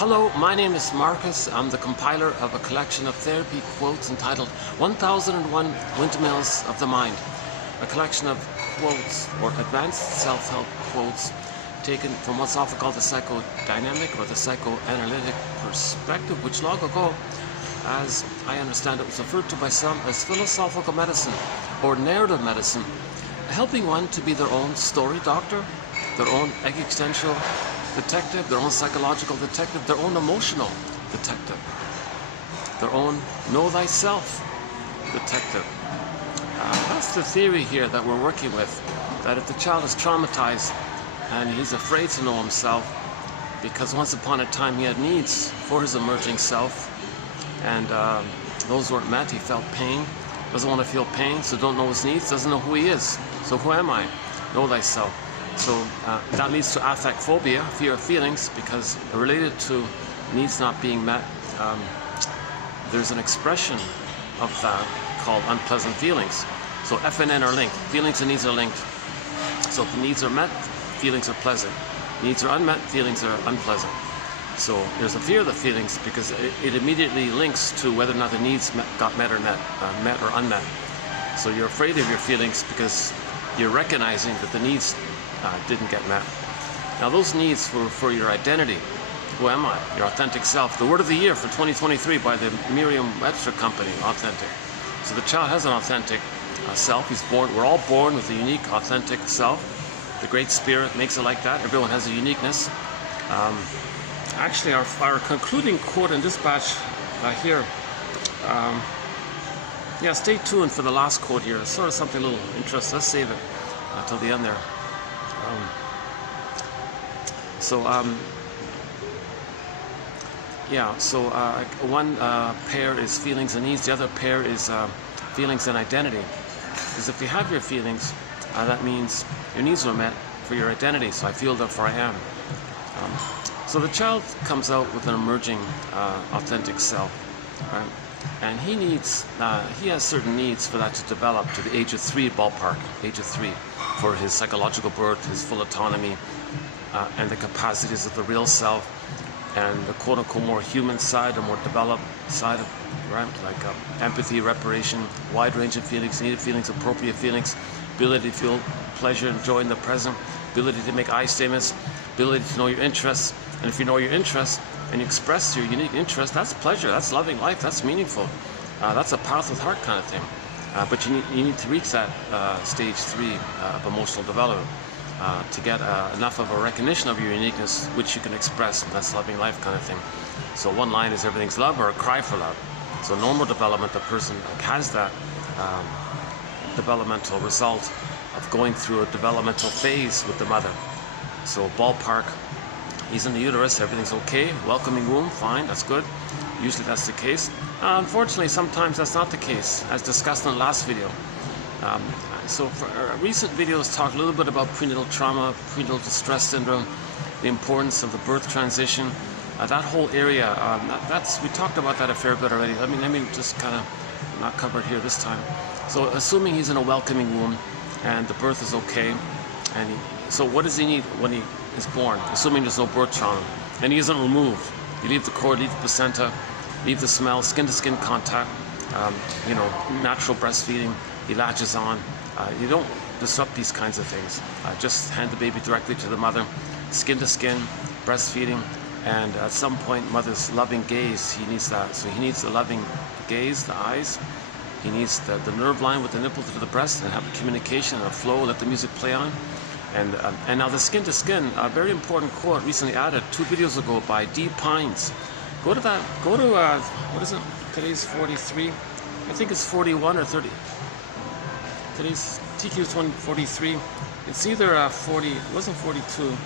Hello, my name is Marcus. I'm the compiler of a collection of therapy quotes entitled 1001 Windmills of the Mind. A collection of quotes or advanced self-help quotes taken from what's often called the psychodynamic or the psychoanalytic perspective, which long ago, as I understand it, was referred to by some as philosophical medicine or narrative medicine, helping one to be their own story doctor, their own existential detective, their own psychological detective, their own emotional detective, their own know thyself detective. That's the theory here that we're working with, that if the child is traumatized and he's afraid to know himself because once upon a time he had needs for his emerging self and those weren't met, he felt pain, doesn't want to feel pain, so don't know his needs, doesn't know who he is. So who am I? Know thyself. So that leads to affect phobia, fear of feelings, because related to needs not being met, there's an expression of that called unpleasant feelings. So F and N are linked. Feelings and needs are linked. So if the needs are met, feelings are pleasant. Needs are unmet, feelings are unpleasant. So there's a fear of the feelings because it immediately links to whether or not the needs got met or met or unmet. So you're afraid of your feelings because you're recognizing that the needs didn't get met. Now those needs for your identity. Who am I? Your authentic self. The word of the year for 2023 by the Merriam-Webster Company, authentic. So the child has an authentic self. He's born. We're all born with a unique, authentic self. The Great Spirit makes it like that. Everyone has a uniqueness. Actually, our concluding quote in this batch here. Yeah, stay tuned for the last quote here. It's sort of something a little interesting. Let's save it till the end there. One pair is feelings and needs, the other pair is feelings and identity. Because if you have your feelings, that means your needs were met for your identity, so I feel therefore I am. So the child comes out with an emerging authentic self, right? And he has certain needs for that to develop to the age of 3 ballpark, age of 3, for his psychological birth, his full autonomy, and the capacities of the real self, and the quote-unquote more human side, or more developed side, right? Like empathy, reparation, wide range of feelings, needed feelings, appropriate feelings, ability to feel pleasure and joy in the present, ability to make I statements, ability to know your interests. And if you know your interests and you express your unique interest, that's pleasure, that's loving life, that's meaningful. That's a path with heart kind of thing. But you need to reach that stage 3 of emotional development to get enough of a recognition of your uniqueness, which you can express. That's loving life kind of thing. So one line is everything's love or a cry for love. So normal development, the person has that developmental result of going through a developmental phase with the mother. So ballpark, he's in the uterus, everything's okay, welcoming womb, fine, that's good. Usually that's the case. Unfortunately, sometimes that's not the case, as discussed in the last video. So for recent videos talk a little bit about prenatal trauma, prenatal distress syndrome, the importance of the birth transition, that whole area. We talked about that a fair bit already. Let me just kind of not cover it here this time. So assuming he's in a welcoming womb and the birth is okay, and so what does he need when he is born? Assuming there's no birth trauma and he isn't removed. You leave the cord, leave the placenta, leave the smell, skin-to-skin contact, natural breastfeeding, he latches on. You don't disrupt these kinds of things. Just hand the baby directly to the mother, skin-to-skin, breastfeeding, and at some point, mother's loving gaze, he needs that. So he needs the loving gaze, the eyes. He needs the nerve line with the nipple to the breast and have a communication and a flow, let the music play on. And now the skin-to-skin, a very important quote recently added 2 videos ago by D. Pines. Go to what is it? Today's 43. I think it's 41 or 30. Today's TQ is 43. It's either 40, it wasn't 42.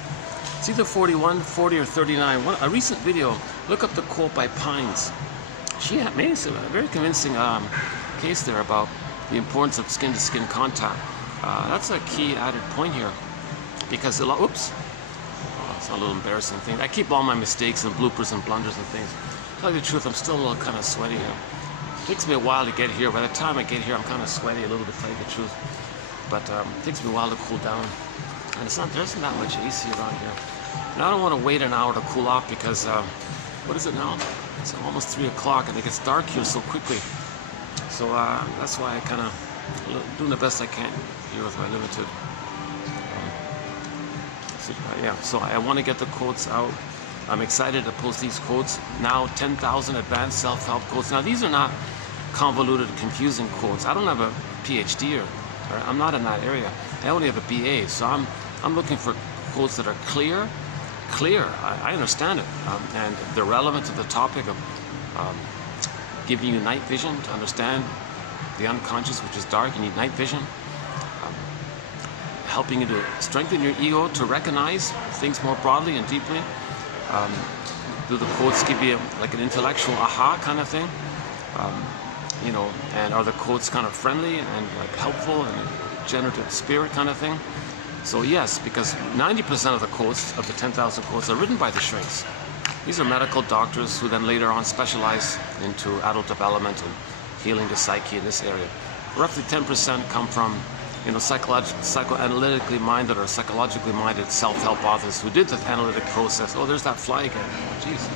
It's either 41, 40, or 39. A recent video, look up the quote by Pines. She made a very convincing case there about the importance of skin-to-skin contact. That's a key added point here. Because it's a little embarrassing thing. I keep all my mistakes and bloopers and blunders and things. To tell you the truth, I'm still a little kind of sweaty here. It takes me a while to get here. By the time I get here, I'm kind of sweaty a little bit, to tell you the truth. But it takes me a while to cool down. And there isn't that much AC around here. And I don't want to wait an hour to cool off because what is it now? It's almost 3 o'clock and it gets dark here so quickly. So that's why I kind of doing the best I can here with my limited. Yeah, so I want to get the quotes out. I'm excited to post these quotes. Now 10,000 advanced self-help quotes. Now these are not convoluted, confusing quotes. I don't have a PhD or I'm not in that area. I only have a BA, so I'm looking for quotes that are clear. I understand it, and they're relevant to the topic of giving you night vision to understand the unconscious, which is dark. You need night vision. Helping you to strengthen your ego to recognize things more broadly and deeply. Do the quotes give you like an intellectual aha kind of thing? You know, and are the quotes kind of friendly and like helpful and generative spirit kind of thing? So yes, because 90% of the quotes, of the 10,000 quotes, are written by the shrinks. These are medical doctors who then later on specialize into adult development and healing the psyche in this area. Roughly 10% come from, you know, psychoanalytically minded or psychologically minded self-help authors who did the analytic process. Oh, there's that fly again. Oh, jeez.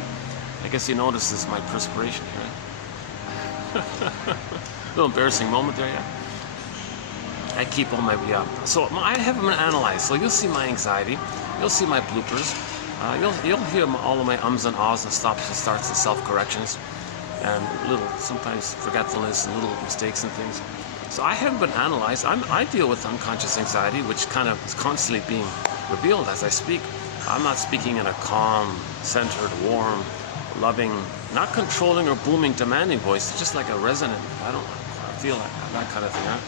I guess you notice this is my perspiration here. A little embarrassing moment there, yeah. I keep all my, yeah. So I haven't been analyzed. So you'll see my anxiety. You'll see my bloopers. You'll hear all of my ums and ahs and stops and starts and self-corrections and little, sometimes forgetfulness and little mistakes and things. So I haven't been analyzed. I deal with unconscious anxiety, which kind of is constantly being revealed as I speak. I'm not speaking in a calm, centered, warm, loving, not controlling or booming, demanding voice. It's just like a resonant. I feel like that kind of thing.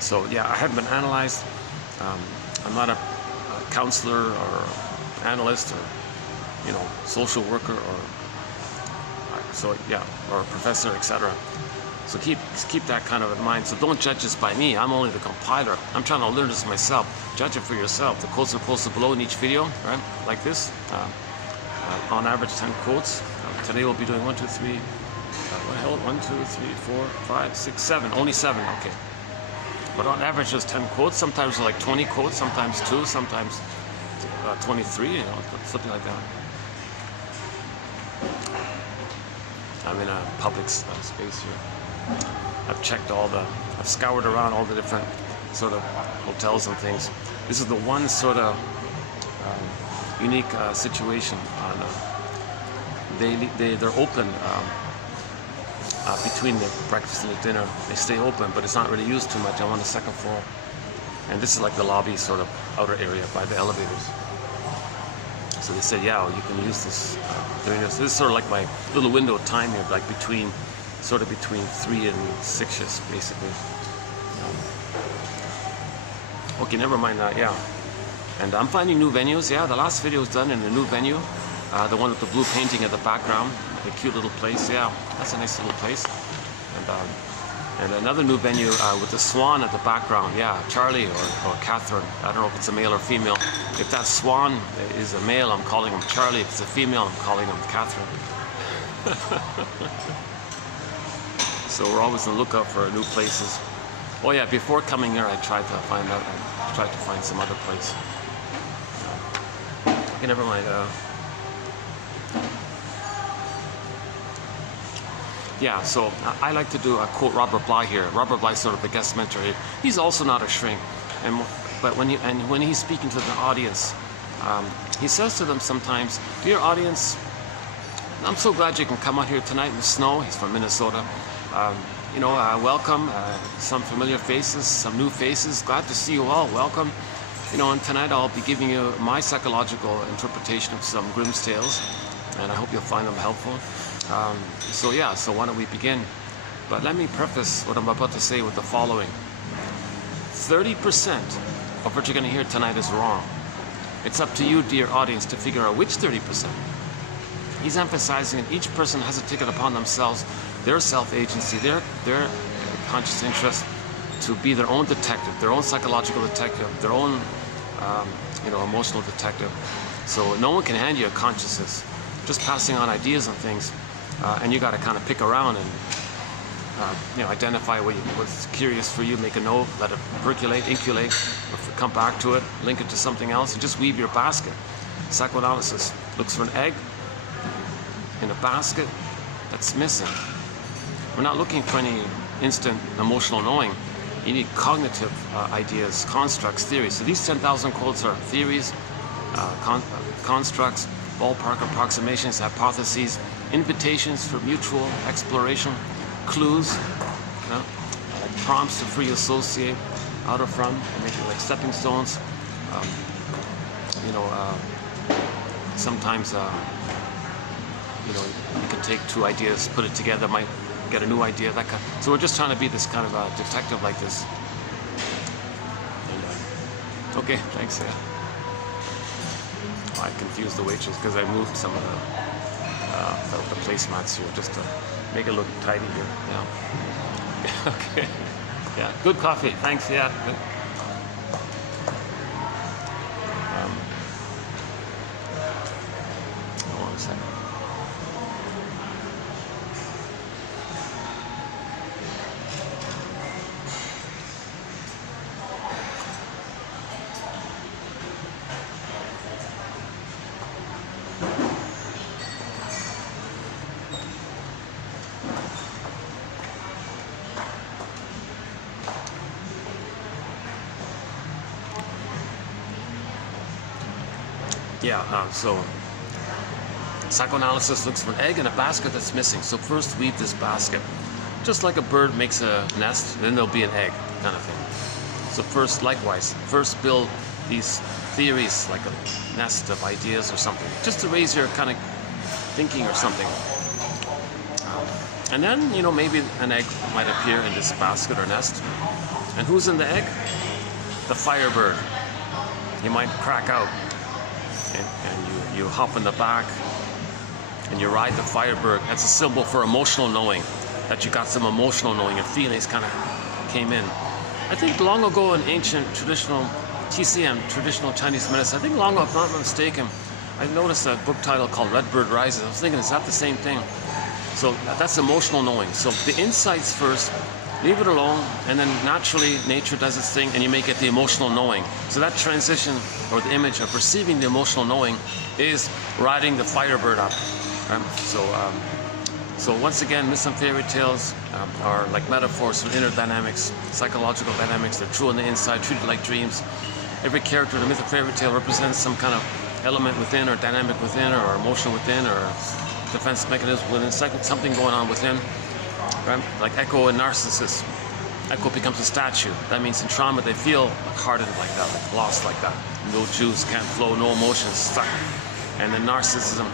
So yeah, I haven't been analyzed. I'm not a counselor or analyst or, you know, social worker or so yeah, or a professor, etc. So keep that kind of in mind. So don't judge this by me. I'm only the compiler. I'm trying to learn this myself. Judge it for yourself. The quotes are posted below in each video, right? Like this. On average, 10 quotes. Today we'll be doing 1, 2, 3. What the hell? 1, 2, 3, 4, 5, 6, 7. Only 7. Okay. But on average, there's 10 quotes. Sometimes like 20 quotes. Sometimes 2. Sometimes 23. You know, something like that. I'm in a public space here. I've scoured around all the different sort of hotels and things. This is the one sort of unique situation. They're open between the breakfast and the dinner. They stay open, but it's not really used too much. I'm on the second floor. And this is like the lobby sort of outer area by the elevators. So they said, yeah, well, you can use this during this. This is sort of like my little window of time here, like between 3 and 6-ish, basically. Okay, never mind that, yeah. And I'm finding new venues, yeah. The last video was done in a new venue. The one with the blue painting at the background, a cute little place, yeah. That's a nice little place. And another new venue with the swan at the background, yeah. Charlie or Catherine, I don't know if it's a male or female. If that swan is a male, I'm calling him Charlie. If it's a female, I'm calling him Catherine. So we're always on the lookout for new places. Oh yeah, before coming here, I tried to find some other place. Okay, never mind. Yeah, so I like to do a quote Robert Bly here. Robert Bly is sort of the guest mentor here. He's also not a shrink, but when he's speaking to the audience, he says to them sometimes, "Dear audience, I'm so glad you can come out here tonight in the snow." He's from Minnesota. You know, welcome. Some familiar faces, some new faces. Glad to see you all. Welcome. You know, and tonight I'll be giving you my psychological interpretation of some Grimm's tales, and I hope you'll find them helpful. So yeah, so why don't we begin? But let me preface what I'm about to say with the following. 30% of what you're going to hear tonight is wrong. It's up to you, dear audience, to figure out which 30%. He's emphasizing that each person has to take it upon themselves, their self-agency, their conscious interest, to be their own detective, their own psychological detective, their own emotional detective. So no one can hand you a consciousness, just passing on ideas and things, and you got to kind of pick around and identify what's curious for you, make a note, let it percolate, inculate, come back to it, link it to something else, and just weave your basket. Psychoanalysis looks for an egg, in a basket that's missing. We're not looking for any instant emotional knowing. You need cognitive ideas, constructs, theories. So these 10,000 codes are theories, constructs, ballpark approximations, hypotheses, invitations for mutual exploration, clues, prompts to free associate out of from, and maybe like stepping stones. Sometimes you can take two ideas, put it together, might get a new idea. That kind. So we're just trying to be this kind of a detective like this. And, okay, thanks. Yeah. I confused the waitress because I moved some of the placemats here just to make it look tidy here. Yeah. Okay. Yeah. Good coffee. Thanks. Yeah. Good. Hold on a second. Yeah, so psychoanalysis looks for an egg in a basket that's missing. So first weave this basket. Just like a bird makes a nest, then there'll be an egg kind of thing. So first, likewise, build these theories like a nest of ideas or something, just to raise your kind of thinking or something. And then, maybe an egg might appear in this basket or nest. And who's in the egg? The firebird. You might crack out. And you hop in the back and you ride the firebird. That's a symbol for emotional knowing, that you got some emotional knowing, your feelings kind of came in. I think long ago in ancient traditional TCM, traditional Chinese medicine, I think long ago, if I'm not mistaken, I noticed a book title called Red Bird Rises. I was thinking, is that the same thing? So that's emotional knowing. So the insights first, leave it alone, and then naturally nature does its thing and you may get the emotional knowing. So that transition, or the image of perceiving the emotional knowing, is riding the firebird up. So once again, myths and fairy tales are like metaphors for inner dynamics, psychological dynamics. They're true on the inside, treated like dreams. Every character in a myth or fairy tale represents some kind of element within, or dynamic within, or emotion within, or defense mechanism within, something going on within. Right? Like Echo and Narcissus. Echo becomes a statue. That means in trauma they feel hardened like that, like lost like that. No juice, can't flow, no emotions, stuck. And then narcissism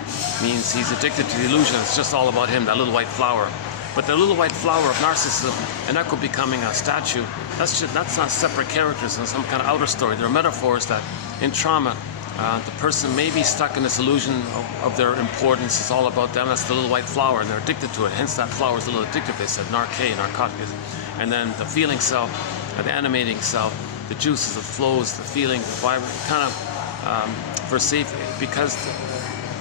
means he's addicted to the illusion. It's just all about him, that little white flower. But the little white flower of narcissism and Echo becoming a statue, that's not separate characters in some kind of outer story. They're metaphors that in trauma, the person may be stuck in this illusion of their importance. It's all about them. That's the little white flower, and they're addicted to it. Hence, that flower is a little addictive. They said narcotic. And then the feeling self, the animating self, the juices, the flows, the feeling, the vibrant, kind of for safety. Because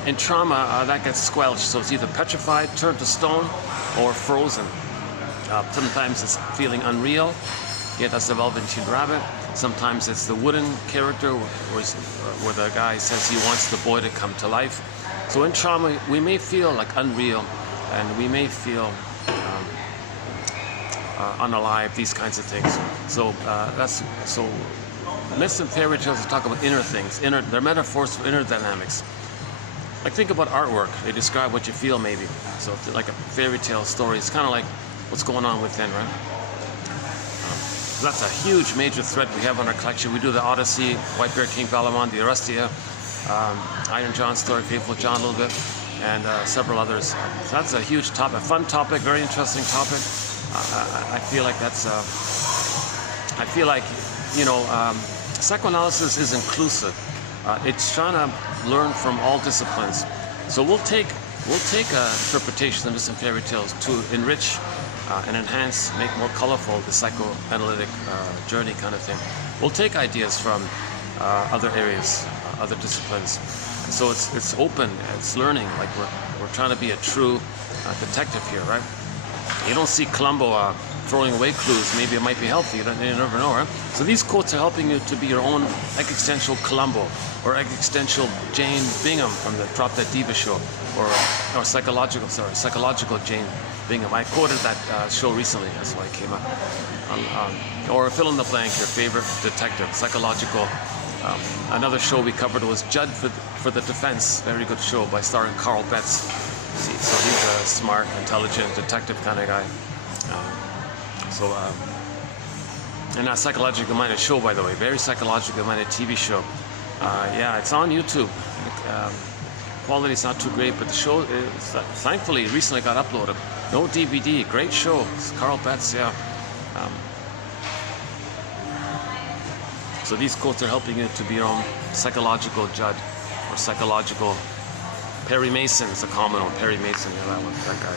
in trauma, that gets squelched. So it's either petrified, turned to stone, or frozen. Sometimes it's feeling unreal. Yeah, that's the Velveteen Rabbit. Sometimes it's the wooden character where the guy says he wants the boy to come to life. So in trauma, we may feel like unreal, and we may feel unalive, these kinds of things. So myths and fairy tales talk about inner things. They're metaphors for inner dynamics. Like think about artwork. They describe what you feel maybe. So like a fairy tale story, it's kind of like what's going on within, right? That's a huge major thread we have on our collection. We do the Odyssey, White Bear King Valamon, the Arestia, Iron John story, Faithful John a little bit, and several others. So that's a huge topic, a fun topic, very interesting topic. I feel like that's, psychoanalysis is inclusive. It's trying to learn from all disciplines. So we'll take interpretations of myths and fairy tales to enrich and enhance, make more colorful the psychoanalytic journey kind of thing. We'll take ideas from other areas, other disciplines. So it's open, it's learning. Like we're trying to be a true detective here, right? You don't see Columbo throwing away clues. Maybe it might be healthy. You never know, right? So these quotes are helping you to be your own existential Columbo or existential Jane Bingham from the Drop That Diva show, or psychological Jane Bingham. I quoted that show recently. That's why it came up. Or fill in the blank, your favorite detective, psychological. Another show we covered was Judd for the Defense. Very good show by starring Carl Betts. So he's a smart, intelligent detective kind of guy. And that psychologically minded show, by the way, very psychologically minded TV show. Yeah, it's on YouTube. Quality's not too great, but the show is, thankfully recently got uploaded. No DVD, great show. It's Carl Betts, yeah. So these quotes are helping you to be your own psychological Judd or psychological Perry Mason is a common one. Perry Mason, yeah, that guy.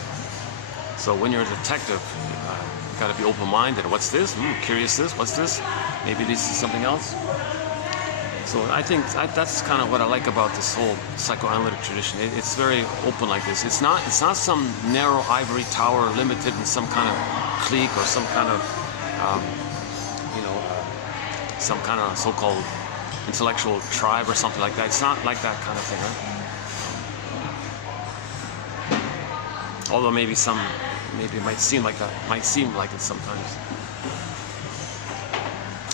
So when you're a detective, you got to be open-minded. What's this? Curious this? What's this? Maybe this is something else. So I think that's kind of what I like about this whole psychoanalytic tradition. It's very open like this. It's not some narrow ivory tower limited in some kind of clique or some kind of some kind of so-called intellectual tribe or something like that. It's not like that kind of thing, right? Although maybe it might seem like it sometimes.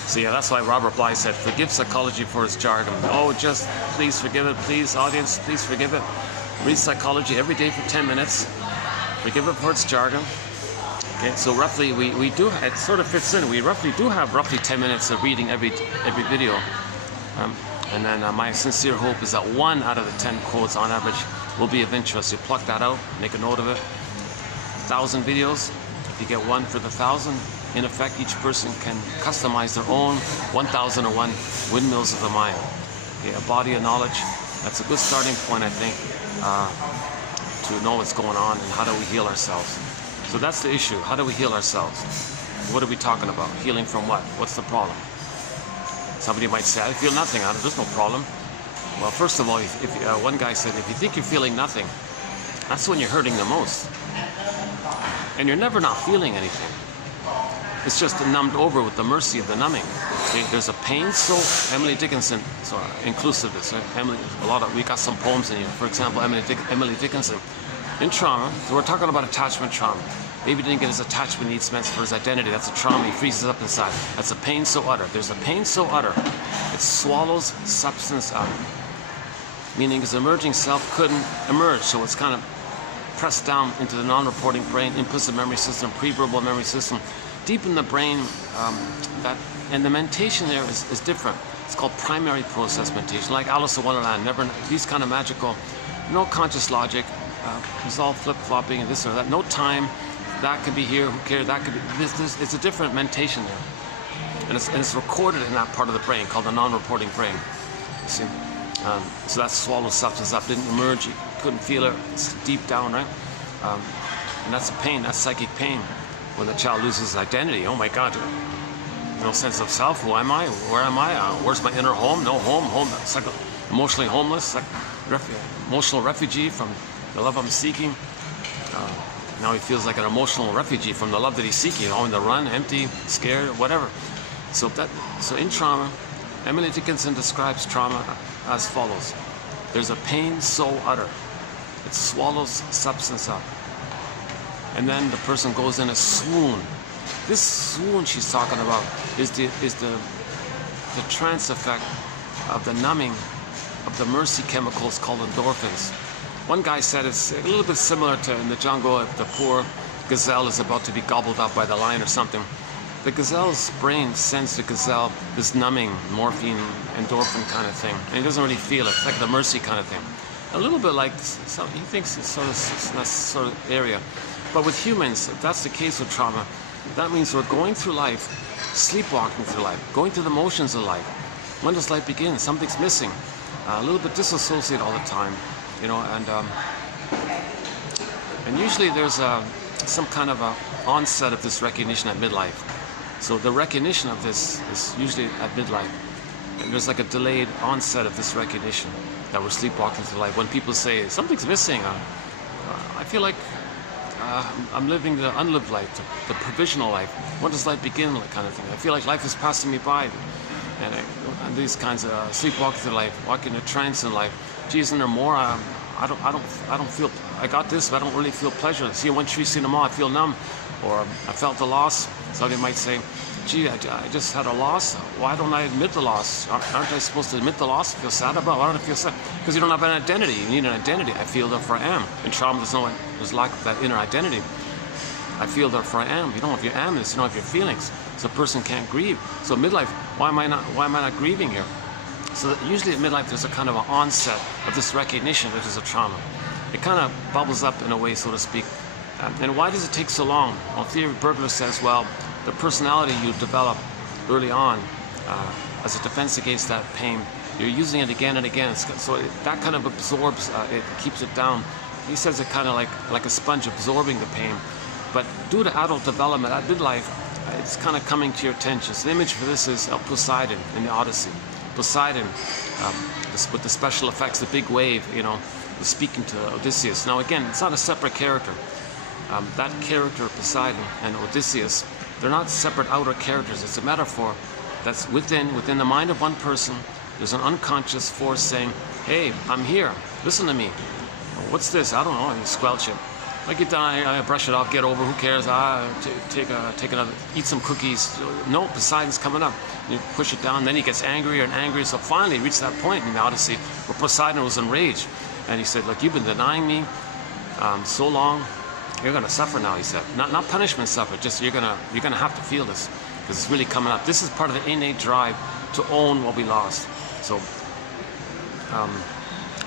So yeah, that's why Robert Bly said, forgive psychology for its jargon. Oh, just please forgive it, please, audience, please forgive it. Read psychology every day for 10 minutes. Forgive it for its jargon. Okay, so roughly we do, it sort of fits in. We roughly do have 10 minutes of reading every video. And then my sincere hope is that 1 out of the 10 quotes on average will be of interest. You pluck that out, make a note of it. 1,000 videos, if you get 1 for the 1,000, in effect each person can customize their own 1001 windmills of the mind. Okay, a body of knowledge, that's a good starting point, I think, to know what's going on and how do we heal ourselves. So that's the issue. How do we heal ourselves? What are we talking about? Healing from what? What's the problem? Somebody might say, I feel nothing. There's no problem. Well, first of all, one guy said, if you think you're feeling nothing, that's when you're hurting the most. And you're never not feeling anything. It's just numbed over with the mercy of the numbing. Okay? There's a pain. So Emily Dickinson, so inclusiveness. Right? We got some poems in here. For example, Emily Dickinson. In trauma, so we're talking about attachment trauma. Baby didn't get his attachment needs met for his identity. That's a trauma. He freezes up inside. That's a pain so utter. There's a pain so utter. It swallows substance up. Meaning his emerging self couldn't emerge. So it's kind of pressed down into the non-reporting brain, implicit memory system, pre-verbal memory system. Deep in the brain, and the mentation there is different. It's called primary process mentation. Like Alice in Wonderland, these kind of magical, no conscious logic. It's all flip-flopping and this or that. No time. That could be here. Who cares? That could be this. It's a different mentation there, and it's recorded in that part of the brain called the non-reporting brain. You see, so that swallows substance up. Didn't emerge. You couldn't feel it. It's deep down, right? And that's a pain. That's psychic pain when the child loses his identity. Oh my God. No sense of self. Who am I? Where am I? Where's my inner home? No home. Home. Emotionally homeless. Emotional refugee from the love I'm seeking. Now he feels like an emotional refugee from the love that he's seeking, on the run, empty, scared, whatever. So in trauma, Emily Dickinson describes trauma as follows. There's a pain so utter, it swallows substance up. And then the person goes in a swoon. This swoon she's talking about is the trance effect of the numbing of the mercy chemicals called endorphins. One guy said it's a little bit similar to in the jungle if the poor gazelle is about to be gobbled up by the lion or something. The gazelle's brain sends the gazelle this numbing, morphine, endorphin kind of thing. And he doesn't really feel it. It's like the mercy kind of thing. A little bit like, he thinks it's that sort of area. But with humans, if that's the case with trauma, that means we're going through life, sleepwalking through life, going through the motions of life. When does life begin? Something's missing. A little bit dissociated all the time. You know, and usually there's some kind of a onset of this recognition at midlife. So the recognition of this is usually at midlife. And there's like a delayed onset of this recognition that we're sleepwalking through life. When people say something's missing, I feel like I'm living the unlived life, the provisional life. When does life begin, like kind of thing. I feel like life is passing me by, and these kinds of sleepwalking through life, walking in a trance in life. Gee, isn't there more? I don't feel, I got this, but I don't really feel pleasure. See one tree, see them all, I feel numb. Or I felt the loss. Somebody might say, gee, I just had a loss. Why don't I admit the loss? Aren't I supposed to admit the loss? Feel sad about it? Why don't I feel sad? Because you don't have an identity. You need an identity. I feel therefore I am. In trauma, there's lack of that inner identity. I feel therefore I am. You don't have your amness. You don't have your feelings. So a person can't grieve. So midlife, why am I not grieving here? So usually at midlife, there's a kind of an onset of this recognition that there's a trauma. It kind of bubbles up in a way, so to speak. And why does it take so long? Well, Theory of Burglar says, well, the personality you develop early on as a defense against that pain, you're using it again and again. So that kind of absorbs, it keeps it down. He says it kind of like a sponge absorbing the pain. But due to adult development, at midlife, it's kind of coming to your attention. So the image for this is Poseidon in the Odyssey. Poseidon, with the special effects, the big wave, was speaking to Odysseus. Now again, it's not a separate character. That character, Poseidon and Odysseus, they're not separate outer characters. It's a metaphor that's within the mind of one person. There's an unconscious force saying, hey, I'm here, listen to me. What's this? I don't know. And you squelch it. I get done, I brush it off, get over, who cares? Take another, eat some cookies. No, Poseidon's coming up. You push it down, then he gets angrier and angrier. So finally, he reached that point in the Odyssey where Poseidon was enraged. And he said, look, you've been denying me so long. You're going to suffer now, he said. Not punishment suffer, just you're gonna have to feel this, because it's really coming up. This is part of the innate drive to own what we lost. So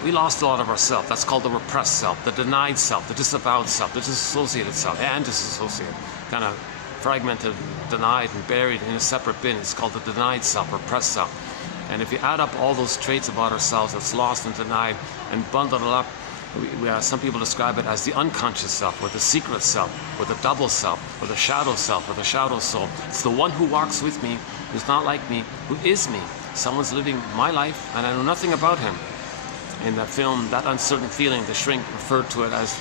we lost a lot of ourself. That's called the repressed self, the denied self, the disavowed self, the disassociated self, and disassociated, kind of fragmented, denied, and buried in a separate bin. It's called the denied self, repressed self. And if you add up all those traits about ourselves that's lost and denied and bundle it up, some people describe it as the unconscious self, or the secret self, or the double self, or the shadow self, or the shadow soul. It's the one who walks with me, who's not like me, who is me. Someone's living my life, and I know nothing about him. In the film, that uncertain feeling, the shrink referred to it as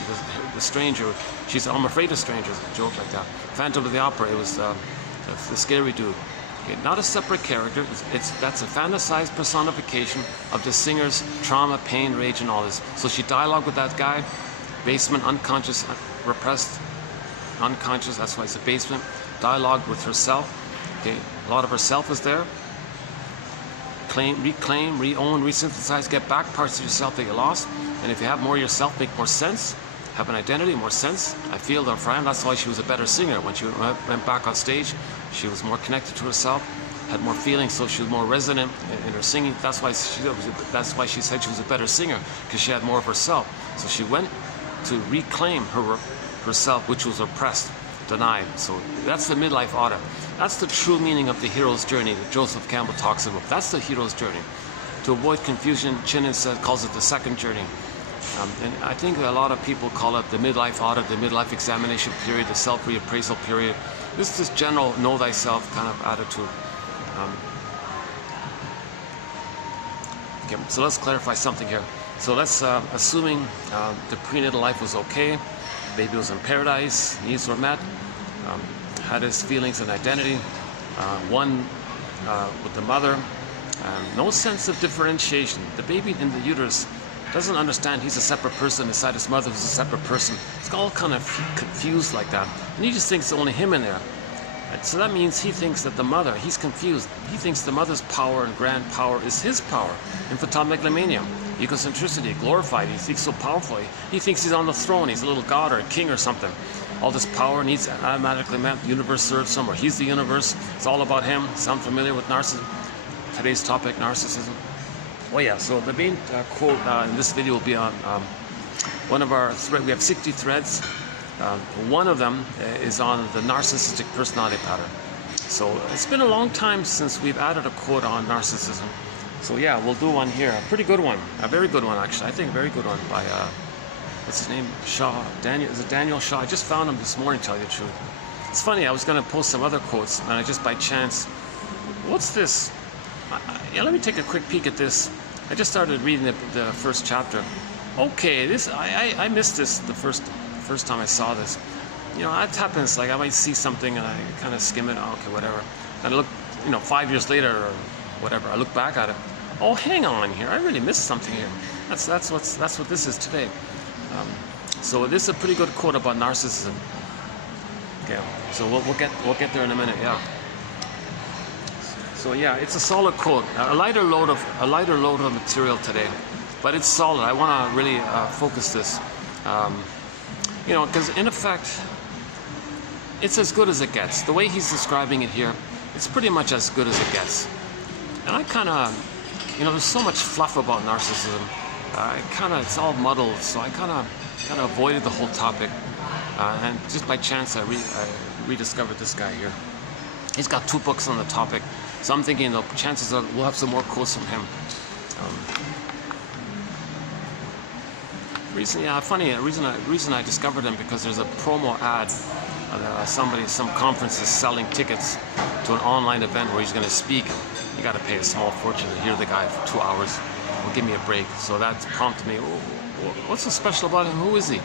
the stranger. She said, I'm afraid of strangers, a joke like that. Phantom of the Opera, it was the scary dude. Okay, not a separate character, that's a fantasized personification of the singer's trauma, pain, rage, and all this. So she dialogued with that guy, basement, unconscious, repressed, unconscious, that's why it's a basement. Dialogued with herself. Okay, a lot of herself is there. Reclaim, re-own, resynthesize, get back parts of yourself that you lost. And if you have more of yourself, make more sense. Have an identity, more sense. I feel that for him, that's why she was a better singer. When she went back on stage, she was more connected to herself, had more feelings, so she was more resonant in her singing. That's why she said she was a better singer, because she had more of herself. So she went to reclaim herself, which was oppressed, denied. So that's the midlife audit. That's the true meaning of the hero's journey that Joseph Campbell talks about. That's the hero's journey. To avoid confusion, Chinnan calls it the second journey. And I think a lot of people call it the midlife audit, the midlife examination period, the self-reappraisal period. This is general know thyself kind of attitude. Okay, so let's clarify something here. So let's, assuming the prenatal life was okay, baby was in paradise, needs were met, had his feelings and identity, one with the mother, no sense of differentiation. The baby in the uterus doesn't understand he's a separate person inside his mother who's a separate person. It's all kind of confused like that. And he just thinks only him in there. And so that means he thinks that the mother, he's confused. He thinks the mother's power and grand power is his power. Infantomegalomania, egocentricity, glorified. He thinks so powerfully. He thinks he's on the throne. He's a little god or a king or something. All this power needs automatically meant the universe serves somewhere. He's the universe. It's all about him. Sound familiar with narcissism? Today's topic, narcissism. Oh yeah, so the main quote in this video will be on one of our threads. We have 60 threads. One of them is on the narcissistic personality pattern. So it's been a long time since we've added a quote on narcissism. So yeah, we'll do one here. A pretty good one. A very good one, actually. I think a very good one by, what's his name? Shaw. Daniel. Is it Daniel Shaw? I just found him this morning, to tell you the truth. It's funny, I was going to post some other quotes, and I just by chance, what's this? Yeah, let me take a quick peek at this. I just started reading the first chapter. Okay, this I missed this the first first time I saw this. You know, that happens. Like I might see something and I kind of skim it. Oh, okay, whatever. And I look, you know, 5 years later or whatever, I look back at it. Oh, hang on here. I really missed something here. That's what this is today. So this is a pretty good quote about narcissism. Okay, so we'll get there in a minute. Yeah. So yeah, it's a solid quote. A lighter load of material today, but it's solid. I want to really focus this. You know, because in effect, it's as good as it gets. The way he's describing it here, it's pretty much as good as it gets. And I kind of, you know, there's so much fluff about narcissism. It's all muddled, so I kind of avoided the whole topic. And just by chance, I rediscovered this guy here. He's got 2 books on the topic, so I'm thinking the chances are we'll have some more quotes from him. Reason I discovered him because there's a promo ad. Some conference is selling tickets to an online event where he's going to speak. You got to pay a small fortune to hear the guy for 2 hours. Well, give me a break. So that prompted me. Oh, what's so special about him? Who is he?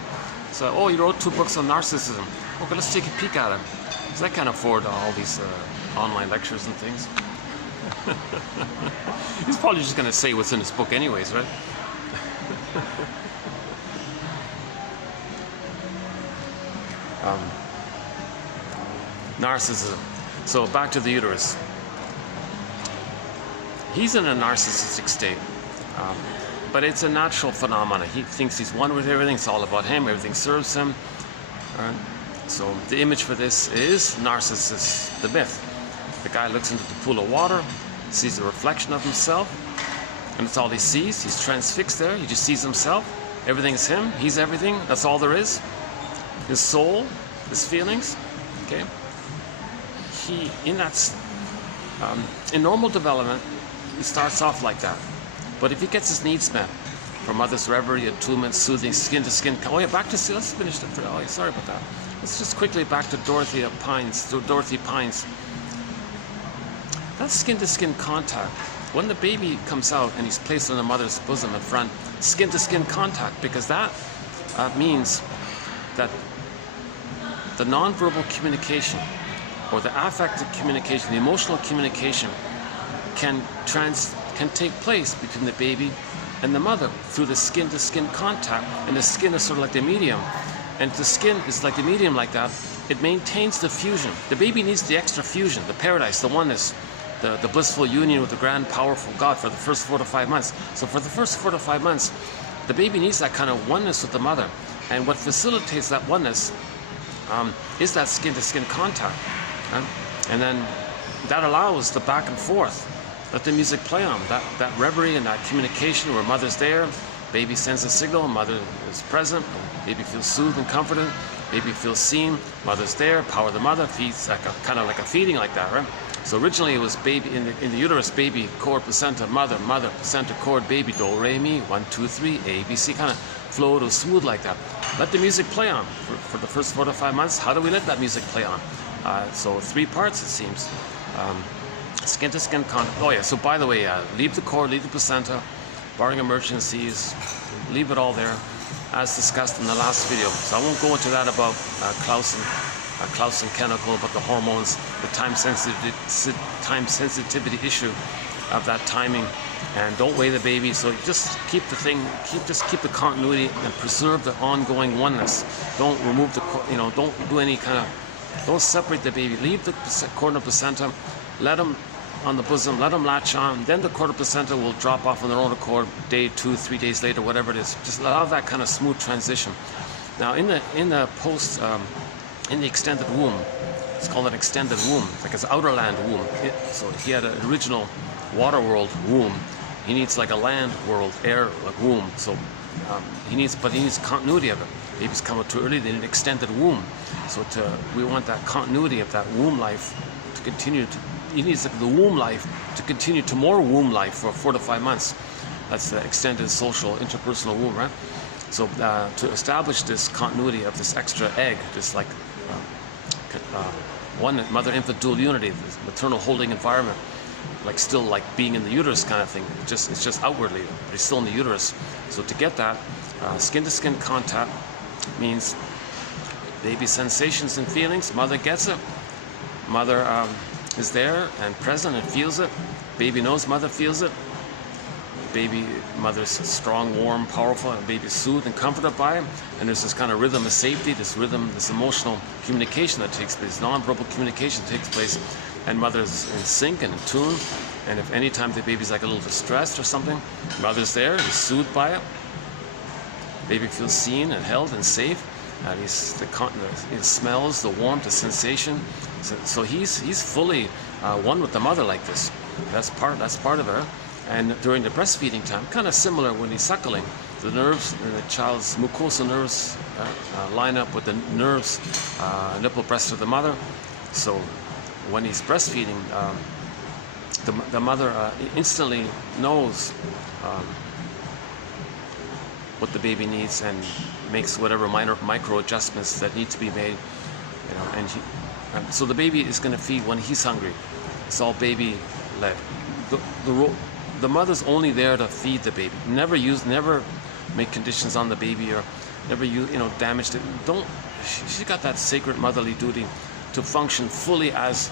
So, oh, he wrote 2 books on narcissism. Okay, let's take a peek at him. Because I can't afford all these online lectures and things. He's probably just going to say what's in his book anyways, right? Narcissism. So back to the uterus. He's in a narcissistic state, but it's a natural phenomenon. He thinks he's one with everything. It's all about him. Everything serves him. So the image for this is Narcissus, the myth. The guy looks into the pool of water, sees the reflection of himself, and that's all he sees. He's transfixed there. He just sees himself. Everything's him. He's everything. That's all there is. His soul, his feelings. Okay. In normal development, he starts off like that. But if he gets his needs met, from mother's reverie, attunement, soothing, skin to skin. Oh yeah, back to, let's finish that. Oh yeah, sorry about that. Let's just quickly back to Dorothy Pines. That's skin to skin contact. When the baby comes out and he's placed on the mother's bosom in front, skin to skin contact, because that means that the nonverbal communication or the affective communication, the emotional communication can take place between the baby and the mother through the skin-to-skin contact, and the skin is sort of like the medium, and the skin is like the medium like that. It maintains the fusion. The baby needs the extra fusion, the paradise, the oneness, the blissful union with the grand, powerful God for the first 4 to 5 months. So for the first 4 to 5 months, the baby needs that kind of oneness with the mother, and what facilitates that oneness is that skin-to-skin contact, and then that allows the back and forth. Let the music play on, that reverie and that communication where mother's there, baby sends a signal, mother is present, baby feels soothed and comforted, baby feels seen, mother's there, power of the mother, feeds like kind of like a feeding like that, right? So originally it was baby in the uterus, baby, cord, placenta, mother, placenta, cord, baby, do, re, mi, 1, 2, 3, A, B, C, kind of flowed or smooth like that. Let the music play on for the first 4 to 5 months. How do we let that music play on? So 3 parts it seems. Skin to skin contact. Oh yeah, so by the way, leave the cord, leave the placenta, barring emergencies, leave it all there, as discussed in the last video. So I won't go into that about Klaus and Kennecke, about the hormones, the time sensitivity issue of that timing, and don't weigh the baby. So just keep the keep the continuity and preserve the ongoing oneness. Don't remove the, don't do any kind of, don't separate the baby. Leave the cord and placenta, let them on the bosom, let them latch on, then the cord and placenta will drop off on their own accord, day 2, 3 days later, whatever it is. Just allow that kind of smooth transition. Now in the post, in the extended womb, it's called an extended womb, it's like his outer land womb. So he had an original water world womb. He needs like a land world, air womb. So he needs continuity of it. Babies come out too early, they need an extended womb. So we want that continuity of that womb life to continue to. He needs the womb life to continue to more womb life for 4 to 5 months. That's the extended social interpersonal womb, right? So to establish this continuity of this extra egg, this like one mother-infant dual unity, this maternal holding environment, like still like being in the uterus kind of thing. It's just outwardly, but he's still in the uterus. So to get that skin-to-skin contact means Baby sensations and feelings, mother gets it. Mother is there and present and feels it. Baby knows mother feels it. Baby, mother's strong, warm, powerful, and baby's soothed and comforted by it. And there's this kind of rhythm of safety, this rhythm, this emotional communication that takes place, non-verbal communication takes place, and mother's in sync and in tune. And if any time the baby's like a little distressed or something, mother's there, he's soothed by it. Baby feels seen and held and safe. He smells the warmth, the sensation. So he's fully one with the mother like this. That's part of her. And during the breastfeeding time, kind of similar when he's suckling, the nerves, the child's mucosal nerves line up with the nerves, nipple breast of the mother. So when he's breastfeeding, the mother instantly knows what the baby needs and makes whatever micro adjustments that need to be made. You know, and so the baby is going to feed when he's hungry. It's all baby led. The mother's only there to feed the baby. Never make conditions on the baby, or never damage it. She's got that sacred motherly duty to function fully as,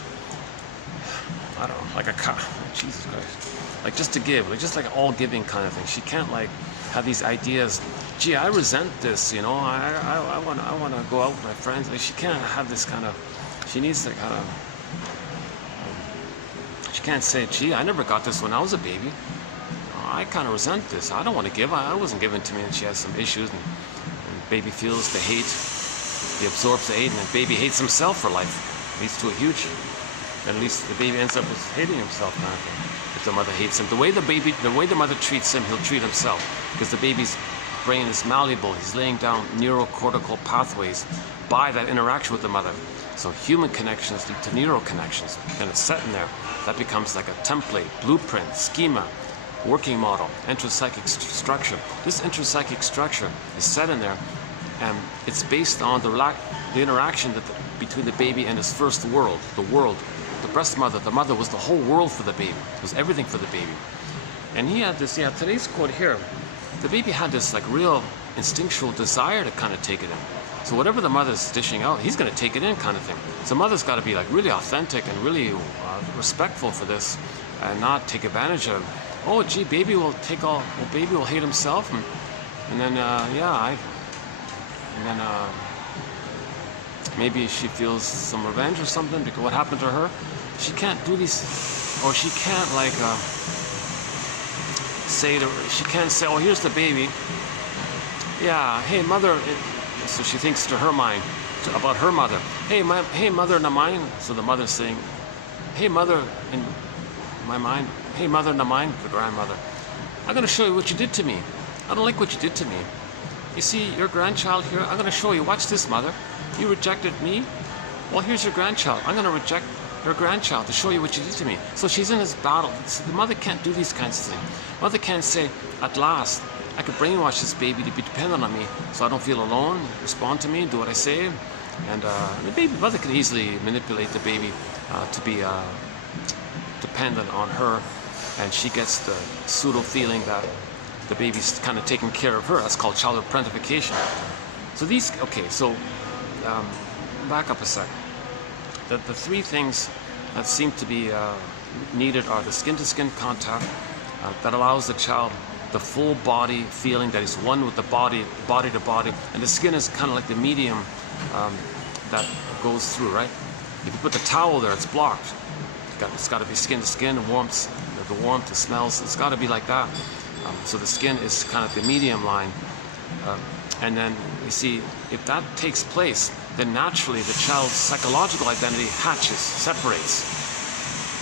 I don't know, like a cow. Jesus Christ. Like just to give, like just like an all giving kind of thing. She can't like have these ideas, gee, I resent this, I want to go out with my friends. Like she can't have this kind of, she needs to kind of, she can't say, gee, I never got this when I was a baby. I kind of resent this. I don't want to give. I wasn't given to me. And she has some issues, and baby feels the hate. He absorbs the hate, and then baby hates himself for life. Leads to a huge, at least the baby ends up with hating himself now. If the mother hates him, the way the mother treats him, he'll treat himself, because the baby's brain is malleable. He's laying down neurocortical pathways by that interaction with the mother. So human connections lead to neural connections, and it's set in there. That becomes like a template, blueprint, schema, working model, intrapsychic structure. This intrapsychic structure is set in there, and it's based on the interaction between the baby and his first world, the breast mother. The mother was the whole world for the baby. It was everything for the baby. And he had this, today's quote here, the baby had this like real instinctual desire to kind of take it in. So whatever the mother's dishing out, he's going to take it in kind of thing. So mother's got to be like really authentic and really respectful for this, and not take advantage of, oh gee, baby will baby will hate himself, and then maybe she feels some revenge or something because what happened to her. She can't do these, or she can't like she can't say, oh, here's the baby. Yeah, hey mother. So she thinks to her mind about her mother. Hey mother in the mind. So the mother's saying, hey mother in my mind. Hey mother in the mind, the grandmother. I'm going to show you what you did to me. I don't like what you did to me. You see your grandchild here? I'm going to show you. Watch this, mother. You rejected me? Well, here's your grandchild. I'm going to reject your grandchild to show you what you did to me. So she's in this battle. The mother can't do these kinds of things. Mother can't say, at last, I could brainwash this baby to be dependent on me so I don't feel alone, respond to me, do what I say. And the mother can easily manipulate the baby to be dependent on her, and she gets the pseudo feeling that the baby's kind of taking care of her. That's called childhood parentification. So back up a sec. The three things that seem to be needed are the skin-to-skin contact that allows the child the full body feeling that he's one with the body to body, and the skin is kind of like the medium that goes through, right? If you put the towel there, it's blocked. It's got to be skin to skin, the warmth, the smells. It's got to be like that. So the skin is kind of the medium line, and then you see if that takes place, then naturally the child's psychological identity hatches, separates.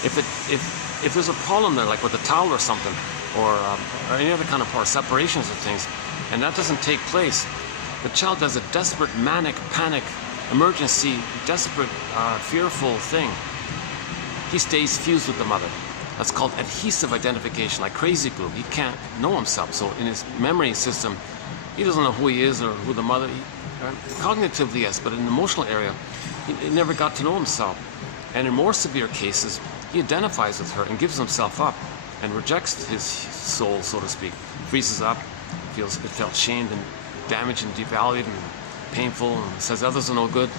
If there's a problem there, like with the towel or something, or any other kind of separations of things, and that doesn't take place, the child does a desperate, manic, panic, emergency, desperate, fearful thing. He stays fused with the mother. That's called adhesive identification, like crazy glue. He can't know himself. So in his memory system, he doesn't know who he is or who the mother. Cognitively, yes, but in the emotional area, he never got to know himself. And in more severe cases, he identifies with her and gives himself up and rejects his soul, so to speak. Freezes up, felt shamed and damaged and devalued, and painful, and says others are no good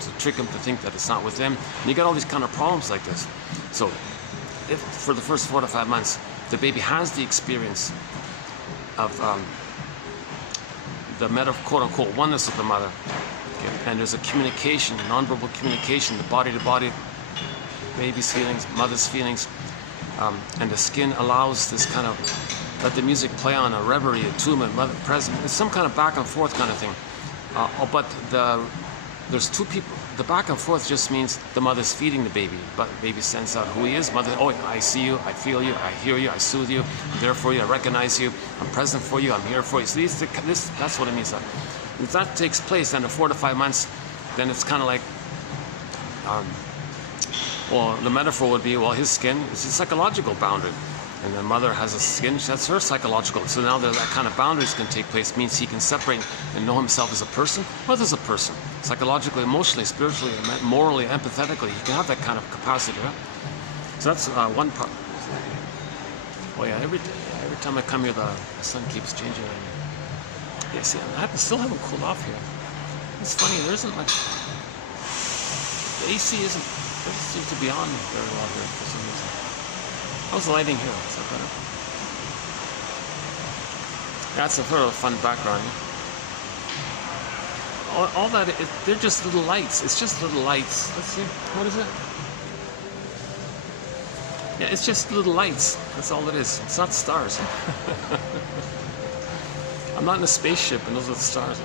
to trick him to think that it's not with them. And you got all these kind of problems like this. So if for the first 4 to 5 months the baby has the experience of the quote-unquote oneness of the mother, okay, and there's a communication, nonverbal communication, the body-to-body, baby's feelings, mother's feelings, and the skin allows this kind of, let the music play on, a reverie, attunement, mother present. It's some kind of back and forth kind of thing. But there's two people. The back and forth just means the mother's feeding the baby, but the baby sends out who he is. Mother, oh, I see you, I feel you, I hear you, I soothe you, I'm there for you, I recognize you, I'm present for you, I'm here for you. So that's what it means. If that takes place, then in 4 to 5 months, then it's kind of like, well, the metaphor would be, well, his skin is a psychological boundary, and the mother has a skin, that's her psychological. So now that kind of boundaries can take place, means he can separate and know himself as a person. Mother's a person, psychologically, emotionally, spiritually, morally, empathetically. He can have that kind of capacity. Right? So that's one part. Oh yeah, every time I come here, the sun keeps changing. Yeah, see, still haven't cooled off here. It's funny, there isn't much. The AC doesn't seem to be on very well here for some reason. How's the lighting here? Is that better? That's a very fun background. All that, they're just little lights. It's just little lights. Let's see, what is it? Yeah, it's just little lights. That's all it is. It's not stars. I'm not in a spaceship and those are the stars.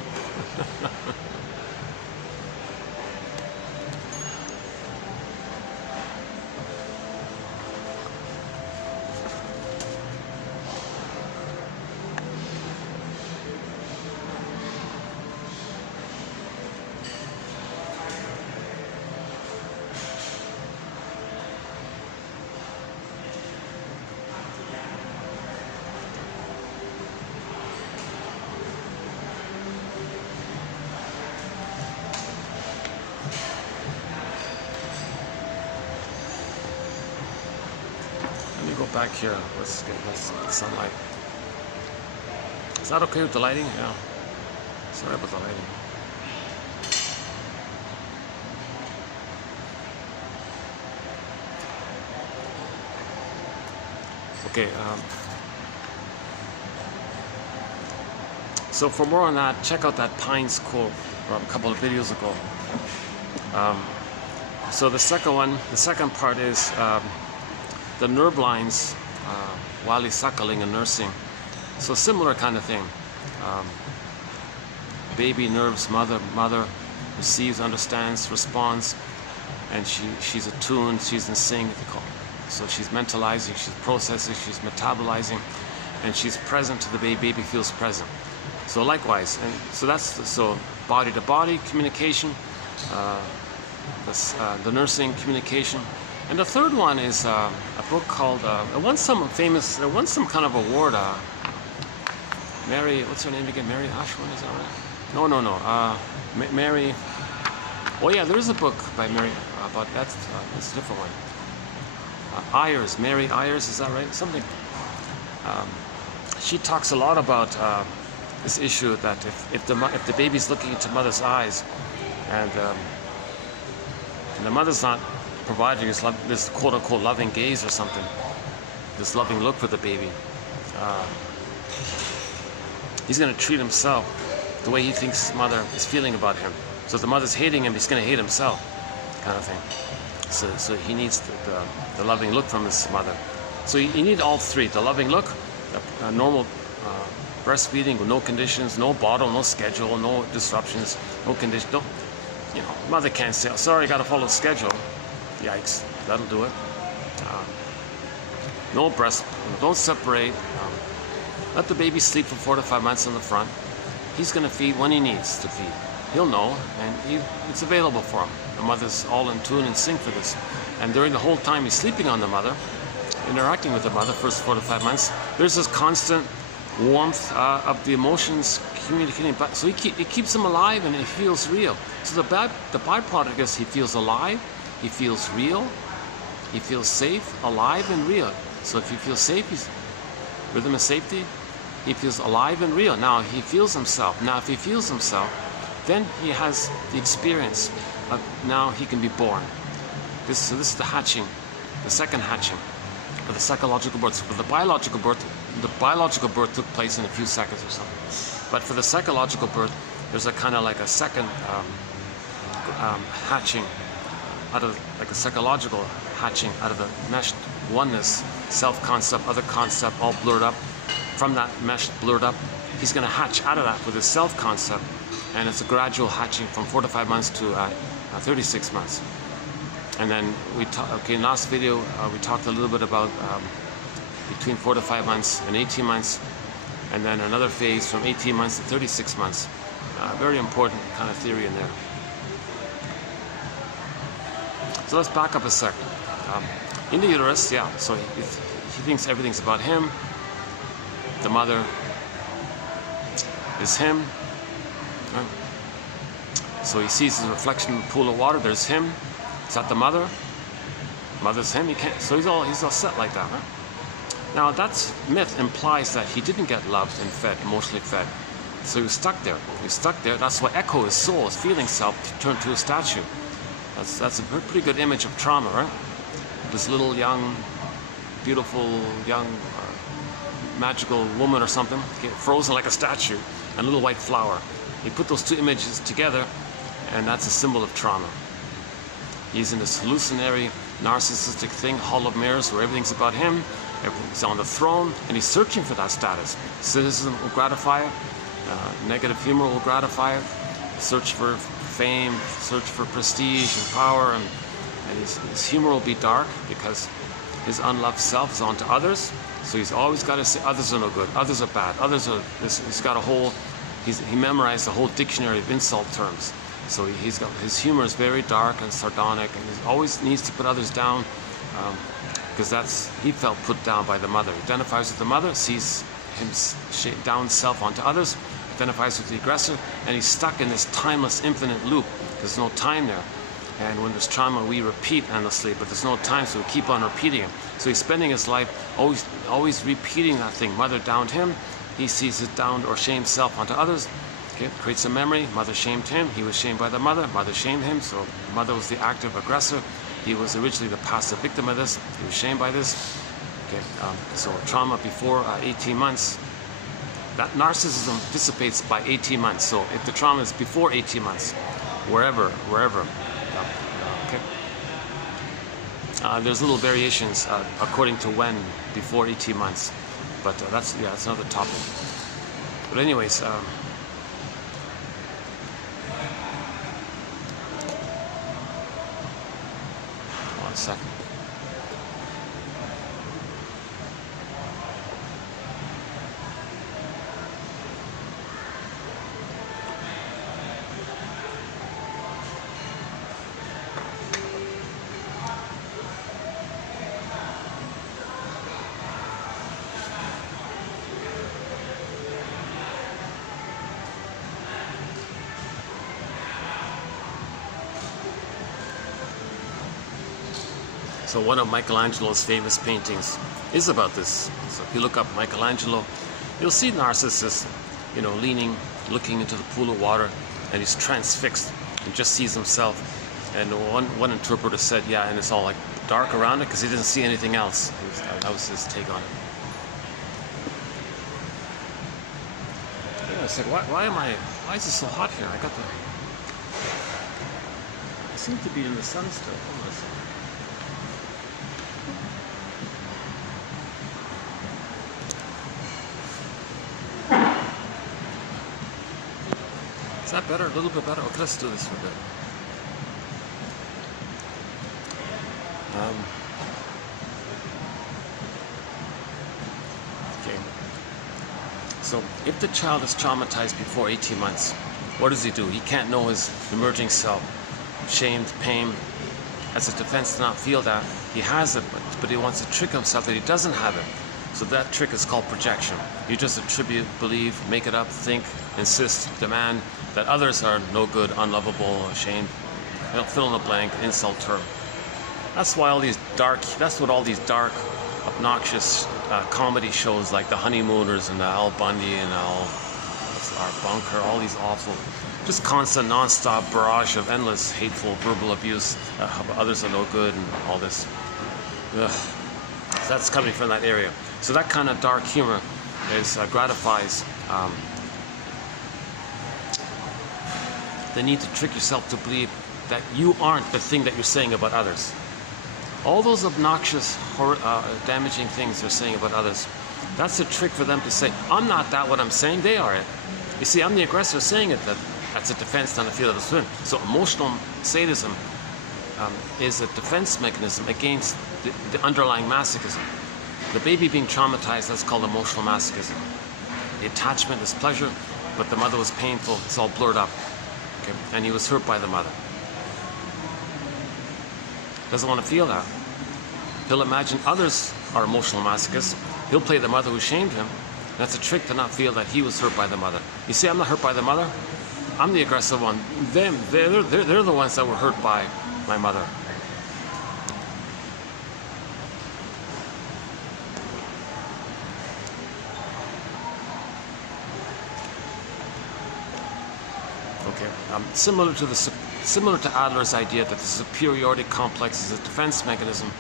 Back here, let's get this sunlight. Is that okay with the lighting? Yeah. Sorry about the lighting. Okay. So for more on that, check out that Pines quote from a couple of videos ago. So the second part is the nerve lines while he's suckling and nursing. So similar kind of thing. Baby nerves, mother receives, understands, responds, and she's attuned, she's in sync. So she's mentalizing, she's processing, she's metabolizing, and she's present to the baby. Baby feels present. So likewise, and so that's body to body communication, the nursing communication. And the third one is a book called, it won some kind of award. Mary, what's her name again? Mary Ashwin, is that right? No. Mary, oh yeah, there is a book by Mary, but that's a different one. Ayers, Mary Ayers, is that right? Something. She talks a lot about this issue that if the baby's looking into mother's eyes, and the mother's not providing this quote-unquote loving gaze or something, this loving look for the baby, he's going to treat himself the way he thinks his mother is feeling about him. So if the mother's hating him, he's going to hate himself, kind of thing. So he needs the loving look from his mother. So you need all three: the loving look, normal breastfeeding with no conditions, no bottle, no schedule, no disruptions, no condition. Mother can't say, sorry, I got to follow the schedule. Yikes, that'll do it. No breast, don't separate. Let the baby sleep for 4 to 5 months in the front. He's going to feed when he needs to feed. He'll know, and it's available for him. The mother's all in tune and sync for this. And during the whole time he's sleeping on the mother, interacting with the mother, first 4 to 5 months, there's this constant warmth of the emotions communicating back. So it keeps him alive and he feels real. So the byproduct is he feels alive, he feels real, he feels safe, alive and real. So if he feels safe, he's rhythm of safety, he feels alive and real. Now he feels himself. Now if he feels himself, Then he has the experience of now he can be born. So this is the hatching, the second hatching, for the psychological birth. So for the biological birth took place in a few seconds or something. But for the psychological birth, there's a kind of like a second hatching out of, like a psychological hatching out of the meshed oneness, self-concept, other concept, all blurred up. From that mesh blurred up, he's going to hatch out of that with his self-concept, and it's a gradual hatching from 4 to 5 months to 36 months. And then in last video we talked a little bit about between 4 to 5 months and 18 months, and then another phase from 18 months to 36 months. Very important kind of theory in there. So let's back up a sec. In the uterus, yeah, so he thinks everything's about him. The mother is him. Right? So he sees his reflection in the pool of water. There's him. Is that the mother? Mother's him. He can't. So he's all set like that. Right? Now that myth implies that he didn't get loved and fed, emotionally fed. So he was stuck there. He was stuck there. That's why echo his soul, his feeling self, turned to a statue. That's a pretty good image of trauma, right? This little young, beautiful young, magical woman or something, frozen like a statue, and a little white flower. He put those two images together, and that's a symbol of trauma. He's in this hallucinatory, narcissistic thing, hall of mirrors, where everything's about him, everything's on the throne, and he's searching for that status. Cynicism will gratify it, negative humor will gratify it, search for fame, search for prestige and power, and his humor will be dark because his unloved self is onto others. So he's always got to say others are no good, others are bad, others are this. He's got a whole, he memorized the whole dictionary of insult terms. So he's got, his humor is very dark and sardonic, and he always needs to put others down because he felt put down by the mother. He identifies with the mother, sees him down self onto others, identifies with the aggressor, and he's stuck in this timeless, infinite loop. There's no time there. And when there's trauma, we repeat endlessly, but there's no time, so we keep on repeating it. So he's spending his life always repeating that thing. Mother downed him, he sees his downed or shamed self onto others. Okay, creates a memory. Mother shamed him, he was shamed by the mother. Mother shamed him, so mother was the active aggressor. He was originally the passive victim of this. He was shamed by this. Okay, so trauma before 18 months. That narcissism dissipates by 18 months. So if the trauma is before 18 months, wherever. Okay. There's little variations according to when before 18 months, but that's another topic. But anyways, one second. So one of Michelangelo's famous paintings is about this. So if you look up Michelangelo, you'll see Narcissus, leaning, looking into the pool of water, and he's transfixed and just sees himself. And one interpreter said, yeah, and it's all like dark around it because he didn't see anything else. That was his take on it. Yeah, I said, why is it so hot here? I seem to be in the sun still. Hold on a second. Is that better? A little bit better? Okay, let's do this for a bit. Okay. So, if the child is traumatized before 18 months, what does he do? He can't know his emerging self. Shamed, pain. As a defense to not feel that, he has it, but he wants to trick himself that he doesn't have it. So that trick is called projection. You just attribute, believe, make it up, think, insist, demand that others are no good, unlovable, ashamed, fill in the blank, insult term. That's what all these dark, obnoxious comedy shows like The Honeymooners and the Al Bundy and all our bunker, all these awful, just constant, non-stop barrage of endless hateful verbal abuse. Others are no good and all this. Ugh. So that's coming from that area. So that kind of dark humor is gratifies the need to trick yourself to believe that you aren't the thing that you're saying about others. All those obnoxious, damaging things they're saying about others, that's a trick for them to say, I'm not that what I'm saying, they are it. You see, I'm the aggressor saying it, that's a defense on the field of the swim. So emotional sadism is a defense mechanism against the underlying masochism. The baby being traumatized, that's called emotional masochism. The attachment is pleasure, but the mother was painful, it's all blurred up. Okay? And he was hurt by the mother. Doesn't want to feel that. He'll imagine others are emotional masochists. He'll play the mother who shamed him. That's a trick to not feel that he was hurt by the mother. You see, I'm not hurt by the mother. I'm the aggressive one. They're the ones that were hurt by my mother. Okay, similar to Adler's idea that the superiority complex is a defense mechanism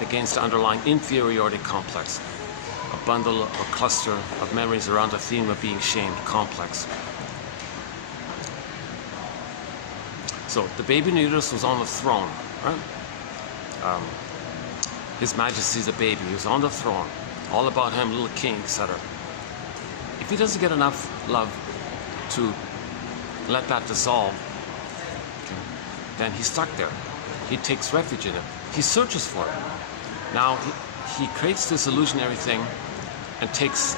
against the underlying inferiority complex, a bundle or cluster of memories around a theme of being shamed complex. So the baby in the uterus was on the throne, right? His Majesty's a baby. He was on the throne. All about him, little king, etc. If he doesn't get enough love to let that dissolve, okay, then he's stuck there. He takes refuge in it. He searches for it. Now he creates this illusionary thing and takes,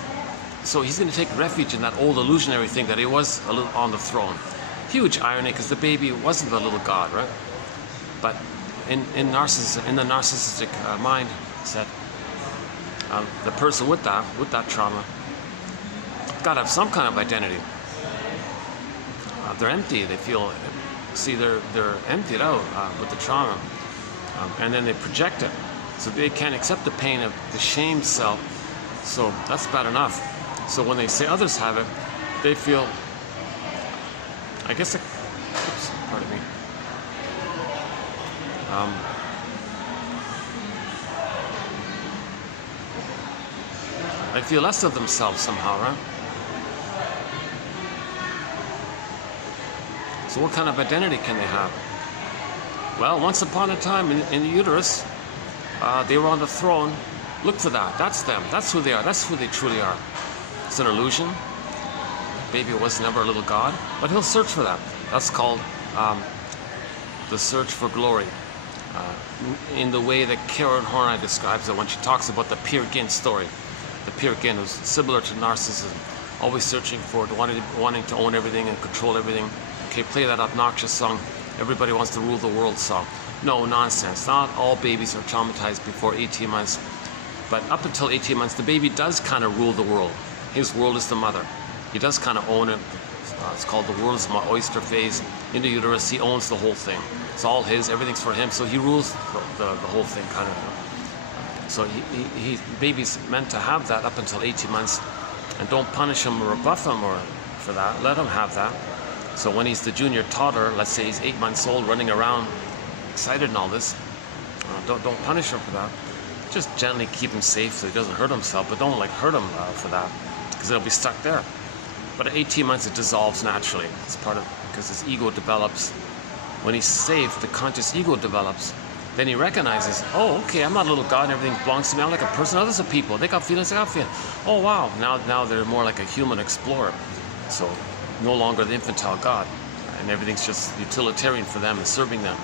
so he's going to take refuge in that old illusionary thing that he was a little on the throne. Huge irony, because the baby wasn't the little god, right? But in the narcissistic mindset, the person with that trauma got to have some kind of identity. They're empty. They feel, see, they're emptied out with the trauma, and then they project it, so they can't accept the pain of the shamed self. So that's bad enough. So when they say others have it, they feel, I guess, oops, pardon me. They feel less of themselves somehow, right? So what kind of identity can they have? Well, once upon a time in the uterus, they were on the throne. Look for that. That's them. That's who they are. That's who they truly are. It's an illusion. Baby was never a little god, but he'll search for that. That's called the search for glory. In the way that Karen Horney describes it when she talks about the Peer Gynt story. The Peer Gynt was similar to narcissism, always searching for, wanting to own everything and control everything. Okay, play that obnoxious song, everybody wants to rule the world song. No, nonsense. Not all babies are traumatized before 18 months. But up until 18 months, the baby does kind of rule the world. His world is the mother. He does kind of own it. It's called the world's my oyster phase. In the uterus, he owns the whole thing. It's all his, everything's for him, so he rules the whole thing, kind of. So baby's meant to have that up until 18 months, and don't punish him or rebuff him or for that. Let him have that. So when he's the junior toddler, let's say he's 8 months old, running around, excited and all this, don't punish him for that. Just gently keep him safe so he doesn't hurt himself, but don't hurt him for that, because it'll be stuck there. But at 18 months, it dissolves naturally. It's part of, because his ego develops. When he's safe, the conscious ego develops. Then he recognizes, oh, okay, I'm not a little god and everything belongs to me. I'm like a person. Others are people. They got feelings, I got feelings. Oh, wow. Now they're more like a human explorer. So no longer the infantile god. And everything's just utilitarian for them and serving them.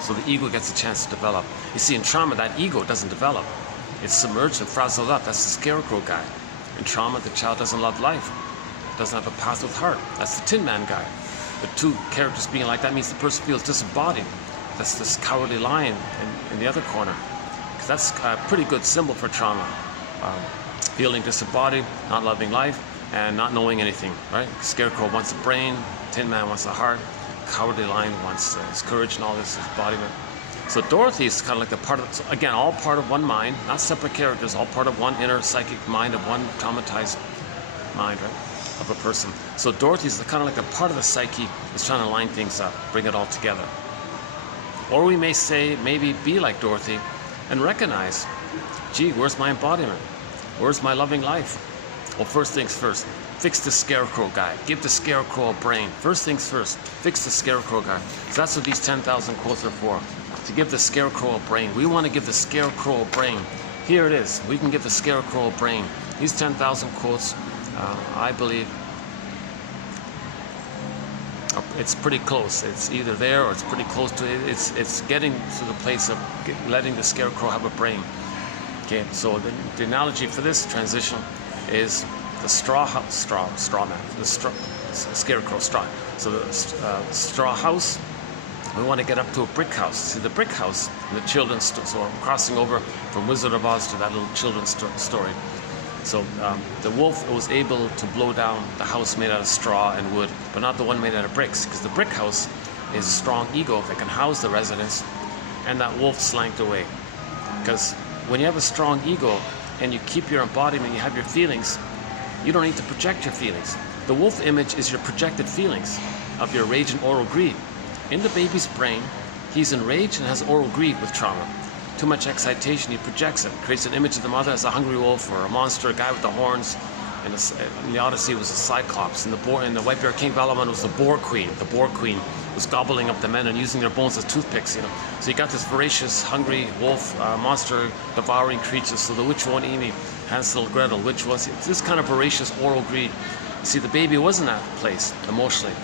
So the ego gets a chance to develop. You see, in trauma, that ego doesn't develop. It's submerged and frazzled up. That's the scarecrow guy. In trauma, the child doesn't love life. Doesn't have a path with heart. That's the Tin Man guy. The two characters being like that means the person feels disembodied. That's this cowardly lion in the other corner. Because that's a pretty good symbol for trauma. Feeling disembodied, not loving life, and not knowing anything, right? Scarecrow wants the brain, Tin Man wants the heart, cowardly lion wants his courage and all this, his embodiment. So Dorothy is kind of like the part of, so again, all part of one mind, not separate characters, all part of one inner psychic mind of one traumatized mind, right, of a person. So Dorothy is kind of like a part of the psyche is trying to line things up, bring it all together. Or we may say, maybe be like Dorothy and recognize, gee, where's my embodiment? Where's my loving life? Well, first things first, fix the scarecrow guy. Give the scarecrow a brain. First things first, fix the scarecrow guy. So that's what these 10,000 quotes are for, to give the scarecrow a brain. We want to give the scarecrow a brain. Here it is. We can give the scarecrow a brain. These 10,000 quotes, I believe, it's pretty close. It's either there or it's pretty close to it. It's getting to the place of letting the scarecrow have a brain. Okay, so the analogy for this transition is the straw man, the scarecrow straw. So the straw house, we want to get up to a brick house. See, the brick house, the children's so I'm crossing over from Wizard of Oz to that little children's story. So the wolf was able to blow down the house made out of straw and wood, but not the one made out of bricks, because the brick house is a strong ego that can house the residents, and that wolf slanked away. Because when you have a strong ego and you keep your embodiment, you have your feelings, you don't need to project your feelings. The wolf image is your projected feelings of your rage and oral greed. In the baby's brain, he's enraged and has oral greed with trauma. Too much excitation, he projects it, creates an image of the mother as a hungry wolf or a monster, a guy with the horns. In the Odyssey, it was a cyclops. In the White Bear King Valaman, was the boar queen. The boar queen was gobbling up the men and using their bones as toothpicks, you know. So you got this voracious, hungry wolf, monster, devouring creatures. So the which one, Amy, Hansel, Gretel, which was this kind of voracious oral greed. See, the baby was in that place emotionally.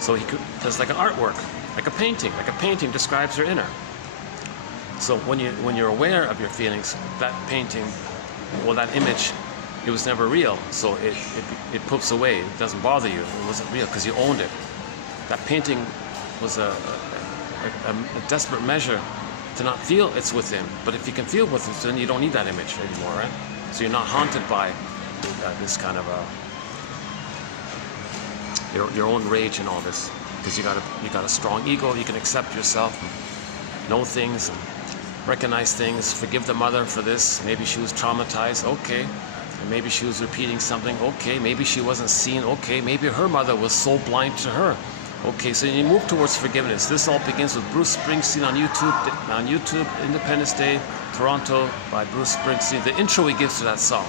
So there's like an artwork, like a painting. Like a painting describes your inner. So when you're aware of your feelings, that painting, well, that image, it was never real. So it poops away. It doesn't bother you. It wasn't real because you owned it. That painting was a desperate measure to not feel it's within. But if you can feel what's within, you don't need that image anymore, right? So you're not haunted by this kind of your own rage and all this, because you got a strong ego. You can accept yourself, and know things, and recognize things. Forgive the mother for this. Maybe she was traumatized. Okay. And maybe she was repeating something. Okay. Maybe she wasn't seen. Okay. Maybe her mother was so blind to her. Okay. So you move towards forgiveness. This all begins with Bruce Springsteen on YouTube. On YouTube, Independence Day, Toronto, by Bruce Springsteen. The intro he gives to that song,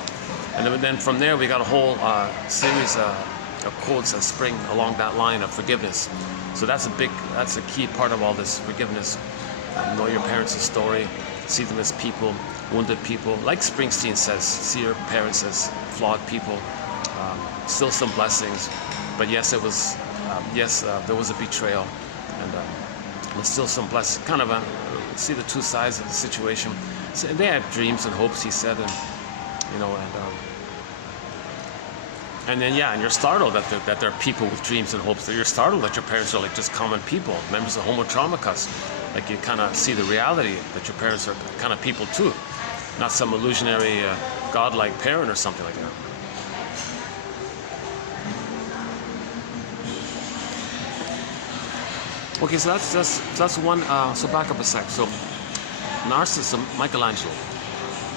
and then from there we got a whole series of quotes that spring along that line of forgiveness. So that's a key part of all this forgiveness. Know your parents' story, see them as people, wounded people. Like Springsteen says, see your parents as flawed people. Still some blessings, but yes, it was there was a betrayal, and still some blessings. Kind of see the two sides of the situation. So they had dreams and hopes, he said, and you know, and then yeah, and you're startled that there are people with dreams and hopes. That you're startled that your parents are like just common people, members of Homo Traumacus. Like you kind of see the reality that your parents are kind of people too, not some illusionary, godlike parent or something like that. Okay, so that's one. So back up a sec. So narcissism, Michelangelo.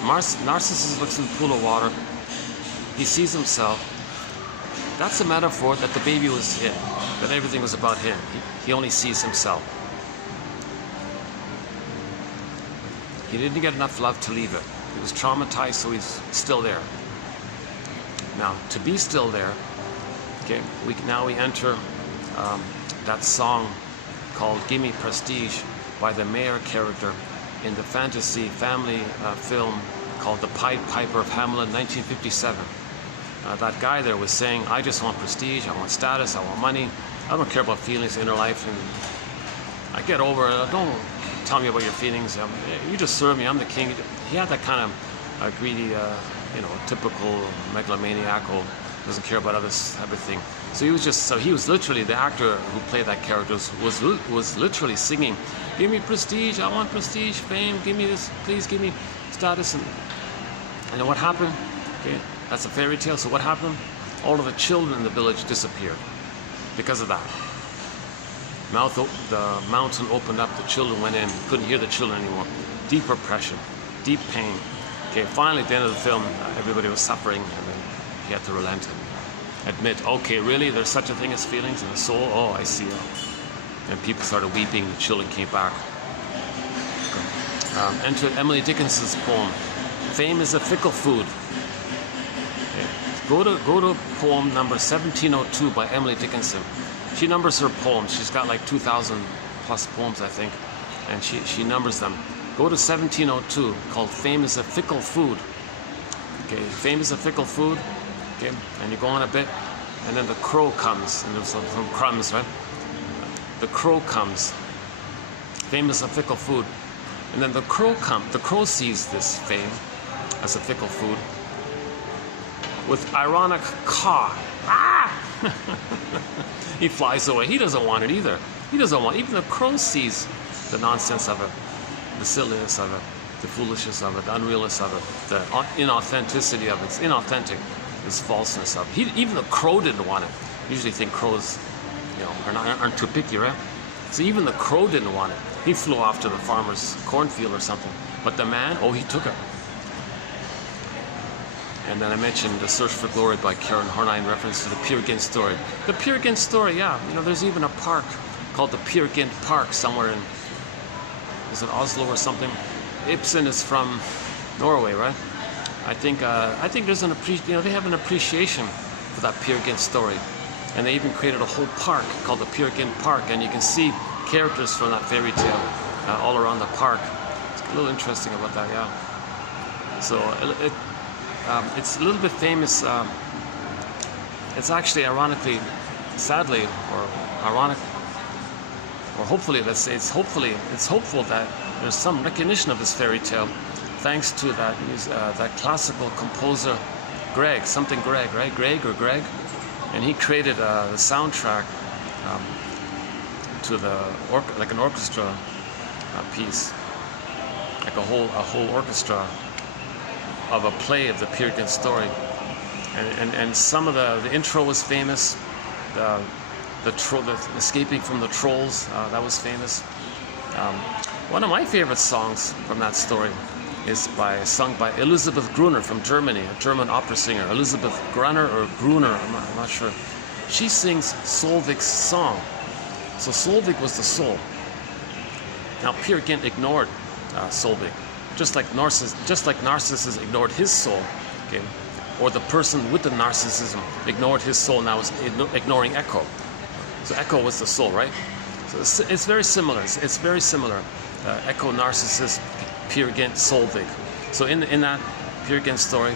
Narcissism looks in the pool of water. He sees himself. That's a metaphor that the baby was him, that everything was about him. He only sees himself. He didn't get enough love to leave it. He was traumatized, so he's still there. Now, to be still there, okay, we enter that song called "Gimme Prestige" by the mayor character in the fantasy family film called The Pied Piper of Hamelin, 1957. That guy there was saying, I just want prestige, I want status, I want money, I don't care about feelings, inner life, and I get over it. Don't tell me about your feelings. You just serve me, I'm the king. He had that kind of greedy, typical megalomaniacal, doesn't care about others type of thing. So he was literally, the actor who played that character was literally singing, give me prestige, I want prestige, fame, give me this, please give me status. And then what happened? Okay, that's a fairy tale. So what happened? All of the children in the village disappeared because of that. The mountain opened up, the children went in, couldn't hear the children anymore. Deep oppression, deep pain. Okay, finally at the end of the film, everybody was suffering, and then he had to relent and admit, okay, really, there's such a thing as feelings in the soul? Oh, I see. And people started weeping, the children came back. Enter Emily Dickinson's poem, Fame is a Fickle Food. Okay. Go to poem number 1702 by Emily Dickinson. She numbers her poems. She's got like 2,000 plus poems, I think, and she numbers them. Go to 1702, called Fame is a Fickle Food. Okay, fame is a fickle food. Okay, and you go on a bit, and then the crow comes, and there's some crumbs, right? The crow comes. Fame is a fickle food. And then the crow sees this fame as a fickle food with ironic caw. Ah! He flies away. He doesn't want it either. He doesn't want it. Even the crow sees the nonsense of it, the silliness of it, the foolishness of it, the unrealness of it, the inauthenticity of it. It's inauthentic, this falseness of it. Even the crow didn't want it. You usually think crows, aren't too picky, right? So even the crow didn't want it. He flew off to the farmer's cornfield or something. But the man, he took it. And then I mentioned The Search for Glory by Karen Horney in reference to the Peer Gynt story. The Peer Gynt story, yeah. There's even a park called the Peer Gynt Park somewhere in, is it Oslo or something? Ibsen is from Norway, right? I think there's they have an appreciation for that Peer Gynt story. And they even created a whole park called the Peer Gynt Park, and you can see characters from that fairy tale all around the park. It's a little interesting about that, yeah. So it's a little bit famous. It's actually ironically, sadly, or ironic, or hopefully, let's say it's hopeful that there's some recognition of this fairy tale, thanks to that classical composer Greg, right? Greg. And he created the soundtrack to like an orchestra piece, like a whole orchestra of a play of the Peer Gynt story. And some of the intro was famous. The escaping from the trolls, that was famous. One of my favorite songs from that story is sung by Elisabeth Gruner from Germany, a German opera singer. Elisabeth Gruner or Gruner, I'm not sure. She sings Solveig's song. So Solveig was the soul. Now Peer Gynt ignored Solveig, just like Narcissus ignored his soul, okay? Or the person with the narcissism ignored his soul, now is ignoring Echo. So Echo was the soul, right? So it's very similar. It's very similar. Echo, Narcissus, Peer Gynt, Solveig. So in that Peer Gynt story,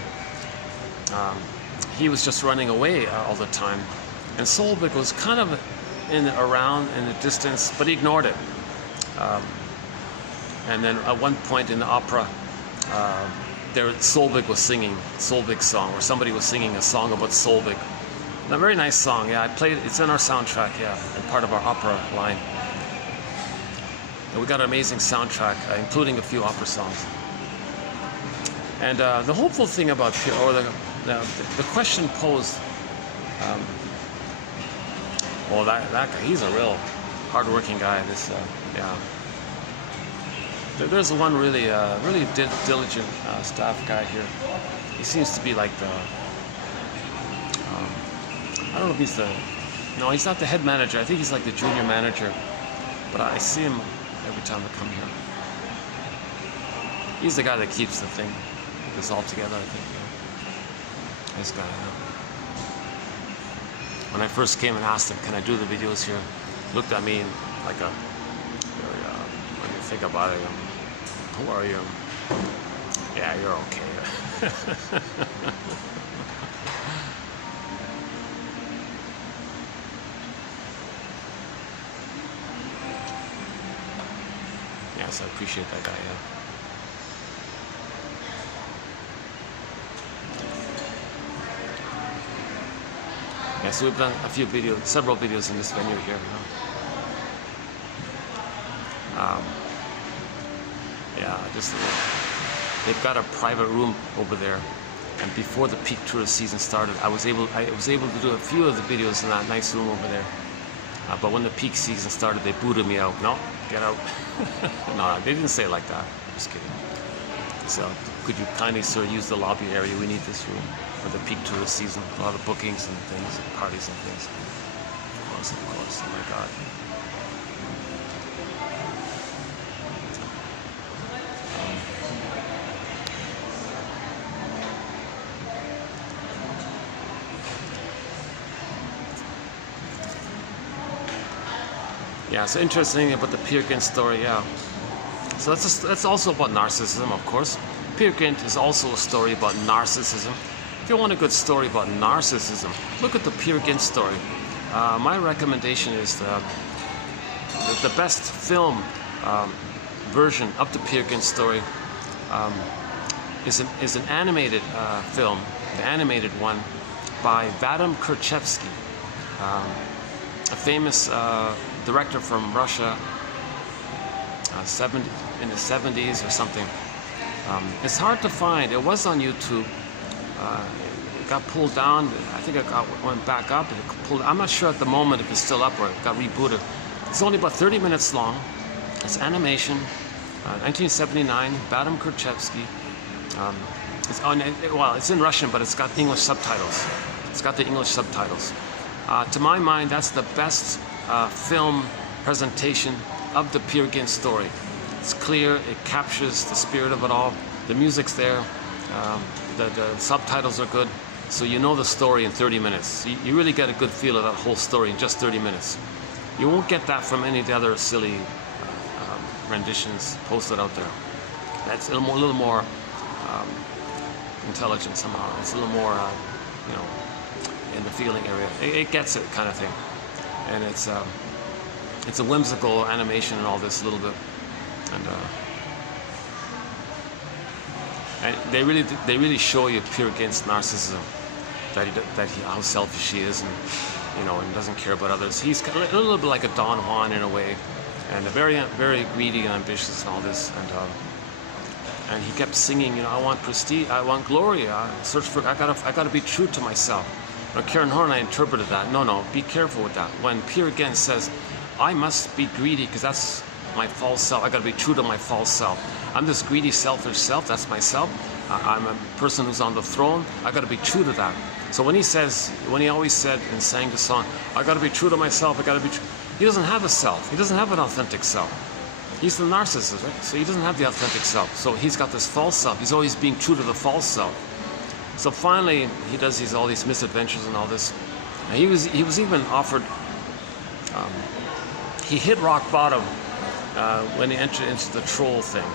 he was just running away all the time, and Solveig was kind of around in the distance, but he ignored it. And then at one point in the opera, Solveig was singing Solveig's song, or somebody was singing a song about Solveig. And a very nice song, yeah. I played it. It's in our soundtrack, yeah, and part of our opera line. And we got an amazing soundtrack, including a few opera songs. And the hopeful thing about the question posed. That guy, he's a real hard-working guy. Yeah. There's one really diligent staff guy here. He seems to be like I don't know if he's not the head manager. I think he's like the junior manager. But I see him every time I come here. He's the guy that keeps this all together, I think. Yeah. This guy, yeah. When I first came and asked him, can I do the videos here? He looked at me like when you think about it, who are you? Yeah, you're okay. Yes, I appreciate that guy, yeah. Yeah, so we've done several videos in this venue here. They've got a private room over there, and before the peak tourist season started, I was able to do a few of the videos in that nice room over there. But when the peak season started, they booted me out. No, get out. No, they didn't say it like that. Just kidding. So, could you kindly, sir, use the lobby area? We need this room for the peak tourist season. A lot of bookings and things, and parties and things. Of course. Oh my God. Yeah, so interesting about the Peer Gynt story, yeah. So that's also about narcissism, of course. Peer Gynt is also a story about narcissism. If you want a good story about narcissism, look at the Peer Gynt story. My recommendation is the best film version of the Peer Gynt story is an animated film, the animated one by Vadim Kurchevsky, a famous director from Russia, in the 70s or something. It's hard to find. It was on YouTube. It got pulled down. I think it went back up. I'm not sure at the moment if it's still up or it got rebooted. It's only about 30 minutes long. It's animation. 1979. Vadim Kurchevsky. It's in Russian, but it's got English subtitles. It's got the English subtitles. To my mind, that's the best film presentation of the Peer Gynt story. It's clear, it captures the spirit of it all. The music's there, the subtitles are good, so you know the story in 30 minutes. You really get a good feel of that whole story in just 30 minutes. You won't get that from any of the other silly renditions posted out there. That's a little more intelligent somehow. It's a little more, in the feeling area. It gets it, kind of thing. And it's a whimsical animation and all this a little bit, and they really show you Peer Gynt's narcissism, how selfish he is, and doesn't care about others. He's a little bit like a Don Juan in a way, and very very greedy and ambitious and all this, and he kept singing, I want prestige, I want glory, I gotta be true to myself. Now, Karen Horn, I interpreted that. No, be careful with that. When Peer Gynt says, I must be greedy because that's my false self. I got to be true to my false self. I'm this greedy, selfish self. That's myself. I'm a person who's on the throne. I got to be true to that. So when he always said and sang the song, I got to be true to myself. I got to be true. He doesn't have a self. He doesn't have an authentic self. He's the narcissist, right? So he doesn't have the authentic self. So he's got this false self. He's always being true to the false self. So finally, he does all these misadventures and all this. And he was even offered. He hit rock bottom when he entered into the troll thing.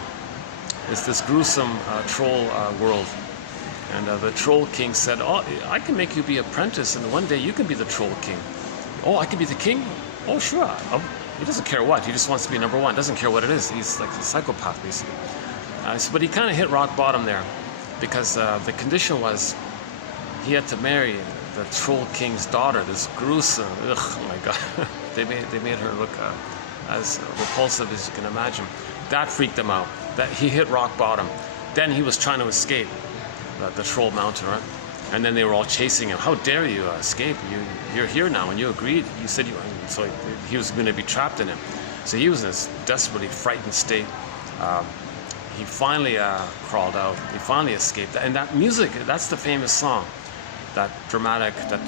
It's this gruesome troll world, and the troll king said, "Oh, I can make you be apprentice, and one day you can be the troll king." "Oh, I can be the king? Oh, sure." He doesn't care what. He just wants to be number one. Doesn't care what it is. He's like a psychopath, basically. But he kind of hit rock bottom there, because the condition was he had to marry the troll king's daughter. This gruesome. Ugh, oh my God. They made her look as repulsive as you can imagine. That freaked him out. That he hit rock bottom. Then he was trying to escape the troll mountain, right? And then they were all chasing him. How dare you escape? You're here now, and you agreed. You said you. So he was going to be trapped in it. So he was in this desperately frightened state. He finally crawled out. He finally escaped. And that music, that's the famous song, that dramatic, that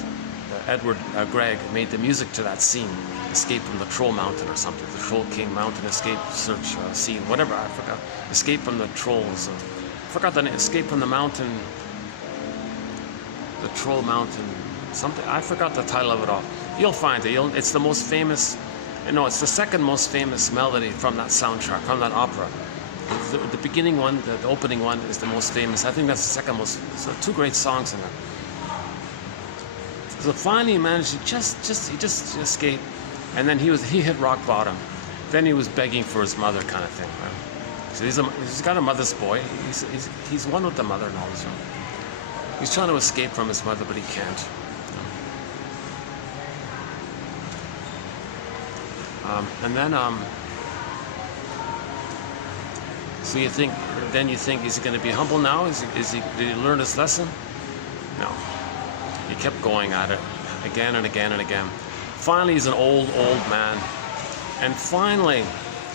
Edward Gregg made the music to that scene, Escape from the Troll Mountain or something, the Troll King Mountain Escape Search scene, whatever, I forgot. Escape from the Trolls. I forgot the name, Escape from the Mountain, the Troll Mountain, something, I forgot the title of it all. You'll find it, it's the most famous, it's the second most famous melody from that soundtrack, from that opera. The beginning one, the opening one is the most famous. I think that's the second most, so two great songs in there. So finally he managed to just escape, and then he hit rock bottom. Then he was begging for his mother, kind of thing. Right? So he's got a mother's boy. He's one with the mother and all this. He's trying to escape from his mother, but he can't. And then so you think, is he going to be humble now? Did he learn his lesson? No. He kept going at it again and again and again. Finally, he's an old man. And finally,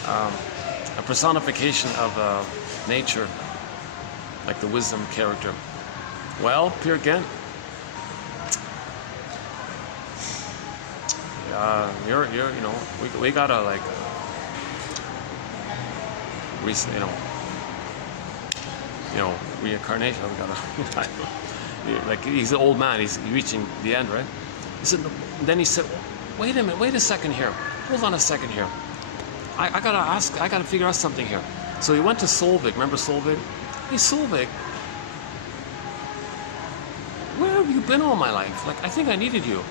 a personification of nature, like the wisdom character. Well, Peer Gynt, you know, we gotta like, reincarnation. We gotta, like, he's an old man. He's reaching the end, right? He said. Then he said, "Wait a minute. Wait a second here. Hold on a second here. I gotta figure out something here." So he went to Solvik. Remember Solvik? Hey, Solvik, where have you been all my life? Like, I think I needed you.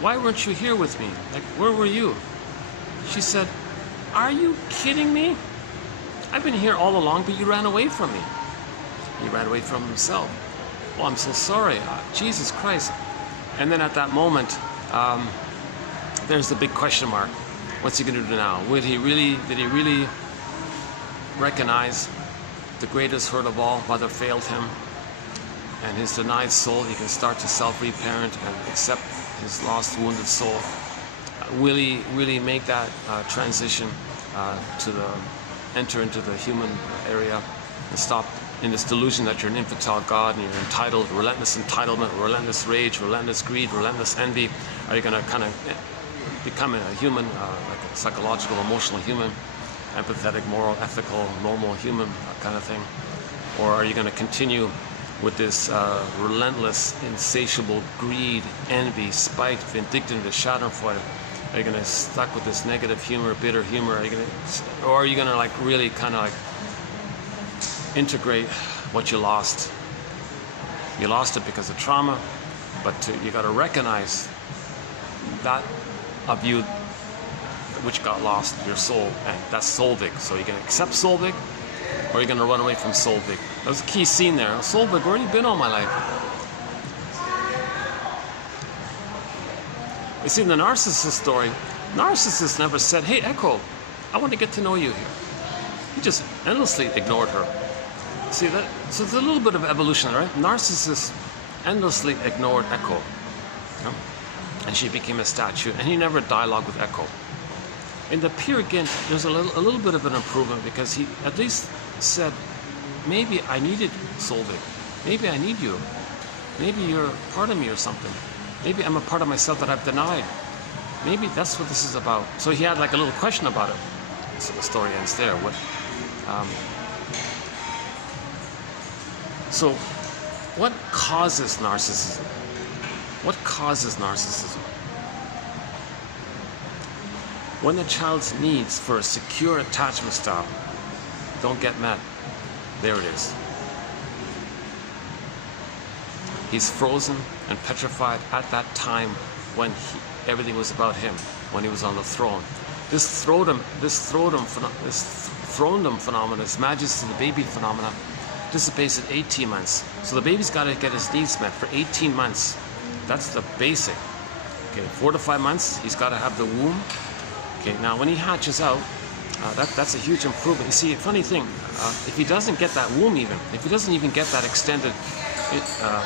Why weren't you here with me? Like, where were you? She said, "Are you kidding me? I've been here all along, but you ran away from me." He ran away from himself. "Oh, I'm so sorry. Jesus Christ." And then at that moment, there's the big question mark. What's he going to do now? Did he really recognize the greatest hurt of all? Mother failed him, and his denied soul, he can start to self-reparent and accept his lost, wounded soul. Will he really make that transition enter into the human area and stop in this delusion that you're an infantile God and you're entitled, relentless entitlement, relentless rage, relentless greed, relentless envy? Are you going to kind of become a human, like a psychological, emotional human, empathetic, moral, ethical, normal human kind of thing? Or are you going to continue with this relentless, insatiable greed, envy, spite, vindictiveness, schadenfreude? Are you going to stuck with this negative humor, bitter humor? Or are you going to like really kind of like integrate what you lost? You lost it because of trauma, but you got to recognize that of you which got lost, your soul, and that's Solvik. So you're going to accept Solvik, or you're going to run away from Solvik. That was a key scene there. Solvik, where have you been all my life? You see, in the narcissist story, narcissist never said, "Hey, Echo, I want to get to know you here." He just endlessly ignored her. See that? So it's a little bit of evolution, right? Narcissist endlessly ignored Echo, you know? And she became a statue, and he never dialogued with Echo. In the Peer Gynt, there's a little bit of an improvement, because he at least said, "Maybe I needed Solvik. Maybe I need you. Maybe you're part of me or something. Maybe I'm a part of myself that I've denied. Maybe that's what this is about." So he had like a little question about it. So the story ends there. So what causes narcissism? What causes narcissism? When the child's needs for a secure attachment style don't get met, there it is. He's frozen and petrified at that time when everything was about him, when he was on the throne. This throndom phenomenon, this majesty of the baby phenomenon, dissipates at 18 months. So the baby's got to get his needs met for 18 months. That's the basic. Okay, 4 to 5 months, he's got to have the womb. Okay, now when he hatches out, that's a huge improvement. You see, funny thing, if he doesn't get that womb even, if he doesn't even get that extended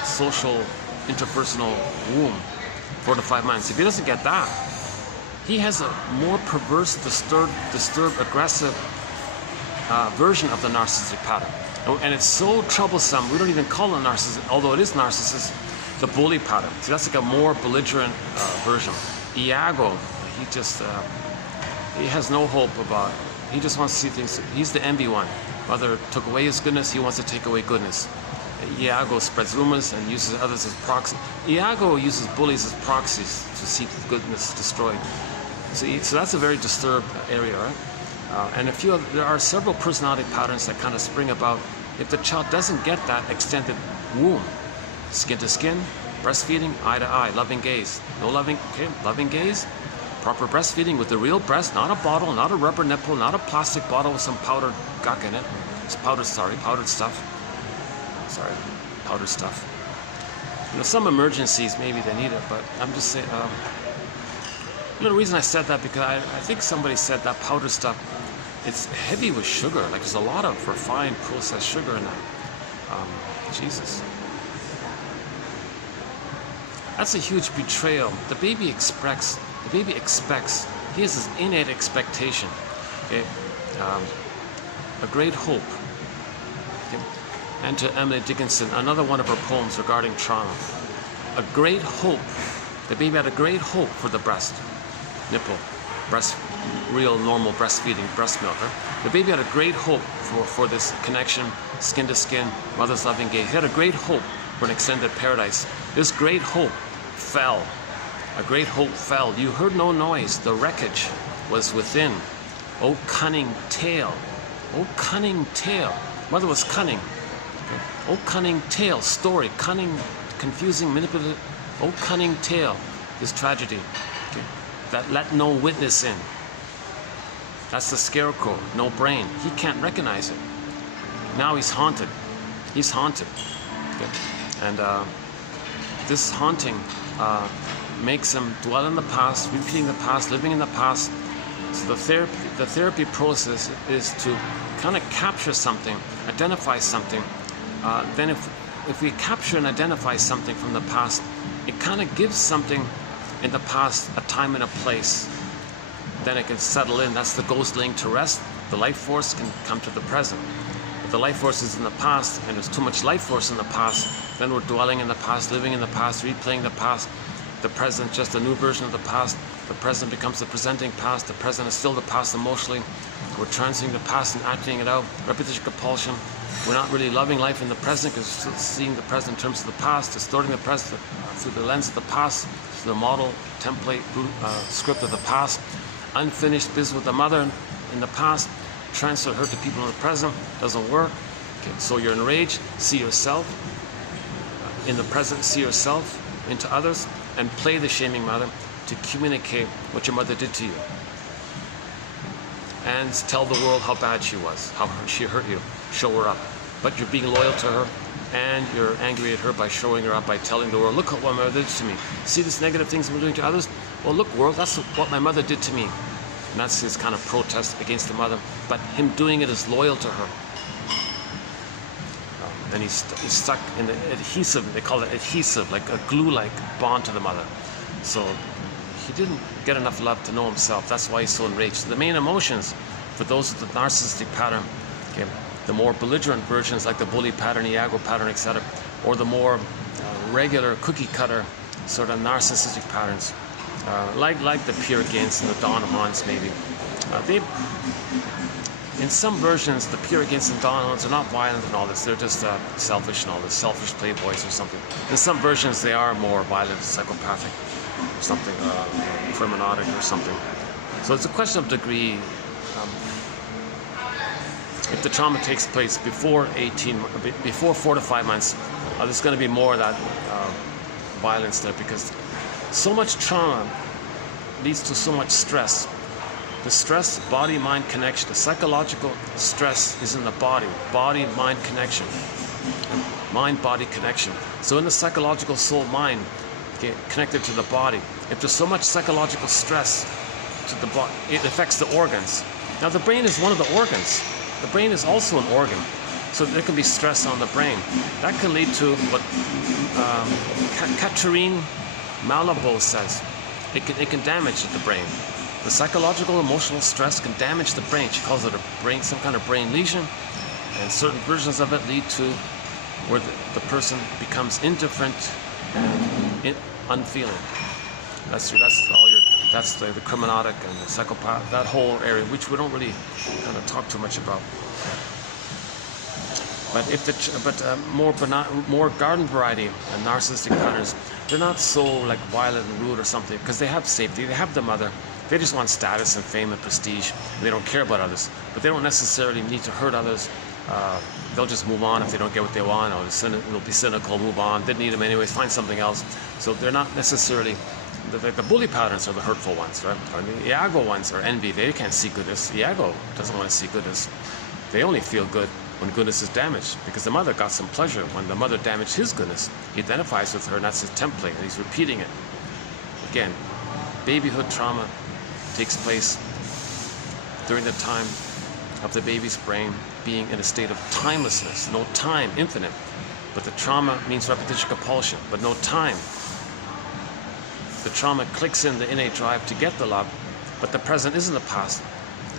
social, interpersonal womb, 4 to 5 months, if he doesn't get that, he has a more perverse, disturbed, aggressive version of the narcissistic pattern. And it's so troublesome, we don't even call it narcissism, although it is narcissism, the bully pattern. See, that's like a more belligerent version. Iago, he has no hope about it. He just wants to see things. He's the envy one. Mother took away his goodness, he wants to take away goodness. Iago spreads rumors and uses others as proxies. Iago uses bullies as proxies to seek goodness destroyed. See, so that's a very disturbed area, right? And there are several personality patterns that kind of spring about if the child doesn't get that extended womb. Skin to skin, breastfeeding, eye to eye, loving gaze. Loving gaze, proper breastfeeding with the real breast, not a bottle, not a rubber nipple, not a plastic bottle with some powdered guck in it. It's powdered stuff. Powdered stuff. You know, some emergencies maybe they need it, but I'm just saying, the reason I said that, because I think somebody said that powder stuff, it's heavy with sugar. Like, there's a lot of refined processed sugar in that. Jesus. That's a huge betrayal. The baby expects, he has this innate expectation. Okay? A great hope. Okay? And to Emily Dickinson, another one of her poems regarding trauma. A great hope. The baby had a great hope for the breast, nipple, breast, real normal breastfeeding, breast milk. Right? The baby had a great hope for this connection, skin to skin, mother's loving gaze. He had a great hope for an extended paradise. This great hope fell. A great hope fell. You heard no noise. The wreckage was within. Oh, cunning tale. Oh, cunning tale. Mother was cunning. Okay. Oh, cunning tale. Story. Cunning, confusing, manipulative. Oh, cunning tale. This tragedy. Okay. That let no witness in. That's the scarecrow. No brain. He can't recognize it. Now he's haunted. He's haunted. Okay. And this haunting makes him dwell in the past, repeating the past, living in the past. So the therapy process is to kind of capture something, identify something. Then if we capture and identify something from the past, it kind of gives something in the past a time and a place. Then it can settle in. That's the ghost laying to rest. The life force can come to the present. If the life force is in the past and there's too much life force in the past, then we're dwelling in the past, living in the past, replaying the past. The present, just a new version of the past. The present becomes the presenting past. The present is still the past emotionally. We're transiting the past and acting it out. Repetition compulsion. We're not really loving life in the present because we're still seeing the present in terms of the past, distorting the present through the lens of the past, through the model, template, script of the past. Unfinished business with the mother in the past. Transfer her to people in the present. Doesn't work. Okay, so you're enraged. See yourself. In the present, see yourself into others. And play the shaming mother to communicate what your mother did to you. And tell the world how bad she was, how she hurt you. Show her up. But you're being loyal to her, and you're angry at her by showing her up, by telling the world, look at what my mother did to me. See these negative things I'm doing to others? Well, look, world, that's what my mother did to me. And that's his kind of protest against the mother. But him doing it is loyal to her. And he's stuck in the adhesive, they call it adhesive, like a glue-like bond to the mother. So he didn't get enough love to know himself. That's why he's so enraged. So the main emotions for those with the narcissistic pattern, okay, the more belligerent versions like the bully pattern, Iago pattern, etc., or the more regular cookie-cutter sort of narcissistic patterns, like the Peer Gynt's and the Don Juans maybe. In some versions, the Peer Gynt's and Don Juans are not violent and all this. They're just selfish and all this, selfish playboys or something. In some versions, they are more violent, psychopathic, or something, criminalic or something. So it's a question of degree. If the trauma takes place before 4 to 5 months, there's going to be more of that violence there, because so much trauma leads to so much stress. The stress, body-mind connection, the psychological stress is in the body-mind connection, mind-body connection. So in the psychological soul-mind, connected to the body, if there's so much psychological stress to the body, it affects the organs. Now the brain is one of the organs. The brain is also an organ. So there can be stress on the brain. That can lead to what Catherine Malabo says. It can damage the brain. The psychological, emotional stress can damage the brain. She calls it some kind of brain lesion, and certain versions of it lead to where the person becomes indifferent and unfeeling. That's the criminalic and the psychopath, that whole area, which we don't really kind of talk too much about. But more garden variety and narcissistic patterns, they're not so like violent and rude or something, because they have safety, they have the mother. They just want status and fame and prestige. And they don't care about others. But they don't necessarily need to hurt others. They'll just move on if they don't get what they want, or they'll be cynical, move on. Didn't need them anyways, find something else. So they're not necessarily, the bully patterns are the hurtful ones, right? Or the Iago ones are envy. They can't see goodness. Iago doesn't want to see goodness. They only feel good when goodness is damaged, because the mother got some pleasure when the mother damaged his goodness. He identifies with her, and that's his template, and he's repeating it. Again, babyhood trauma takes place during the time of the baby's brain being in a state of timelessness, no time, infinite. But the trauma means repetition compulsion, but no time. The trauma clicks in the innate drive to get the love, but the present isn't the past.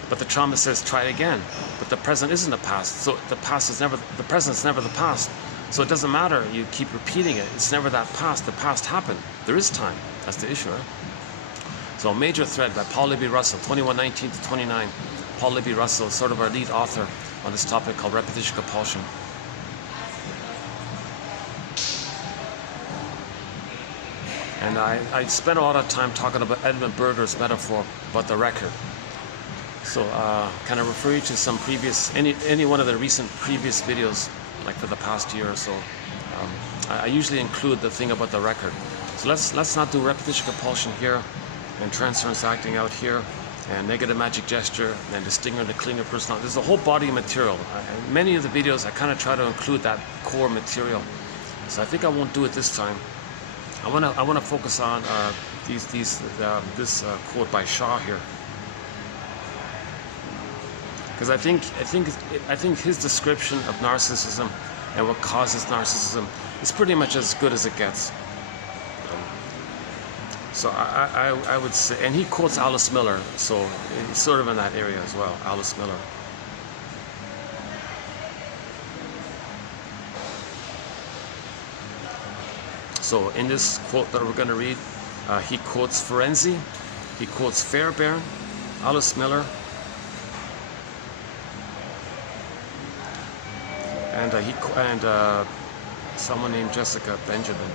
But the trauma says, try it again. But the present isn't the past. So the present is never the past. So it doesn't matter, you keep repeating it. It's never that past. The past happened. There is time. That's the issue, right? So Major Thread by Paul Libby Russell, 2119 to 29. Paul Libby Russell is sort of our lead author on this topic called repetition compulsion. And I spent a lot of time talking about Edmund Berger's metaphor about the record. So can I refer you to some previous, any one of the recent previous videos, like for the past year or so. I usually include the thing about the record. So let's not do repetition compulsion here, and transference acting out here, and negative magic gesture, and distinguishing the cleaner personality. There's a whole body of material. In many of the videos, I kind of try to include that core material. So I think I won't do it this time. I want to focus on this quote by Shaw here, because I think his description of narcissism and what causes narcissism is pretty much as good as it gets. So I would say, and he quotes Alice Miller, so it's sort of in that area as well, Alice Miller. So in this quote that we're going to read, he quotes Ferenczi, he quotes Fairbairn, Alice Miller, and someone named Jessica Benjamin,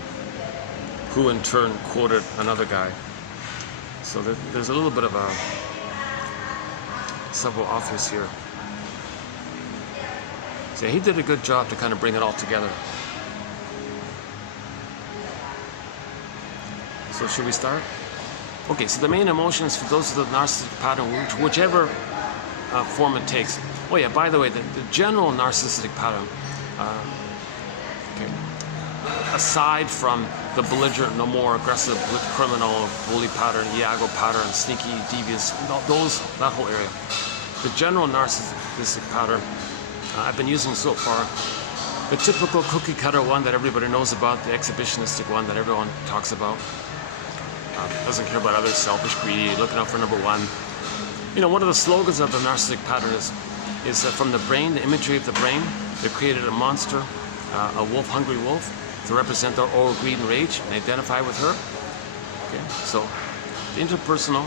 who in turn quoted another guy. So there's a little bit of several authors here. So he did a good job to kind of bring it all together. So should we start? Okay, so the main emotions for those of the narcissistic pattern, whichever form it takes. Oh yeah, by the way, the general narcissistic pattern, okay, aside from the belligerent, no more aggressive, criminal, bully pattern, Iago pattern, sneaky, devious, that whole area. The general narcissistic pattern I've been using so far, the typical cookie cutter one that everybody knows about, the exhibitionistic one that everyone talks about. Doesn't care about others, selfish, greedy, looking out for number one. You know, one of the slogans of the narcissistic pattern is from the brain, the imagery of the brain. They created a monster, a wolf, hungry wolf, to represent their oral greed and rage and identify with her. Okay, so the interpersonal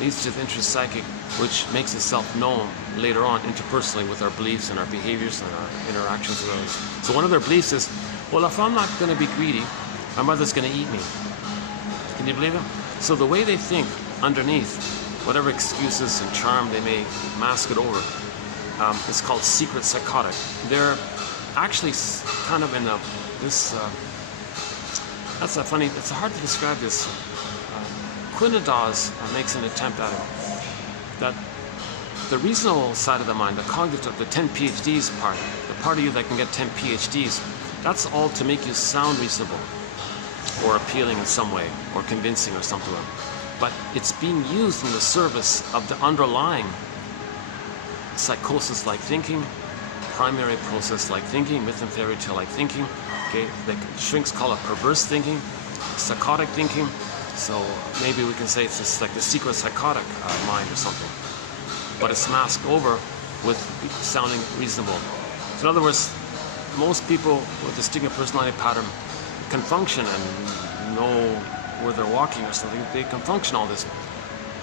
leads to the intrapsychic, which makes itself known later on interpersonally with our beliefs and our behaviors and our interactions with others. So one of their beliefs is, well, if I'm not going to be greedy, my mother's going to eat me. Can you believe it? So the way they think underneath, whatever excuses and charm they may mask it over, it's called secret psychotic. They're actually kind of in that's a funny, it's hard to describe this. Quinadaz makes an attempt at it. That the reasonable side of the mind, the cognitive, the 10 PhDs part, the part of you that can get 10 PhDs, that's all to make you sound reasonable, or appealing in some way, or convincing or something. But it's being used in the service of the underlying psychosis-like thinking, primary process-like thinking, myth and fairy tale-like thinking. Okay, the shrinks call it perverse thinking, psychotic thinking. So maybe we can say it's just like the secret psychotic mind or something. But it's masked over with sounding reasonable. So in other words, most people with the distinctive personality pattern can function and know where they're walking or something. They can function all this,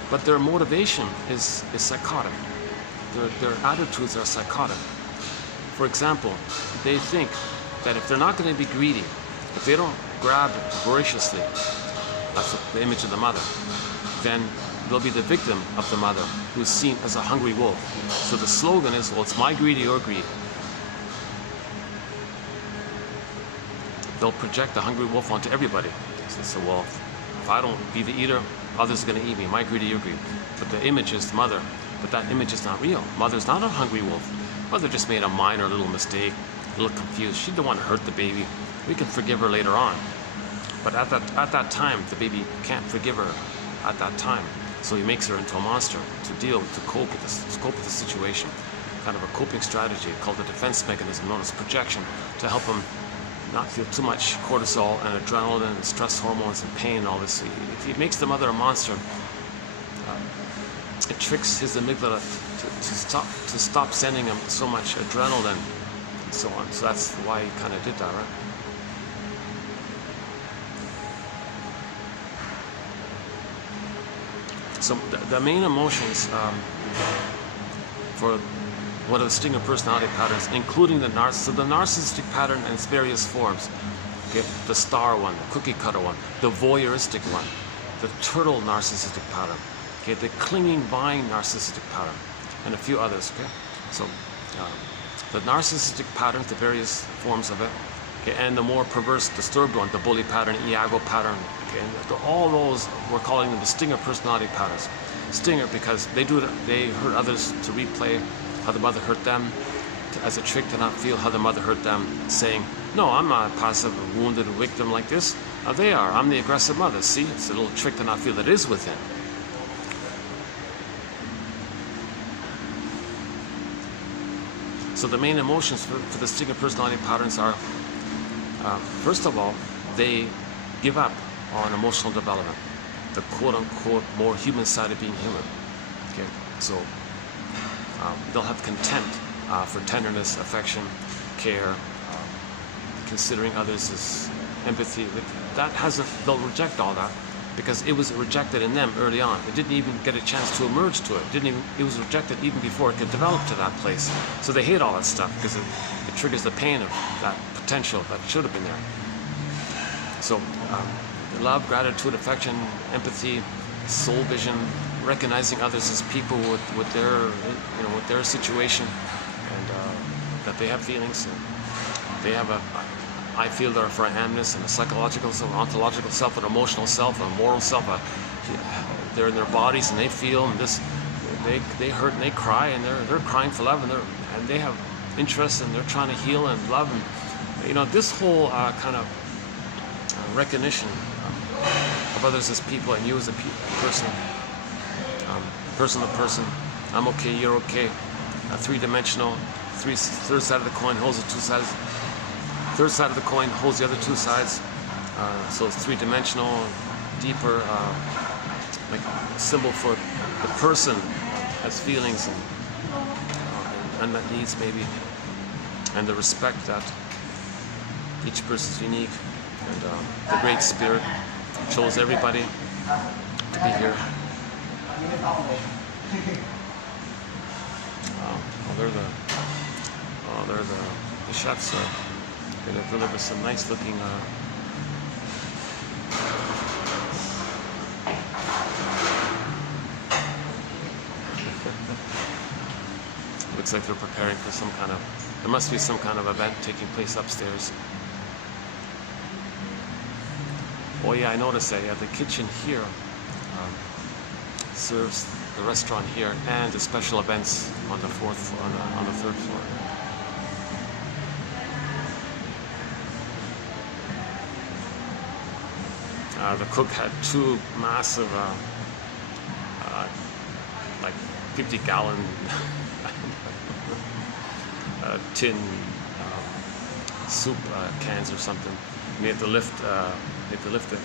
but their motivation is psychotic. Their attitudes are psychotic. For example, they think that if they're not going to be greedy, if they don't grab voraciously, that's the image of the mother, then they'll be the victim of the mother, who's seen as a hungry wolf. So the slogan is, well, it's my greed or your greed. They'll project the hungry wolf onto everybody. So they say, well, if I don't be the eater, others are going to eat me. My greed or your greed. But the image is the mother. But that image is not real. Mother's not a hungry wolf. Mother just made a minor little mistake, a little confused. She didn't want to hurt the baby. We can forgive her later on. But at that time, the baby can't forgive her at that time. So he makes her into a monster to cope with the situation. Kind of a coping strategy called the defense mechanism known as projection, to help him not feel too much cortisol and adrenaline and stress hormones and pain and all this. If he makes the mother a monster, it tricks his amygdala to stop sending him so much adrenaline and so on. So that's why he kind of did that, right? So the main emotions for one of the stinger personality patterns, including the narcissistic pattern and its various forms. Okay, the star one, the cookie cutter one, the voyeuristic one, the turtle narcissistic pattern, okay, the clinging vine narcissistic pattern, and a few others. Okay, so the narcissistic patterns, the various forms of it, okay, and the more perverse, disturbed one, the bully pattern, Iago pattern. Okay, and all those, we're calling them the stinger personality patterns. Stinger because they hurt others to replay how the mother hurt them, as a trick to not feel how the mother hurt them, saying, no, I'm not a passive, wounded victim like this. They are. I'm the aggressive mother. See, it's a little trick to not feel that is within. So the main emotions for the stinger personality patterns are, first of all, they give up on emotional development, the quote-unquote more human side of being human. Okay, so they'll have contempt for tenderness, affection, care, considering others as empathy. They'll reject all that because it was rejected in them early on. It didn't even get a chance to emerge to it. It was rejected even before it could develop to that place. So they hate all that stuff because it triggers the pain of that potential that should have been there. So love, gratitude, affection, empathy, soul vision, recognizing others as people with their situation, and that they have feelings, and they have I feel they're for amness and a psychological self, ontological self, an emotional self, a moral self. They're in their bodies and they feel, and they hurt and they cry, and they're crying for love, and they have interests and they're trying to heal and love, and this whole kind of recognition of others as people and you as a person. Person to person, I'm okay, you're okay. Three-dimensional, third side of the coin holds the two sides. Third side of the coin holds the other two sides. So it's three-dimensional, deeper, like a symbol for the person has feelings and unmet needs maybe, and the respect that each person is unique, and the Great Spirit chose everybody to be here. They're the chefs going to deliver some nice looking looks like they're preparing for some kind of, there must be some kind of event taking place upstairs. Oh yeah, I noticed that. Yeah, the kitchen here serves the restaurant here and the special events on the third floor. The cook had two massive, like 50-gallon tin soup cans or something. And you have to lift it.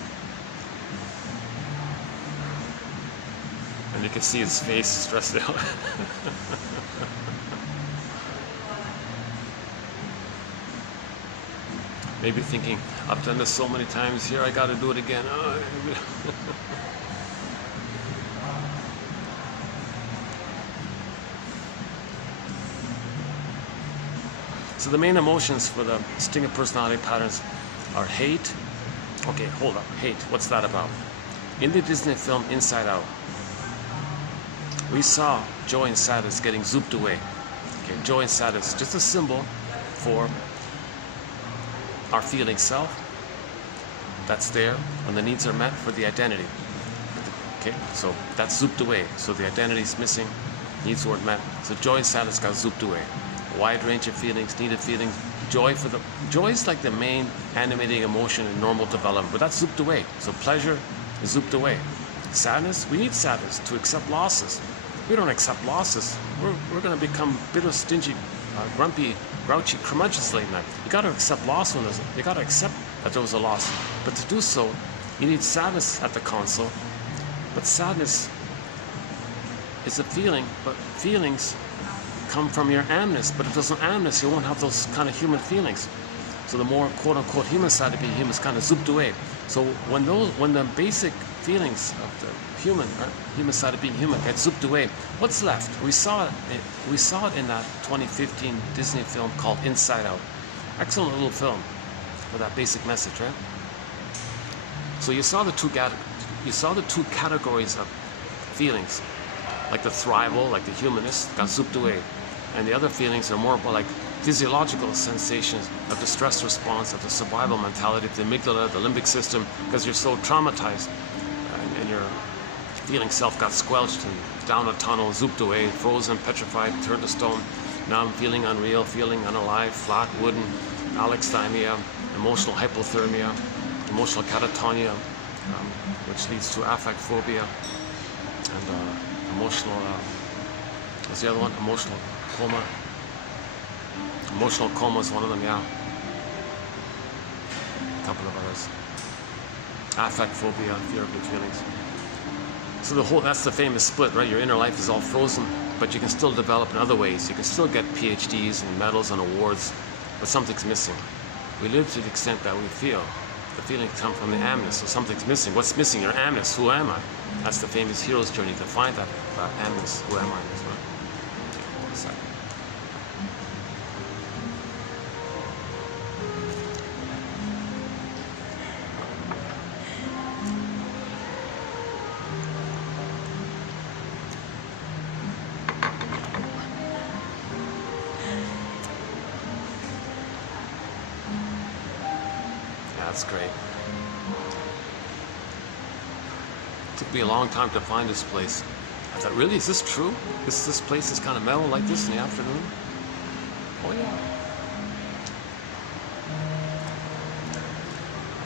And you can see his face stressed out. Maybe thinking, I've done this so many times here, I gotta do it again. So the main emotions for the stinger personality patterns are hate. Okay, hold up, hate, what's that about? In the Disney film Inside Out, we saw joy and sadness getting zooped away. Okay, joy and sadness, just a symbol for our feeling self that's there when the needs are met for the identity. Okay, so that's zooped away. So the identity is missing, needs weren't met. So joy and sadness got zooped away. Wide range of feelings, needed feelings. Joy is like the main animating emotion in normal development, but that's zooped away. So pleasure is zooped away. Sadness, we need sadness to accept losses. We don't accept losses. We're going to become bitter, stingy, grumpy, grouchy, curmudgeonly late night. You got to accept loss when there's. You got to accept that there was a loss. But to do so, you need sadness at the console. But sadness is a feeling, but feelings come from your amness. But if there's no amness, you won't have those kind of human feelings. So the more quote-unquote human side of being human is kind of zooped away. So when the basic feelings of the human side of being human get zooped away, what's left? We saw it in that 2015 Disney film called Inside Out. Excellent little film with that basic message, right? So you saw the two categories of feelings, like the thrival, like the humanist, got zooped away, and the other feelings are more about like physiological sensations of the stress response, of the survival mentality, the amygdala, the limbic system, because you're so traumatized, and your feeling self got squelched and down a tunnel, zooped away, frozen, petrified, turned to stone. Now I'm feeling unreal, feeling unalive, flat, wooden, alexithymia, emotional hypothermia, emotional catatonia, which leads to affect phobia, and emotional, what's the other one? Emotional coma. Emotional coma is one of them, yeah. A couple of others. Affect phobia, fear of new feelings. So that's the famous split, right? Your inner life is all frozen, but you can still develop in other ways. You can still get PhDs and medals and awards, but something's missing. We live to the extent that we feel. The feelings come from the amness, so something's missing. What's missing? Your amness. Who am I? That's the famous hero's journey, to find that amness. Who am I? That's right. Okay, 1 second. That's great. It took me a long time to find this place. I thought, really, is this true? This place is kind of mellow like this in the afternoon? Oh yeah.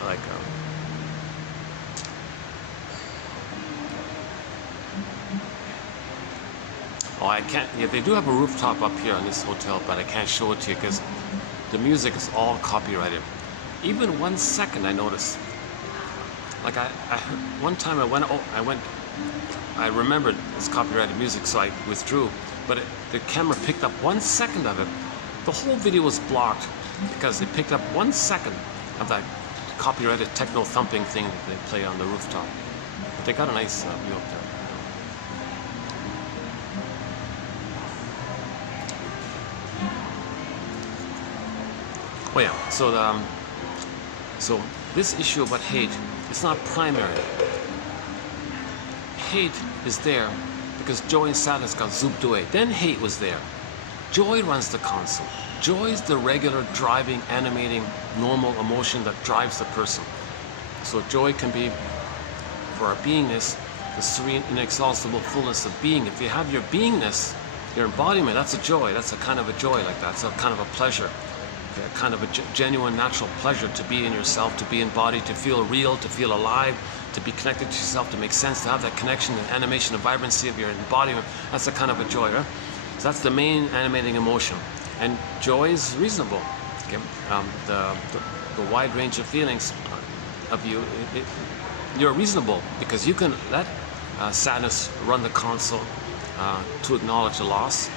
I like Oh, I can't. Yeah, they do have a rooftop up here in this hotel, but I can't show it to you because the music is all copyrighted. Even 1 second, I noticed. Like one time I remembered it's copyrighted music, so I withdrew. But the camera picked up 1 second of it. The whole video was blocked because it picked up 1 second of that copyrighted techno thumping thing that they play on the rooftop. But they got a nice view up there. Oh yeah. So this issue about hate, it's not primary. Hate is there because joy and sadness got zooped away. Then hate was there. Joy runs the console. Joy is the regular, driving, animating, normal emotion that drives the person. So joy can be, for our beingness, the serene, inexhaustible fullness of being. If you have your beingness, your embodiment, that's a joy. That's a kind of a joy like that. It's a kind of a pleasure. A kind of a genuine, natural pleasure to be in yourself, to be embodied, to feel real, to feel alive, to be connected to yourself, to make sense, to have that connection and animation and vibrancy of your embodiment. That's a kind of a joy, right? So that's the main animating emotion. And joy is reasonable. Okay? The wide range of feelings of you, you're reasonable because you can let sadness run the console to acknowledge the loss.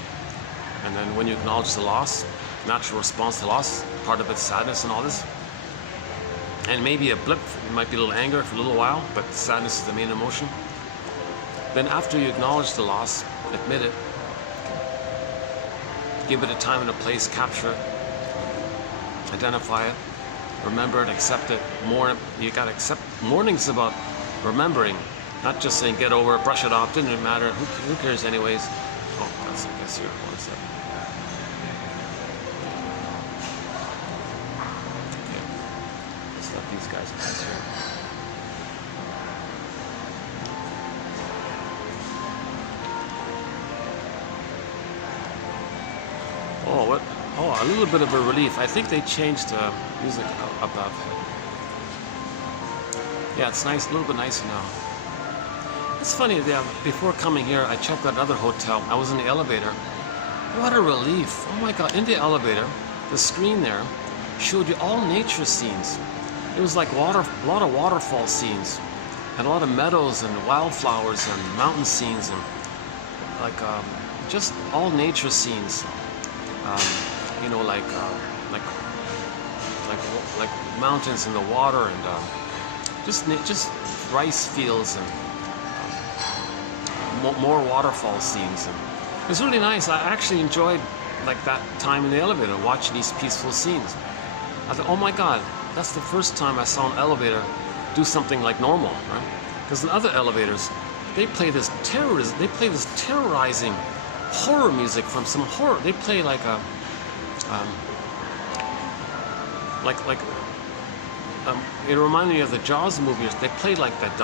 And then when you acknowledge the loss, natural response to loss, part of it's sadness and all this. And maybe a blip, it might be a little anger for a little while, but sadness is the main emotion. Then after you acknowledge the loss, admit it, give it a time and a place, capture it, identify it, remember it, accept it. You gotta accept, mourning's about remembering, not just saying get over it, brush it off, didn't matter, who cares anyways. Oh, that's, I guess here, 1 second. These guys pass here. Oh, what? Oh, a little bit of a relief. I think they changed the music above. Yeah, it's nice, a little bit nicer now. It's funny, before coming here, I checked out another hotel. I was in the elevator. What a relief. Oh my God, in the elevator, the screen there showed you all nature scenes. It was like a lot of waterfall scenes, and a lot of meadows and wildflowers and mountain scenes, and like just all nature scenes. You know, like mountains in the water, and just rice fields, and more waterfall scenes. And it was really nice. I actually enjoyed like that time in the elevator, watching these peaceful scenes. I thought, oh my God, that's the first time I saw an elevator do something like normal, right? Because in other elevators, they play this terrorizing horror music from some horror. They play like a it reminded me of the Jaws movies. They played like that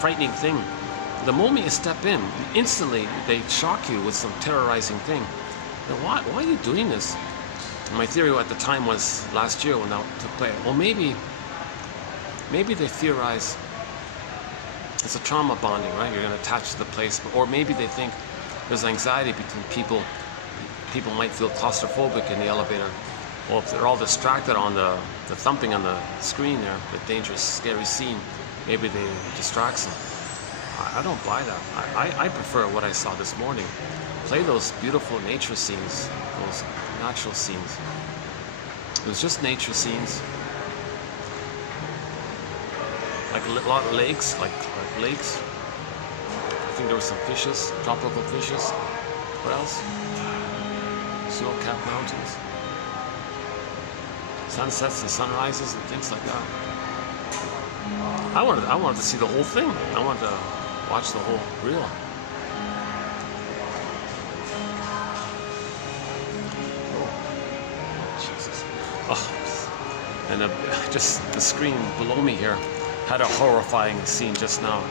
frightening thing. The moment you step in, instantly they shock you with some terrorizing thing. Now, why are you doing this? And my theory at the time was, last year when that took place, well, maybe they theorize it's a trauma bonding, right? You're going to attach to the place, or maybe they think there's anxiety between people. People might feel claustrophobic in the elevator. Well, if they're all distracted on the thumping on the screen there, the dangerous, scary scene, maybe they distracts them. I don't buy that. I prefer what I saw this morning. Play those beautiful nature scenes, those natural scenes. It was just nature scenes. Like a lot of lakes, like lakes. I think there were some fishes, tropical fishes. What else? Snow-capped mountains. Sunsets and sunrises and things like that. I wanted to see the whole thing. I wanted to watch the whole reel. Oh, Jesus. Oh, and just the screen below me here had a horrifying scene just now.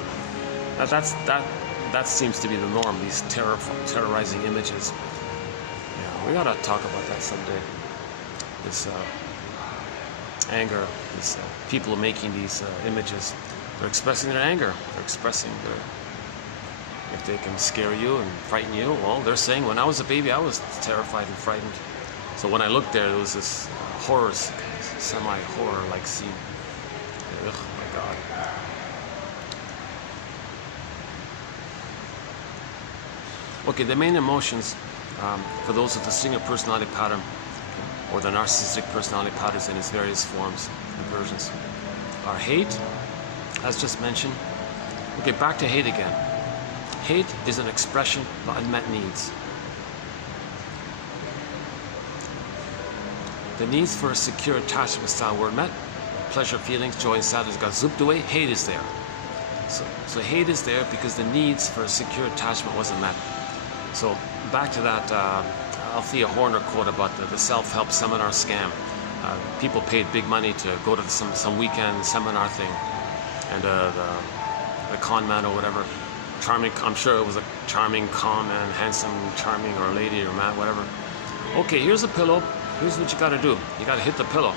That seems to be the norm. These terrorizing images. Yeah, we gotta talk about that someday. This anger, these people making these images. They're expressing their anger. They're expressing their. If they can scare you and frighten you, well, they're saying, when I was a baby, I was terrified and frightened. So when I looked there was this horror, semi-horror-like scene. Ugh, my God. Okay, the main emotions for those with the single personality pattern or the narcissistic personality patterns in its various forms and versions are hate, as just mentioned. Okay, back to hate again. Hate is an expression of unmet needs. The needs for a secure attachment style were met. Pleasure, feelings, joy, and sadness got zooped away. Hate is there. So hate is there because the needs for a secure attachment wasn't met. So back to that Althea Horner quote about the self-help seminar scam. People paid big money to go to some weekend seminar thing, and the con man or whatever, charming. I'm sure it was a charming con man, handsome, charming, or lady or man, whatever. Okay, here's a pillow. Here's what you got to do. You got to hit the pillow.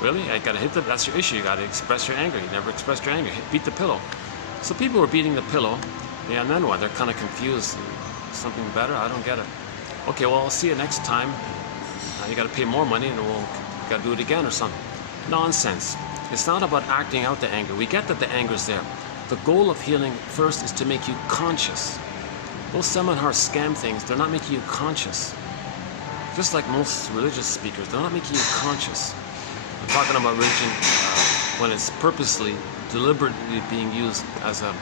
Really? I got to hit the. That's your issue. You got to express your anger. You never expressed your anger. Beat the pillow. So people were beating the pillow. Yeah, and then what? They're kind of confused. Something better? I don't get it. Okay, well, I'll see you next time. You got to pay more money, and we'll got to do it again or something. Nonsense. It's not about acting out the anger. We get that the anger's there. The goal of healing first is to make you conscious. Those seminar scam things, they're not making you conscious. Just like most religious speakers, they're not making you conscious. I'm talking about religion when it's purposely, deliberately being used as to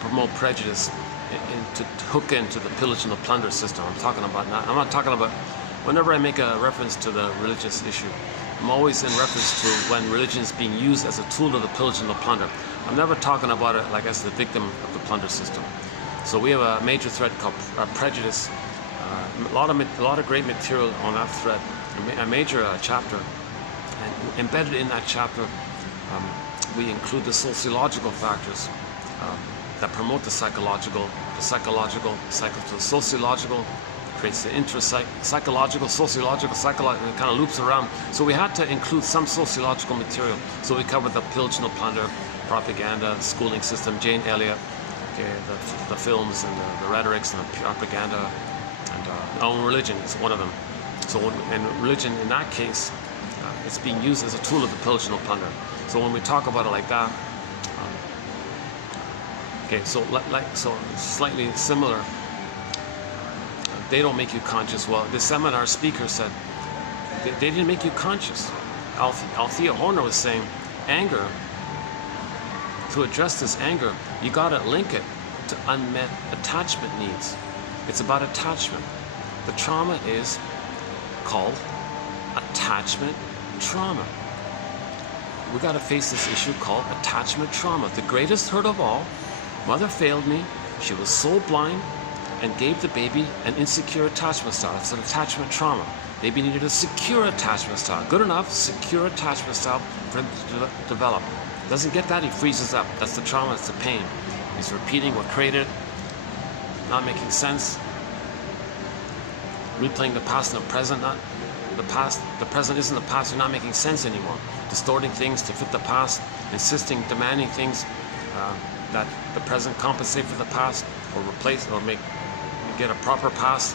promote prejudice and to hook into the pillage and the plunder system. I'm not talking about, whenever I make a reference to the religious issue, I'm always in reference to when religion is being used as a tool of the pillage and the plunder. I'm never talking about it like as the victim of the plunder system. So we have a major thread called prejudice. A lot of great material on that thread. A major chapter, and embedded in that chapter, we include the sociological factors that promote the sociological creates the psychological, sociological, it kind of loops around. So we had to include some sociological material. So we covered the pillage and the plunder, propaganda, schooling system, Jane Elliott, okay, the films and the rhetorics and the propaganda, and our own religion is one of them. So and religion in that case, it's being used as a tool of the pillage and plunder. So when we talk about it like that, okay, so so slightly similar. They don't make you conscious. Well, the seminar speaker said they didn't make you conscious. Althea Horner was saying, anger, to address this anger, you gotta link it to unmet attachment needs. It's about attachment. The trauma is called attachment trauma. We gotta face this issue called attachment trauma. The greatest hurt of all, mother failed me, she was so blind, and gave the baby an insecure attachment style. It's an attachment trauma. Baby needed a secure attachment style. Good enough, secure attachment style for him to develop. Doesn't get that, he freezes up. That's the trauma, it's the pain. He's repeating what created, not making sense. Replaying the past and the present, not the past. The present isn't the past, you're not making sense anymore. Distorting things to fit the past, insisting, demanding things that the present compensate for the past, or replace, or get a proper past.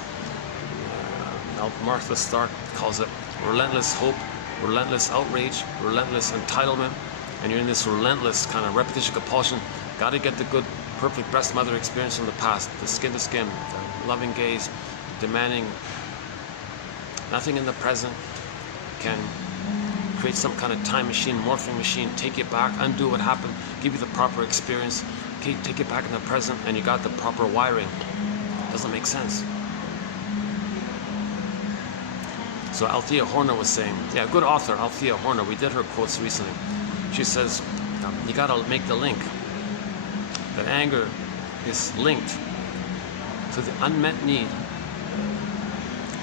Martha Stark calls it relentless hope, relentless outrage, relentless entitlement, and you're in this relentless kind of repetition compulsion. Got to get the good, perfect breast mother experience from the past, the skin to skin, the loving gaze, demanding. Nothing in the present can create some kind of time machine, morphing machine, take it back, undo what happened, give you the proper experience, take it back in the present, and you got the proper wiring. Doesn't make sense. So Althea Horner was saying, yeah, good author, Althea Horner, we did her quotes recently. She says, you gotta make the link. That anger is linked to the unmet need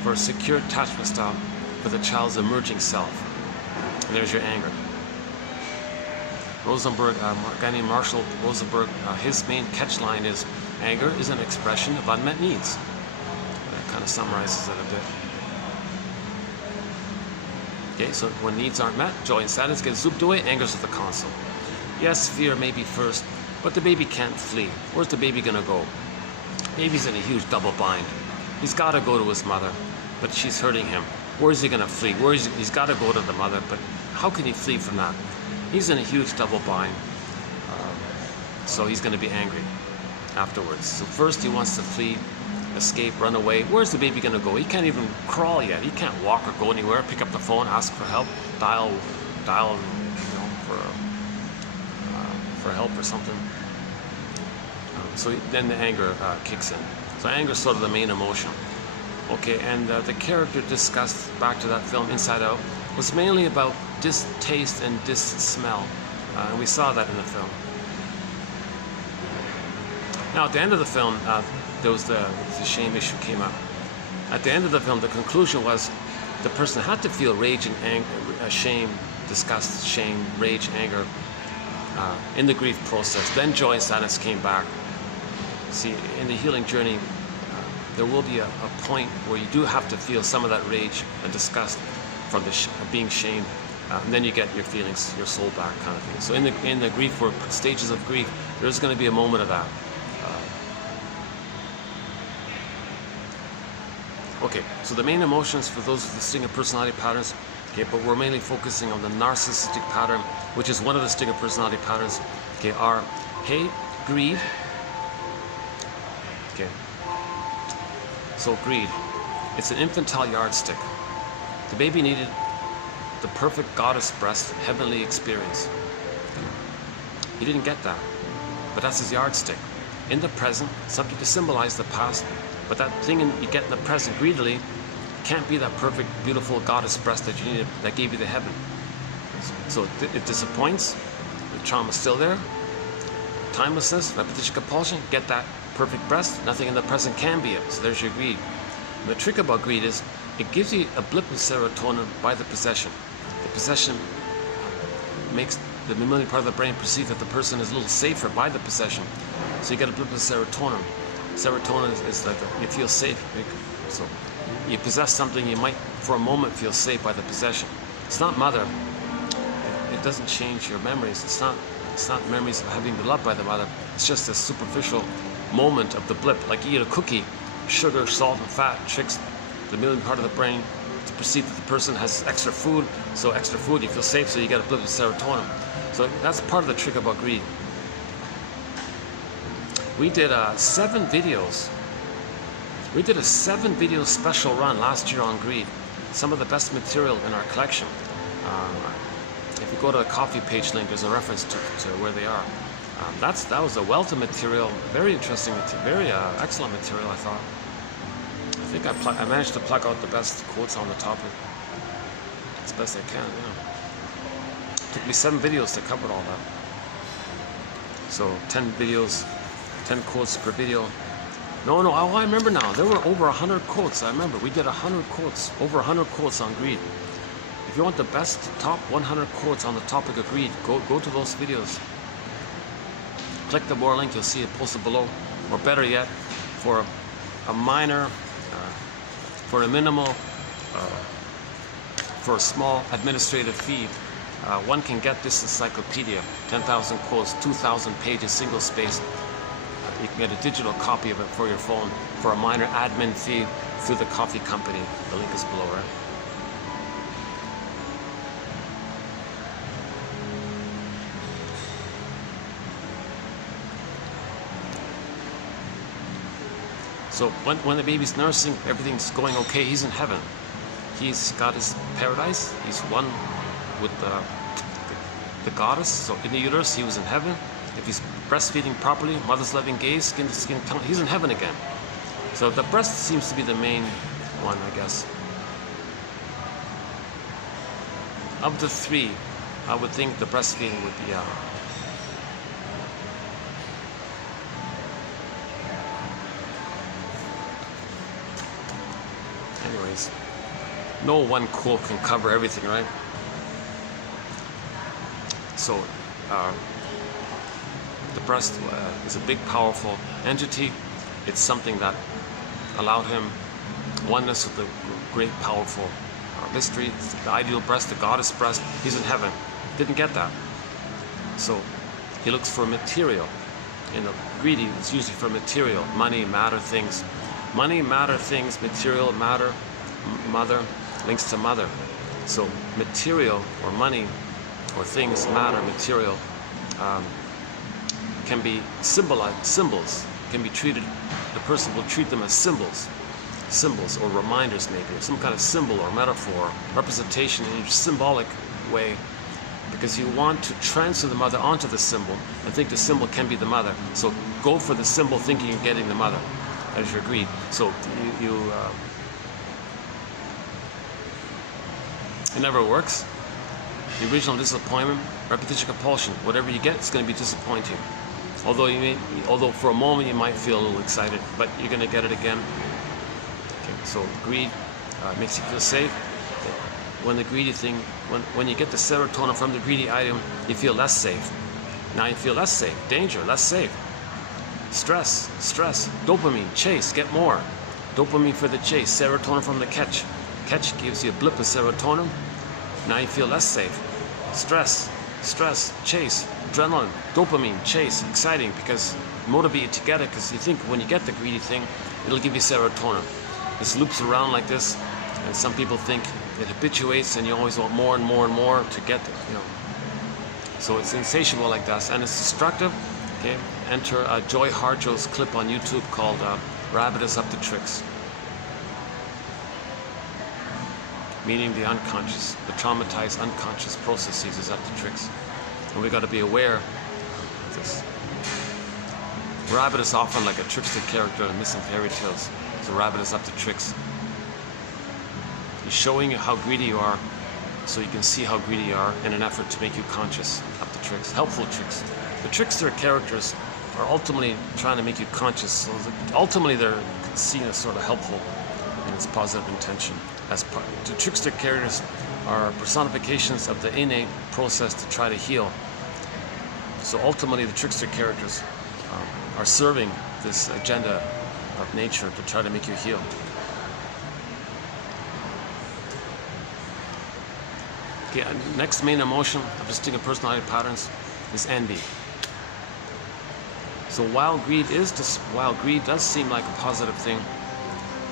for a secure attachment style for the child's emerging self. And there's your anger. Rosenberg, a guy named Marshall Rosenberg, his main catchline is, anger is an expression of unmet needs. That kind of summarizes it a bit. Okay, so when needs aren't met, joy and sadness get zooped away, anger's at the console. Yes, fear may be first, but the baby can't flee. Where's the baby gonna go? Baby's in a huge double bind. He's gotta go to his mother, but she's hurting him. Where's he gonna flee? He's gotta go to the mother, but how can he flee from that? He's in a huge double bind, so he's gonna be angry afterwards. So first he wants to flee, escape, run away. Where's the baby gonna go? He can't even crawl yet. He can't walk or go anywhere. Pick up the phone, ask for help, dial, for help or something. So then the anger kicks in. So anger is sort of the main emotion. Okay, and the character discussed, back to that film Inside Out, was mainly about distaste and dis-smell, and we saw that in the film. Now at the end of the film, there was the shame issue came up. At the end of the film, the conclusion was the person had to feel rage and anger, shame, disgust, shame, rage, anger in the grief process. Then joy and sadness came back. See, in the healing journey, there will be a point where you do have to feel some of that rage and disgust from being shamed, and then you get your feelings, your soul back, kind of thing. So in the grief work, stages of grief, there's going to be a moment of that. Okay, so the main emotions for those with the stinger personality patterns, okay, but we're mainly focusing on the narcissistic pattern, which is one of the stinger personality patterns, okay, are hate, greed, okay. So greed, it's an infantile yardstick. The baby needed the perfect goddess breast, heavenly experience. He didn't get that, but that's his yardstick. In the present, something to symbolize the past, but that thing you get in the present greedily can't be that perfect, beautiful goddess breast that you needed, that gave you the heaven. So it disappoints, the trauma's still there, timelessness, repetition, compulsion, get that perfect breast, nothing in the present can be it, so there's your greed. And the trick about greed is, it gives you a blip of serotonin by the possession. The possession makes the mammalian part of the brain perceive that the person is a little safer by the possession. So you get a blip of serotonin. Serotonin is like you feel safe. So you possess something, you might for a moment feel safe by the possession. It's not mother. It doesn't change your memories. It's not memories of having been loved by the mother. It's just a superficial moment of the blip. Like you eat a cookie, sugar, salt, and fat tricks the mammalian part of the brain perceive that the person has extra food, so extra food, you feel safe, so you get a blip of serotonin. So that's part of the trick about greed. We did 7 videos. We did a 7-video special run last year on greed. Some of the best material in our collection. If you go to the coffee page link, there's a reference to where they are. That was a wealth of material, very interesting, very excellent material, I thought. I think I managed to pluck out the best quotes on the topic as best I can. It took me 7 videos to cover all that. So 10 videos, 10 quotes per video. No, I remember now. There were over 100 quotes. I remember we did 100 quotes, over 100 quotes on greed. If you want the best top 100 quotes on the topic of greed, go to those videos. Click the more link, you'll see it posted below. Or better yet, for a minor, for a minimal, for a small administrative fee, one can get this encyclopedia, 10,000 quotes, 2,000 pages, single spaced. You can get a digital copy of it for your phone for a minor admin fee through the coffee company. The link is below, right? So when the baby's nursing, everything's going okay, he's in heaven. He's got his paradise, he's one with the goddess. So in the uterus, he was in heaven. If he's breastfeeding properly, mother's loving gaze, skin to skin, tongue, he's in heaven again. So the breast seems to be the main one, I guess. Of the 3, I would think the breastfeeding would be anyways, no one quote can cover everything, right? So the breast is a big, powerful entity. It's something that allowed him oneness with the great, powerful mystery. It's the ideal breast, the goddess breast. He's in heaven. Didn't get that. So he looks for material. In the greedy, it's usually for material, money, matter, things. Money, matter, things, material, matter, mother, links to mother. So material or money or things, matter, material, can be symbolized, symbols can be treated, the person will treat them as symbols or reminders maybe, or some kind of symbol or metaphor, representation in a symbolic way, because you want to transfer the mother onto the symbol and think the symbol can be the mother. So go for the symbol thinking you're getting the mother as your greed. So it never works. The original disappointment, repetition compulsion, whatever you get, it's going to be disappointing. Although for a moment you might feel a little excited, but you're going to get it again. Okay, so greed makes you feel safe. When the greedy thing, when you get the serotonin from the greedy item, you feel less safe. Now you feel less safe. Danger, less safe. Stress, dopamine, chase, get more. Dopamine for the chase, serotonin from the catch. Catch gives you a blip of serotonin. Now you feel less safe. Stress, chase, adrenaline, dopamine, chase, exciting, because motivate you to get it, because you think when you get the greedy thing, it'll give you serotonin. This loops around like this, and some people think it habituates and you always want more and more and more to get it, So it's insatiable like that, and it's destructive. Okay, enter Joy Harjo's clip on YouTube called "Rabbit is Up to Tricks," meaning the unconscious, the traumatized unconscious processes is up to tricks, and we got to be aware of this. Rabbit is often like a trickster character in missing fairy tales. So rabbit is up to tricks. He's showing you how greedy you are, so you can see how greedy you are in an effort to make you conscious. Up to tricks, helpful tricks. The trickster characters are ultimately trying to make you conscious, so ultimately they're seen as sort of helpful in its positive intention. The trickster characters are personifications of the innate process to try to heal. So ultimately the trickster characters are serving this agenda of nature to try to make you heal. Okay, next main emotion of distinct personality patterns is envy. So while greed does seem like a positive thing,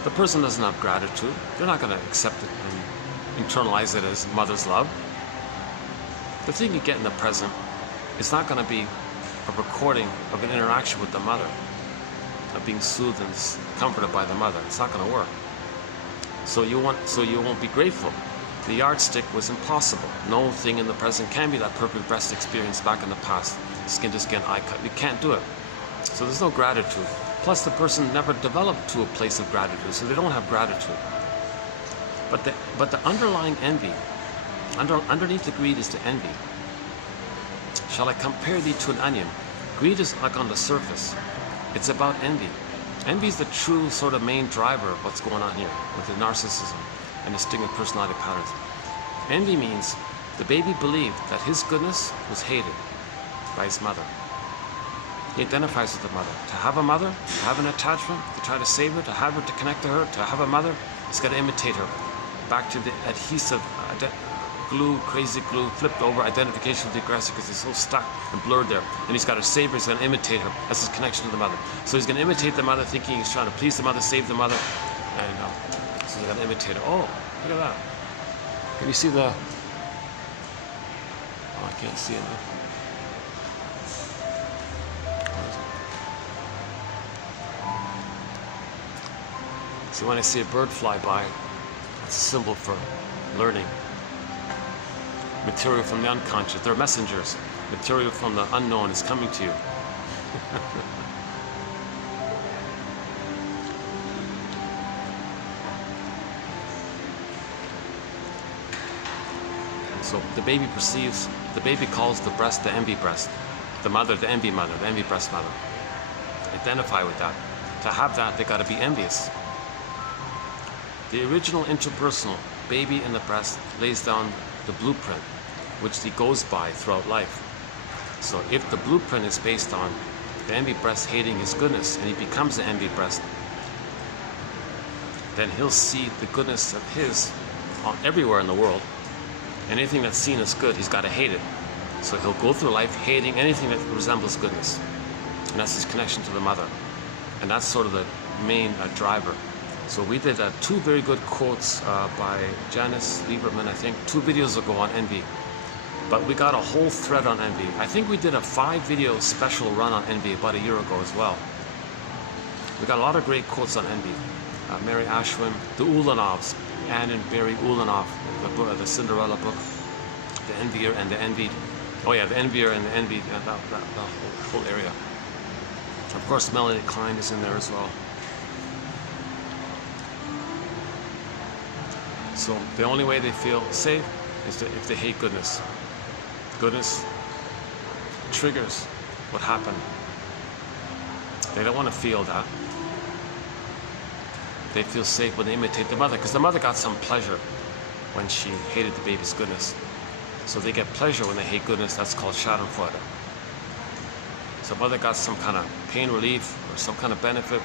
the person doesn't have gratitude. They're not going to accept it internalize it as mother's love. The thing you get in the present is not going to be a recording of an interaction with the mother, of being soothed and comforted by the mother. It's not going to work. So you won't be grateful. The yardstick was impossible. No thing in the present can be that perfect breast experience back in the past. Skin to skin, eye cut. You can't do it. So there's no gratitude. Plus the person never developed to a place of gratitude, so they don't have gratitude. But the underlying envy, underneath the greed is the envy. Shall I compare thee to an onion? Greed is like on the surface. It's about envy. Envy is the true sort of main driver of what's going on here with the narcissism and the distinct personality patterns. Envy means the baby believed that his goodness was hated by his mother. He identifies with the mother. To have a mother, to have an attachment, to try to save her, to have her, to connect to her, to have a mother, he's got to imitate her. Back to the adhesive, glue, crazy glue, flipped over identification with the aggressor because he's so stuck and blurred there. And he's got to save her, he's going to imitate her. That's his connection to the mother. So he's going to imitate the mother, thinking he's trying to please the mother, save the mother. And so he's got to imitate her. Oh, look at that. Can you see the... Oh, I can't see it now. See, when I see a bird fly by, it's a symbol for learning. Material from the unconscious. They're messengers. Material from the unknown is coming to you. So the baby perceives, the baby calls the breast the envy breast. The mother, the envy breast mother. Identify with that. To have that, they got to be envious. The original interpersonal baby in the breast lays down the blueprint which he goes by throughout life. So if the blueprint is based on the envy breast hating his goodness and he becomes the envy breast, then he'll see the goodness of his everywhere in the world. Anything that's seen as good, he's got to hate it. So he'll go through life hating anything that resembles goodness. And that's his connection to the mother. And that's sort of the main driver. So we did 2 very good quotes by Janice Lieberman, I think, 2 videos ago on envy. But we got a whole thread on envy. I think we did a 5-video special run on envy about a year ago as well. We got a lot of great quotes on envy. Mary Ashwin, the Ulanovs, Anne and Barry Ulanoff, the Cinderella book, the envier and the envied. Oh yeah, the envier and the envied, the whole area. Of course, Melanie Klein is in there as well. So the only way they feel safe is if they hate goodness. Goodness triggers what happened. They don't want to feel that. They feel safe when they imitate the mother, because the mother got some pleasure when she hated the baby's goodness. So they get pleasure when they hate goodness. That's called schadenfreude. So mother got some kind of pain relief or some kind of benefit,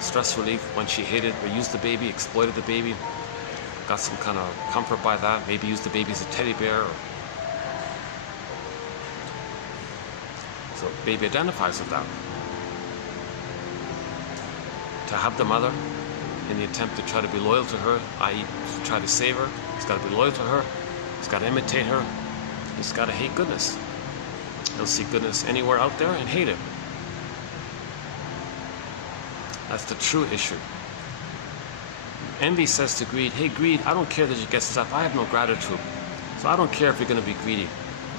stress relief when she hated or used the baby, exploited the baby. Got some kind of comfort by that. Maybe used the baby as a teddy bear. So baby identifies with that. To have the mother in the attempt to try to be loyal to her, i.e. to try to save her, he's got to be loyal to her, he's got to imitate her, he's got to hate goodness. He'll see goodness anywhere out there and hate it. That's the true issue. Envy says to greed, hey greed, I don't care that you get stuff, I have no gratitude. So I don't care if you're going to be greedy.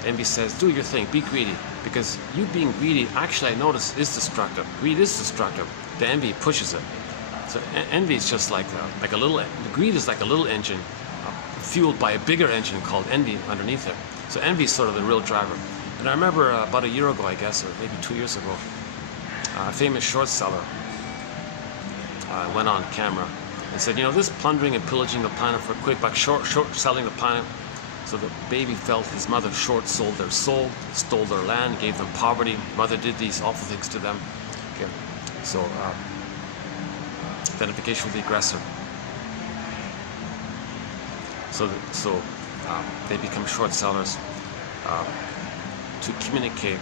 Envy says, do your thing, be greedy. Because you being greedy, actually I notice, is destructive. Greed is destructive. The envy pushes it. So envy is just like a little, greed is like a little engine fueled by a bigger engine called envy underneath it. So envy is sort of the real driver. And I remember about a year ago, I guess, or maybe 2 years ago, a famous short seller went on camera and said, you know, this plundering and pillaging the planet for a quick buck, short selling the planet. So the baby felt his mother short sold their soul, stole their land, gave them poverty. Mother did these awful things to them. Okay. So identification with the aggressor. So they become short sellers to communicate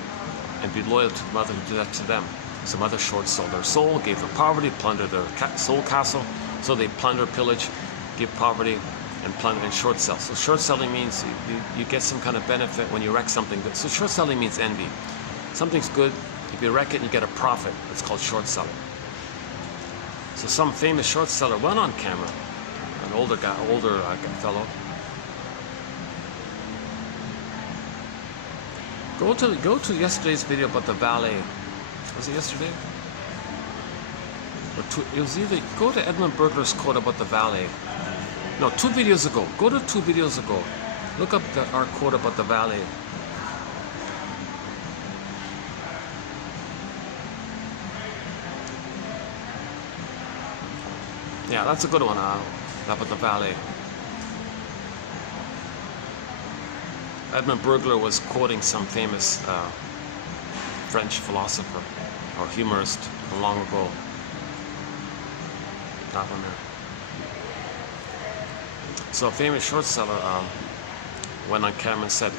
and be loyal to the mother who did that to them. So mother short sold their soul, gave them poverty, plundered their soul castle. So they plunder, pillage, give poverty, and short sell. So short selling means you get some kind of benefit when you wreck something good. So short selling means envy. Something's good, if you wreck it and you get a profit, it's called short selling. So some famous short seller went on camera, an older fellow. Go to yesterday's video about the valet. Was it yesterday? It was either, go to Edmund Burglar's quote about the valet. No, 2 videos ago. Go to 2 videos ago. Look up our quote about the valet. Yeah, that's a good one, about the valet. Edmund Burglar was quoting some famous French philosopher or humorist long ago. That one there. So a famous short seller went on camera and said,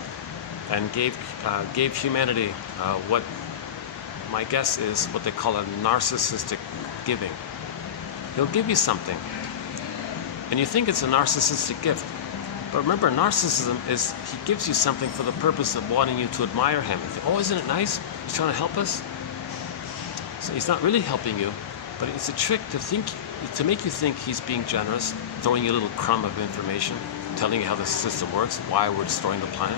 and gave humanity what my guess is what they call a narcissistic giving. He'll give you something, and you think it's a narcissistic gift. But remember, narcissism is he gives you something for the purpose of wanting you to admire him. You think, oh, isn't it nice? He's trying to help us. So he's not really helping you, but it's a trick to make you think he's being generous, throwing you a little crumb of information, telling you how the system works, why we're destroying the planet.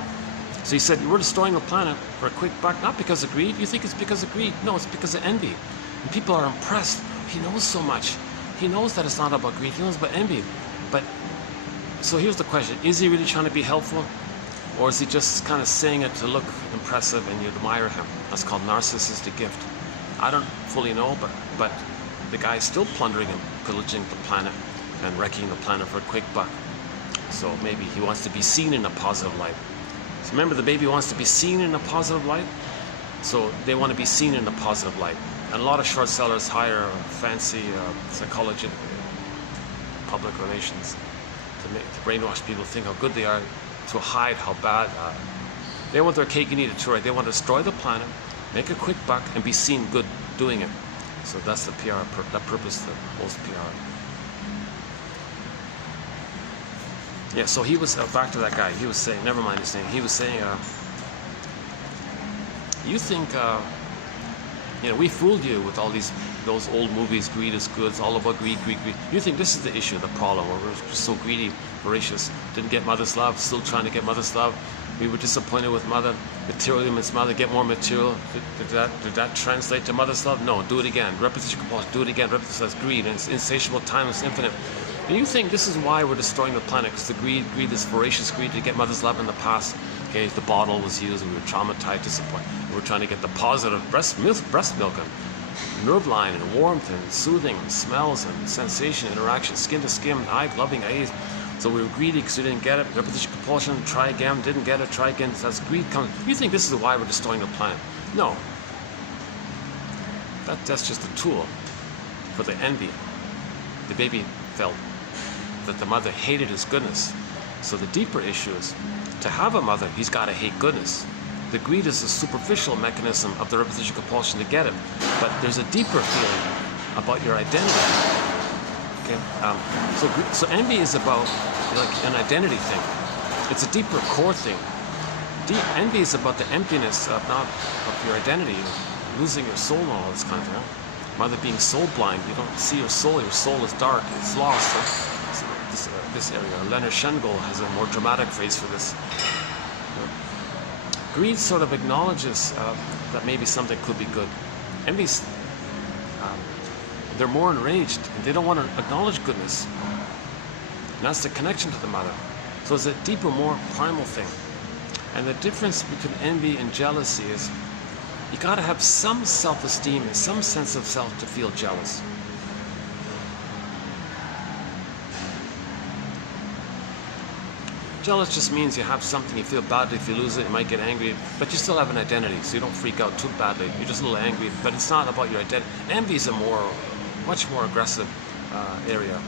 So he said, we're destroying the planet for a quick buck, not because of greed. You think it's because of greed. No, it's because of envy. And people are impressed. He knows so much. He knows that it's not about greed. He knows about envy. But so here's the question: is he really trying to be helpful, or is he just kind of saying it to look impressive and you admire him? That's called narcissistic gift. I don't fully know, but the guy is still plundering and pillaging the planet and wrecking the planet for a quick buck. So maybe he wants to be seen in a positive light. So remember, the baby wants to be seen in a positive light. So they want to be seen in a positive light. And a lot of short sellers hire fancy psychology, public relations, to brainwash people, think how good they are, to hide how bad. They want their cake and eat it too, right? They want to destroy the planet, make a quick buck, and be seen good doing it. So that's the PR, that purpose that holds PR. Yeah, so he was, back to that guy, he was saying, never mind his name, he was saying, you think, you know, we fooled you with all those old movies, greed is good, it's all about greed, greed, greed. You think this is the issue, the problem, where we're just so greedy, voracious, didn't get mother's love, still trying to get mother's love. We were disappointed with mother, material means mother, get more material. Did that translate to mother's love? No, do it again. Repetition compulsion, do it again. Repetition, that's greed, and it's insatiable, timeless, infinite. And you think this is why we're destroying the planet, because the greed is voracious greed to get mother's love in the past. Okay, the bottle was used, and we were traumatized, disappointed. We were trying to get the positive breast milk and nerve line and warmth and soothing and smells and sensation, interaction, skin to skin, eye, loving eyes. So we were greedy because we didn't get it. Repetition compulsion, try again, didn't get it, try again. That's greed coming. You think this is why we're destroying the planet? No. That's just a tool for the envy. The baby felt that the mother hated his goodness. So the deeper issue is, to have a mother, he's got to hate goodness. The greed is a superficial mechanism of the repetition compulsion to get it. But there's a deeper feeling about your identity. Okay? So envy is about like an identity thing. It's a deeper core thing. Envy is about the emptiness of your identity, losing your soul and all this kind of thing. Mother being soul blind, you don't see your soul is dark, it's lost. So this area, Leonard Shengold has a more dramatic phrase for this. Greed sort of acknowledges that maybe something could be good. Envy's they're more enraged, and they don't want to acknowledge goodness. And that's the connection to the mother. So it's a deeper, more primal thing. And the difference between envy and jealousy is you got to have some self-esteem and some sense of self to feel jealous. Jealous just means you have something, you feel badly if you lose it, you might get angry, but you still have an identity, so you don't freak out too badly. You're just a little angry, but it's not about your identity. Envy is a much more aggressive area,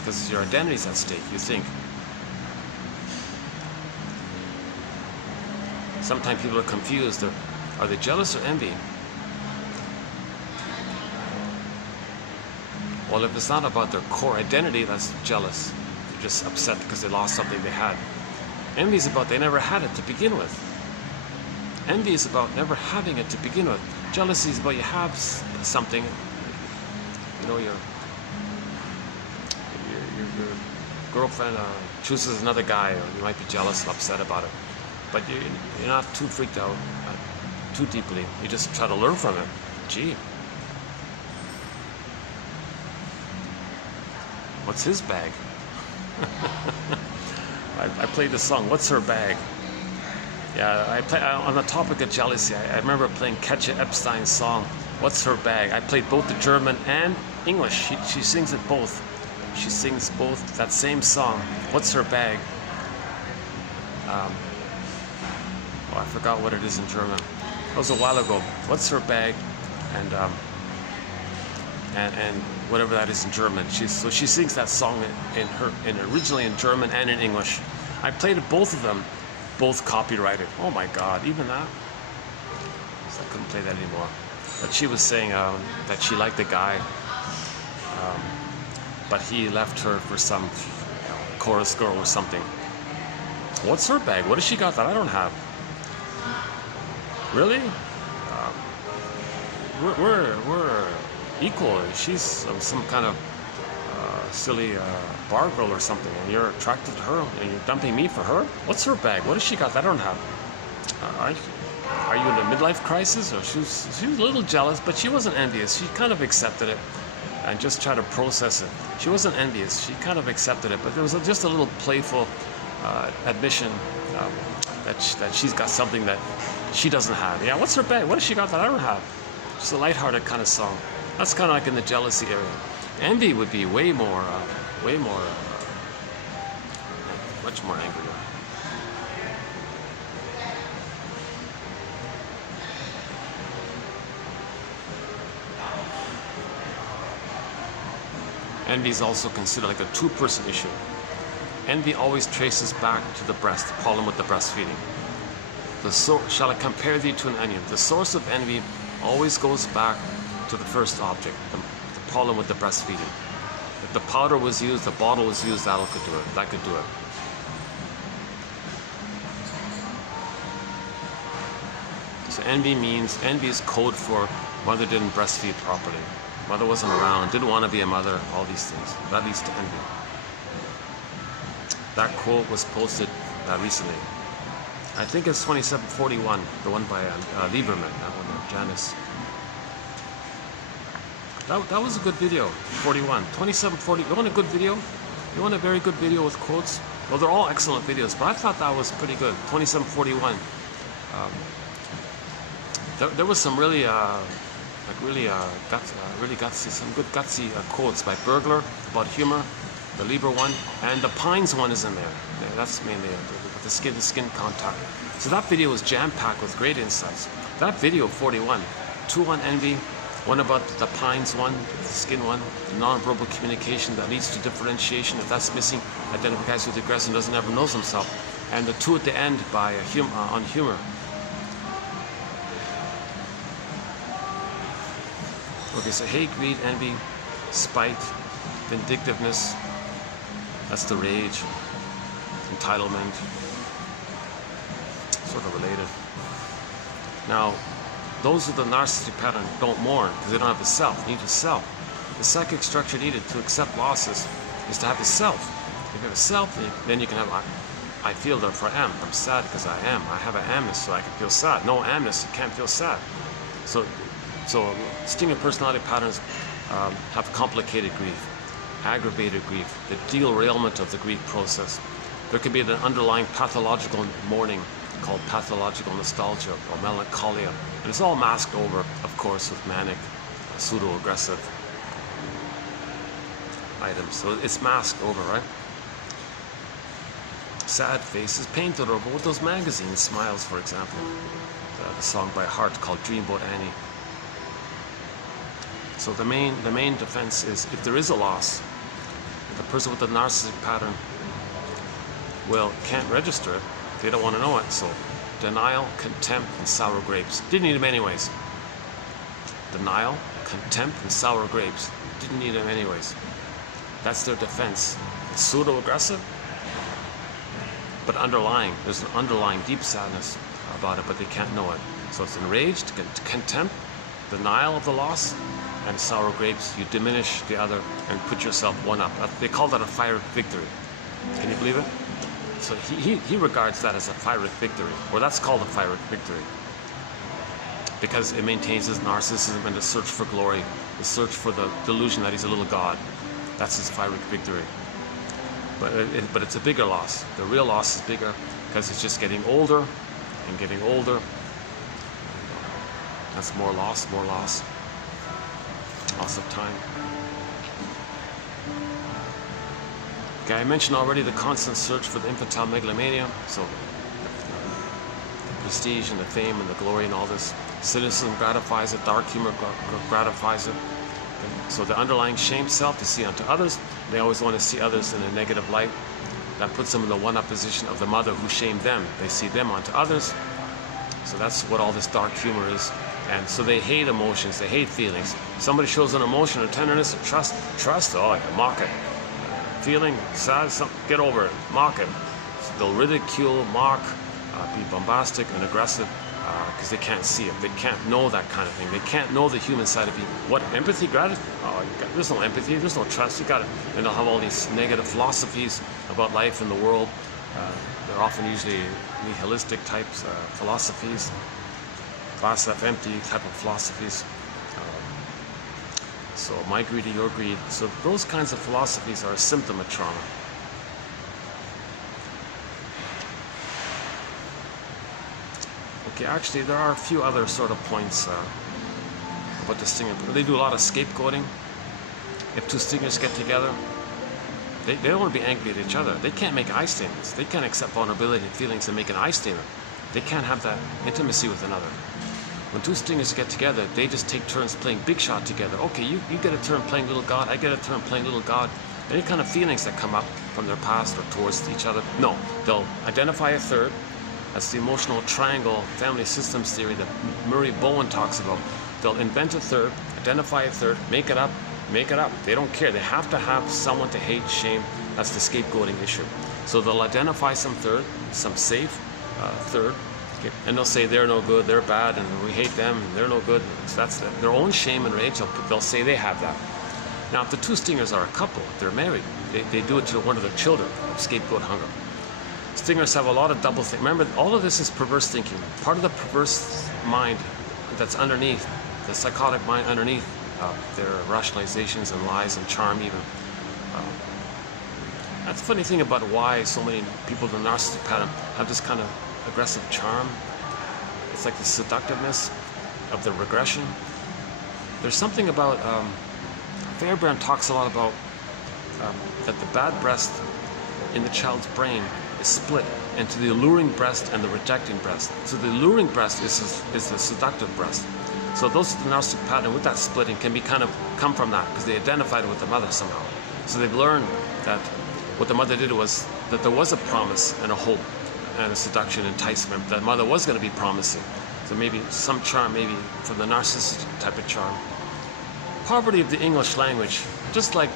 because your identity is at stake, you think. Sometimes people are confused. Are they jealous or envy? Well, if it's not about their core identity, that's jealous. just upset because they lost something they had. Envy is about they never had it to begin with. Envy is about never having it to begin with. Jealousy is about you have something, you know, your girlfriend chooses another guy, or you might be jealous and upset about it. But you're not too freaked out too deeply. You just try to learn from it. Gee, what's his bag? I played this song, What's Her Bag? Yeah, on the topic of jealousy, I remember playing Katja Epstein's song, What's Her Bag? I played both the German and English. She sings it both. She sings both that same song, What's Her Bag? I forgot what it is in German. That was a while ago. What's her bag? And whatever that is in German. So she sings that song originally in German and in English. I played both of them, both copyrighted. Oh my God, even that. So I couldn't play that anymore. But she was saying that she liked the guy, but he left her for some chorus girl or something. What's her bag? What has she got that I don't have? Really? We're equal. She's some kind of silly bar girl or something, and you're attracted to her, and you're dumping me for her? What's her bag? What has she got that I don't have? Are you in a midlife crisis? Or she was a little jealous, but she wasn't envious. She kind of accepted it and just tried to process it. She wasn't envious. She kind of accepted it, but there was just a little playful admission that she's got something that she doesn't have. Yeah, what's her bag? What has she got that I don't have? Just a lighthearted kind of song. That's kind of like in the jealousy area. Envy would be much more angry. Envy is also considered like a two-person issue. Envy always traces back to the breast, the problem with the breastfeeding. Shall I compare thee to an onion? The source of envy always goes back to the first object, the problem with the breastfeeding. If the powder was used, the bottle was used, that could do it. So envy is code for mother didn't breastfeed properly. Mother wasn't around, didn't want to be a mother, all these things. That leads to envy. That quote was posted recently. I think it's 2741, the one by Lieberman, that one there, Janice. That was a good video, 41. 2740, you want a good video? You want a very good video with quotes? Well, they're all excellent videos, but I thought that was pretty good, 2741. There was some really gutsy, some good gutsy quotes by Bergler about humor, the Lieber one, and the Pines one is in there. That's mainly the skin contact. So that video was jam-packed with great insights. That video, 41, 2 on envy, 1 about the Pines one, the skin one, the non-verbal communication that leads to differentiation. If that's missing, identifies with aggression, doesn't ever knows himself. And the 2 at the end by on humor. Okay, so hate, greed, envy, spite, vindictiveness, that's the rage, entitlement, sort of related. Now, those with the narcissistic pattern don't mourn because they don't have a self, need a self. The psychic structure needed to accept losses is to have a self. If you have a self, then you can have, I feel therefore I am. I'm sad because I am. I have an amness so I can feel sad. No amness, you can't feel sad. So stinging personality patterns have complicated grief, aggravated grief, the derailment of the grief process. There can be an underlying pathological mourning called pathological nostalgia or melancholia. And it's all masked over, of course, with manic, pseudo-aggressive items. So it's masked over, right? Sad faces painted over with those magazine smiles, for example. The song by Hart called Dreamboat Annie. So the main defense is if there is a loss, the person with the narcissistic pattern can't register it. They don't want to know it. So denial, contempt, and sour grapes. Didn't need them anyways. Denial, contempt, and sour grapes. Didn't need them anyways. That's their defense. pseudo-aggressive, but there's an underlying deep sadness about it, but they can't know it. So it's enraged, contempt, denial of the loss, and sour grapes. You diminish the other and put yourself one up. They call that a Ferenczi victory. Can you believe it? So he regards that as a Ferenczi victory, or that's called a Ferenczi victory, because it maintains his narcissism and the search for glory, the search for the delusion that he's a little god. That's his Ferenczi victory. But it's a bigger loss. The real loss is bigger because it's just getting older and getting older. That's more loss of time. Okay, I mentioned already the constant search for the infantile megalomania. So the prestige and the fame and the glory and all this. Cynicism gratifies it, dark humor gratifies it. So the underlying shame self to see unto others, they always want to see others in a negative light. That puts them in the one-up position of the mother who shamed them. They see them onto others. So that's what all this dark humor is. And so they hate emotions, they hate feelings. Somebody shows an emotion of tenderness, of trust, oh, you mock it. Feeling sad, get over it, mock it. So they'll ridicule, mock, be bombastic and aggressive, because they can't see it. They can't know that kind of thing. They can't know the human side of people. What, empathy, gratitude? Oh, there's no empathy, there's no trust. You got it. And they'll have all these negative philosophies about life and the world. They're often usually nihilistic types, philosophies, glass half empty type of philosophies. So my greed or your greed. So those kinds of philosophies are a symptom of trauma. Okay, actually there are a few other sort of points about the stinger. They do a lot of scapegoating. If two stingers get together, they don't want to be angry at each other. They can't make I statements. They can't accept vulnerability and feelings and make an I statement. They can't have that intimacy with another. When two stingers get together, they just take turns playing big shot together. Okay, you get a turn playing little god, I get a turn playing little god. Any kind of feelings that come up from their past or towards each other, no. They'll identify a third. That's the emotional triangle family systems theory that Murray Bowen talks about. They'll invent a third, identify a third, make it up. They don't care. They have to have someone to hate, shame. That's the scapegoating issue. So they'll identify some third, some safe third, okay, and they'll say they're no good, they're bad, and we hate them, and they're no good. So that's their own shame and rage. They'll say they have that. Now, if the two stingers are a couple, if they're married, they do it to one of their children of scapegoat hunger. Stingers have a lot of double thinking. Remember, all of this is perverse thinking. Part of the perverse mind that's underneath, the psychotic mind underneath their rationalizations and lies and charm even. That's the funny thing about why so many people in the narcissistic pattern have this kind of aggressive charm. It's like the seductiveness of the regression. There's something about, Fairbairn talks a lot about that the bad breast in the child's brain is split into the alluring breast and the rejecting breast. So the alluring breast is the seductive breast. So those in the narcissistic pattern with that splitting can be come from that because they identified with the mother somehow. So they've learned that what the mother did was that there was a promise and a hope and a seduction, enticement. That mother was going to be promising. So maybe some charm, maybe from the narcissistic type of charm. Poverty of the English language, just like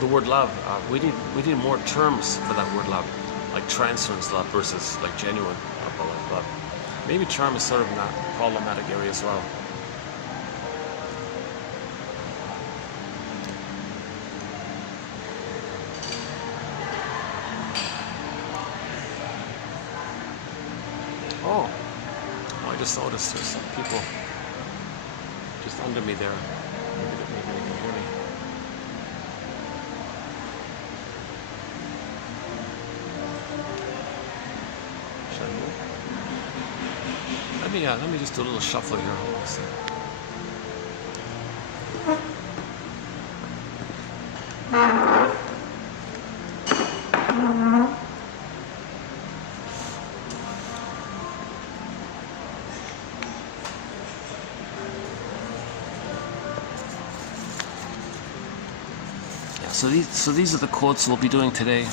the word love, we need more terms for that word love, like transference love versus like genuine love. Maybe charm is sort of not a problematic area as well. Oh, I just noticed there's some people just under me there. Maybe they can hear me. Should I move? Let me just do a little shuffle here. Hold on a second. So these are the quotes we'll be doing today.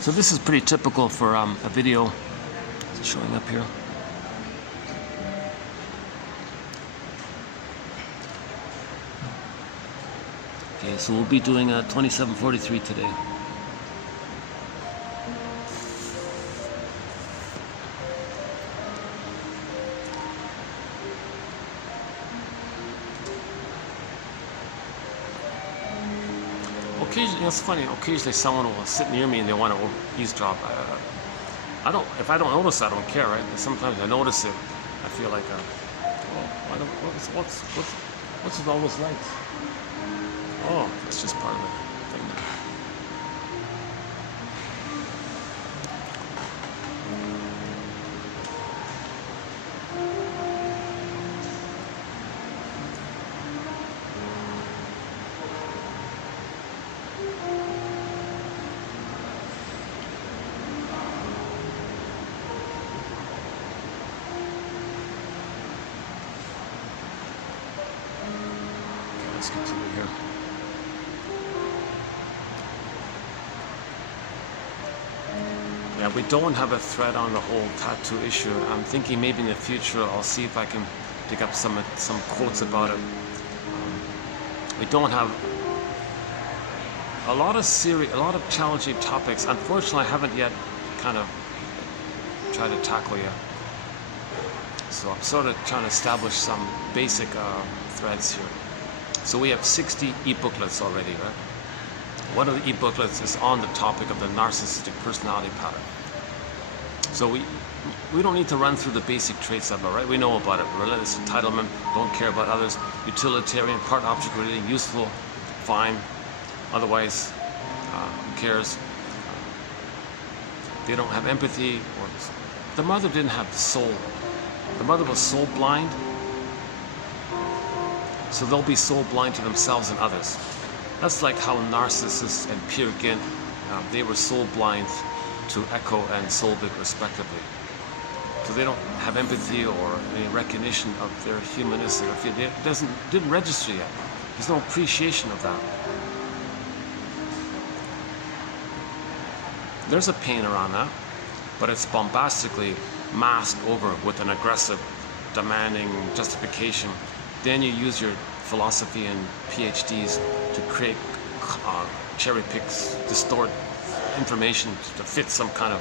So this is pretty typical for a video. Is it showing up here? Okay, so we'll be doing a 2743 today. Occasionally, it's funny. Occasionally, someone will sit near me and they want to eavesdrop. If I don't notice, I don't care, right? But sometimes I notice it. I feel like, what's with all those lights? Oh, it's just part of the thing. Let's continue here. Yeah, we don't have a thread on the whole tattoo issue. I'm thinking maybe in the future I'll see if I can pick up some quotes about it. We don't have a lot of challenging topics. Unfortunately, I haven't yet kind of tried to tackle yet. So I'm sort of trying to establish some basic threads here. So we have 60 e-booklets already, right? One of the e-booklets is on the topic of the narcissistic personality pattern. So we don't need to run through the basic traits of it, right? We know about it. Relentless entitlement, don't care about others, utilitarian, part object relating, useful, fine, otherwise, who cares? They don't have empathy. Or the mother didn't have the soul. The mother was soul blind. So they'll be soul blind to themselves and others. That's like how narcissists and Peer Gynt, they were soul blind to Echo and Solvik respectively. So they don't have empathy or any recognition of their humanistic or feeling. It didn't register yet. There's no appreciation of that. There's a pain around that, but it's bombastically masked over with an aggressive, demanding justification. Then you use your philosophy and PhDs to create cherry picks, distort information to fit some kind of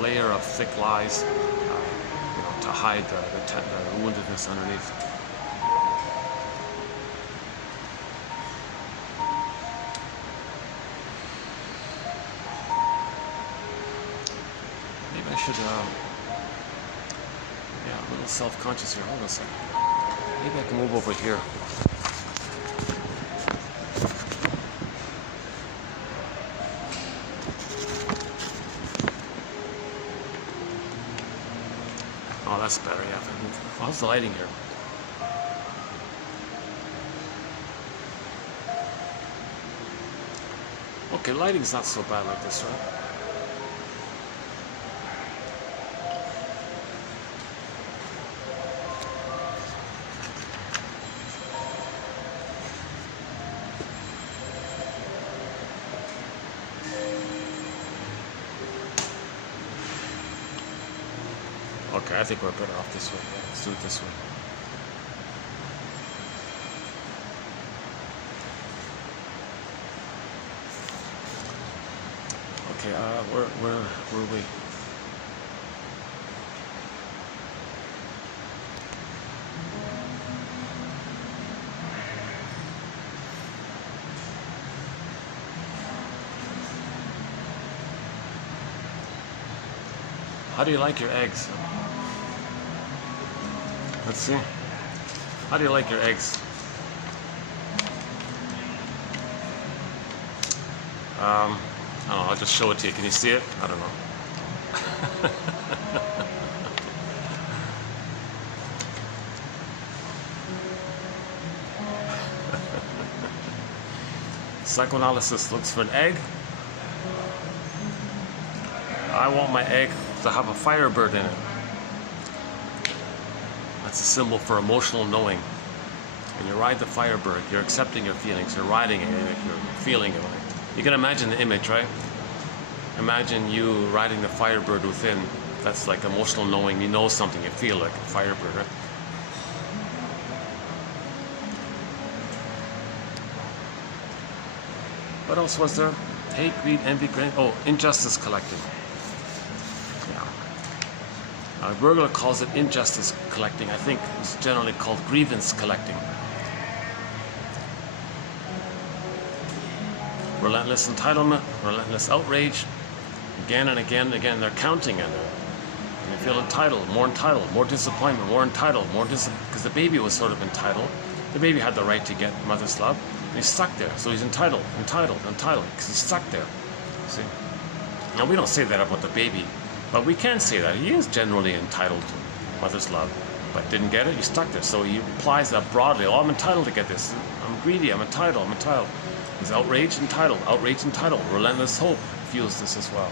layer of thick lies, to hide the woundedness underneath. Maybe I should. Yeah, a little self-conscious here. Hold on a second. Maybe I can move over here. Oh, that's better, yeah. How's the lighting here? Okay, lighting's not so bad like this, right? Okay, I think we're better off this way. Let's do it this way. Okay, where were we? How do you like your eggs? Let's see. How do you like your eggs? I don't know, I'll just show it to you. Can you see it? I don't know. Psychoanalysis looks for an egg. I want my egg to have a firebird in it. That's a symbol for emotional knowing. When you ride the firebird, you're accepting your feelings, you're riding it, you're feeling it. You can imagine the image, right? Imagine you riding the firebird within. That's like emotional knowing. You know something, you feel like a firebird, right? What else was there? Hate, greed, envy, injustice collecting. Yeah. Berger calls it injustice collecting. I think it's generally called grievance collecting. Relentless entitlement, relentless outrage. Again and again and again, they're counting and they feel entitled, more disappointment, more entitled, because the baby was sort of entitled. The baby had the right to get mother's love, and he's stuck there. So he's entitled, because he's stuck there. See? Now we don't say that about the baby, but we can say that he is generally entitled to mother's love, but didn't get it. He's stuck there. So he applies that broadly. Oh, I'm entitled to get this. I'm greedy. I'm entitled. He's outraged, entitled. Relentless hope fuels this as well.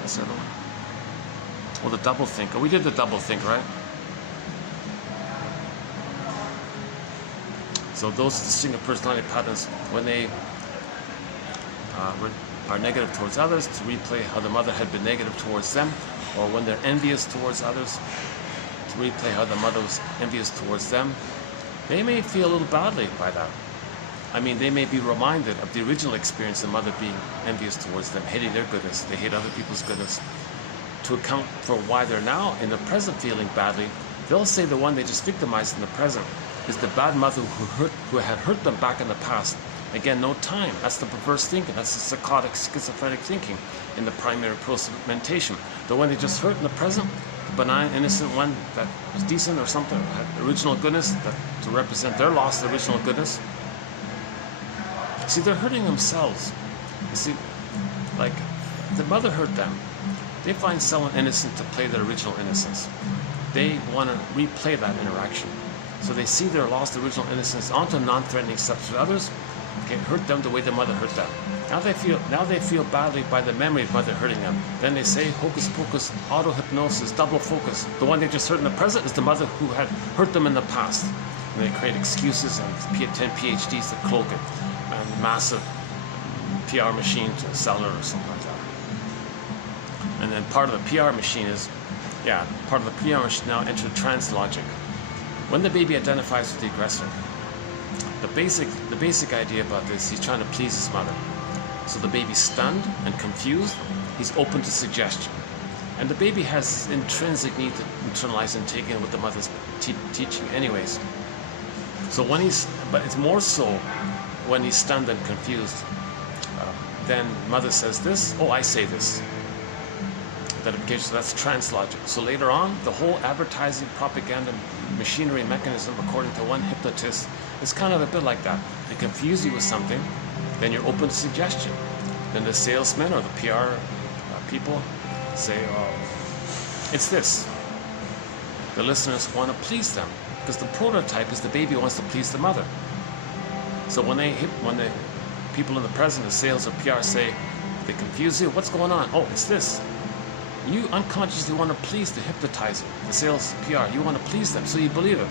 What's the other one? Well, the double think. We did the double think, right? So those distinctive personality patterns, when they are negative towards others, to replay how the mother had been negative towards them, or when they're envious towards others, to replay how the mother was envious towards them. They may feel a little badly by that. I mean, they may be reminded of the original experience of mother being envious towards them, hating their goodness. They hate other people's goodness. To account for why they're now in the present feeling badly, they'll say the one they just victimized in the present is the bad mother who had hurt them back in the past. Again, no time. That's the perverse thinking. That's the psychotic, schizophrenic thinking in the primary post-mentation. The one they just hurt in the present, the benign, innocent one that was decent or something, had original goodness, that to represent their lost original goodness. See, they're hurting themselves. You see, like, the mother hurt them. They find someone innocent to play their original innocence. They want to replay that interaction. So they see their lost original innocence onto non-threatening steps with others. Okay, hurt them the way the mother hurt them. Now they feel badly by the memory of mother hurting them. Then they say, hocus pocus, auto-hypnosis, double focus. The one they just hurt in the present is the mother who had hurt them in the past. And they create excuses and 10 PhDs to cloak it. And massive PR machine to sell it or something like that. And then part of the PR machine is, part of the PR machine now enter trans logic. When the baby identifies with the aggressor, the basic idea about this, he's trying to please his mother. So the baby's stunned and confused, he's open to suggestion. And the baby has intrinsic need to internalize and take in what the mother's teaching anyways. So but it's more so when he's stunned and confused. Then mother says this, oh, I say this. So that's trans logic. So later on, the whole advertising propaganda machinery mechanism, according to one hypnotist, is kind of a bit like that. They confuse you with something, then you're open to suggestion. Then the salesmen or the PR people say, oh, it's this. The listeners want to please them because the prototype is the baby wants to please the mother. So when the people in the present, the sales or PR say, they confuse you, what's going on? Oh, it's this. You unconsciously want to please the hypnotizer, the sales PR. You want to please them, so you believe it.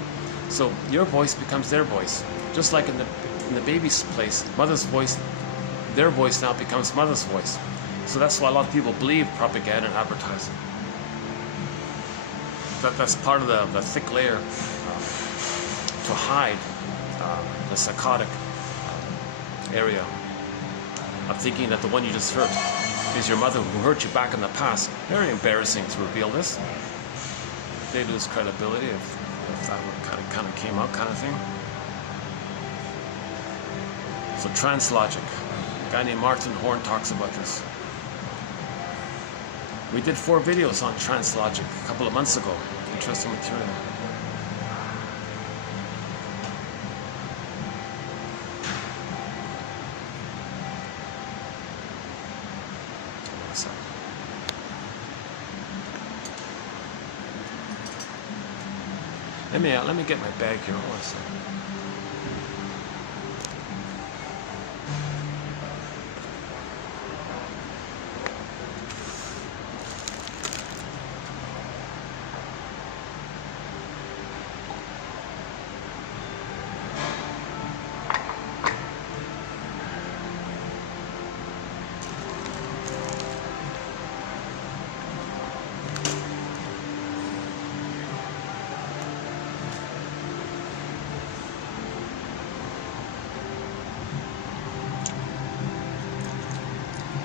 So your voice becomes their voice. Just like in the baby's place, mother's voice, their voice now becomes mother's voice. So that's why a lot of people believe propaganda and advertising. That's part of the thick layer to hide the psychotic area of thinking that the one you just hurt is your mother who hurt you back in the past. Very embarrassing to reveal this. They lose credibility if that kind of came out, kind of thing. So trans logic. A guy named Martin Horn talks about this. We did 4 videos on trans logic a couple of months ago. Interesting material. Let me get my bag here. Hold on a second.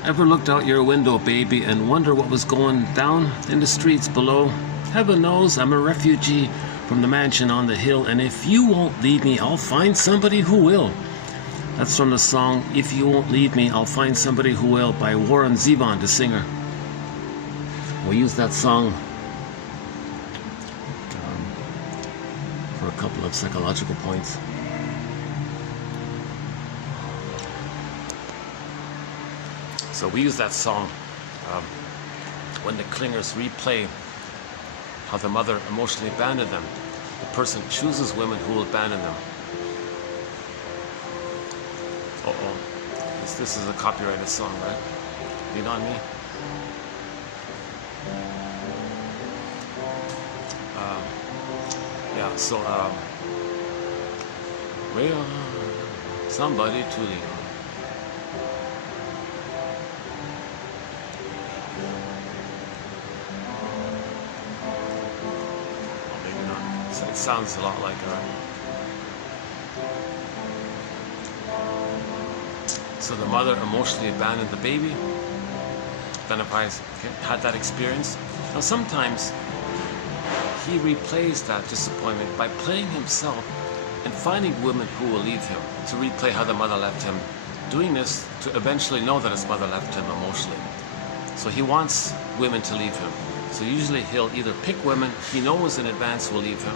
Ever looked out your window, baby, and wonder what was going down in the streets below? Heaven knows I'm a refugee from the mansion on the hill, and if you won't leave me, I'll find somebody who will. That's from the song If You Won't Leave Me, I'll Find Somebody Who Will by Warren Zevon, the singer. We use that song for a couple of psychological points. So we use that song when the clingers replay how the mother emotionally abandoned them. The person chooses women who will abandon them. Uh-oh. This is a copyrighted song, right? Lean on me. Yeah, so we are somebody to lean on. It sounds a lot like so the mother emotionally abandoned the baby, identifies, had that experience. Now sometimes he replays that disappointment by playing himself and finding women who will leave him, to replay how the mother left him, doing this to eventually know that his mother left him emotionally. So he wants women to leave him. So usually he'll either pick women he knows in advance will leave him,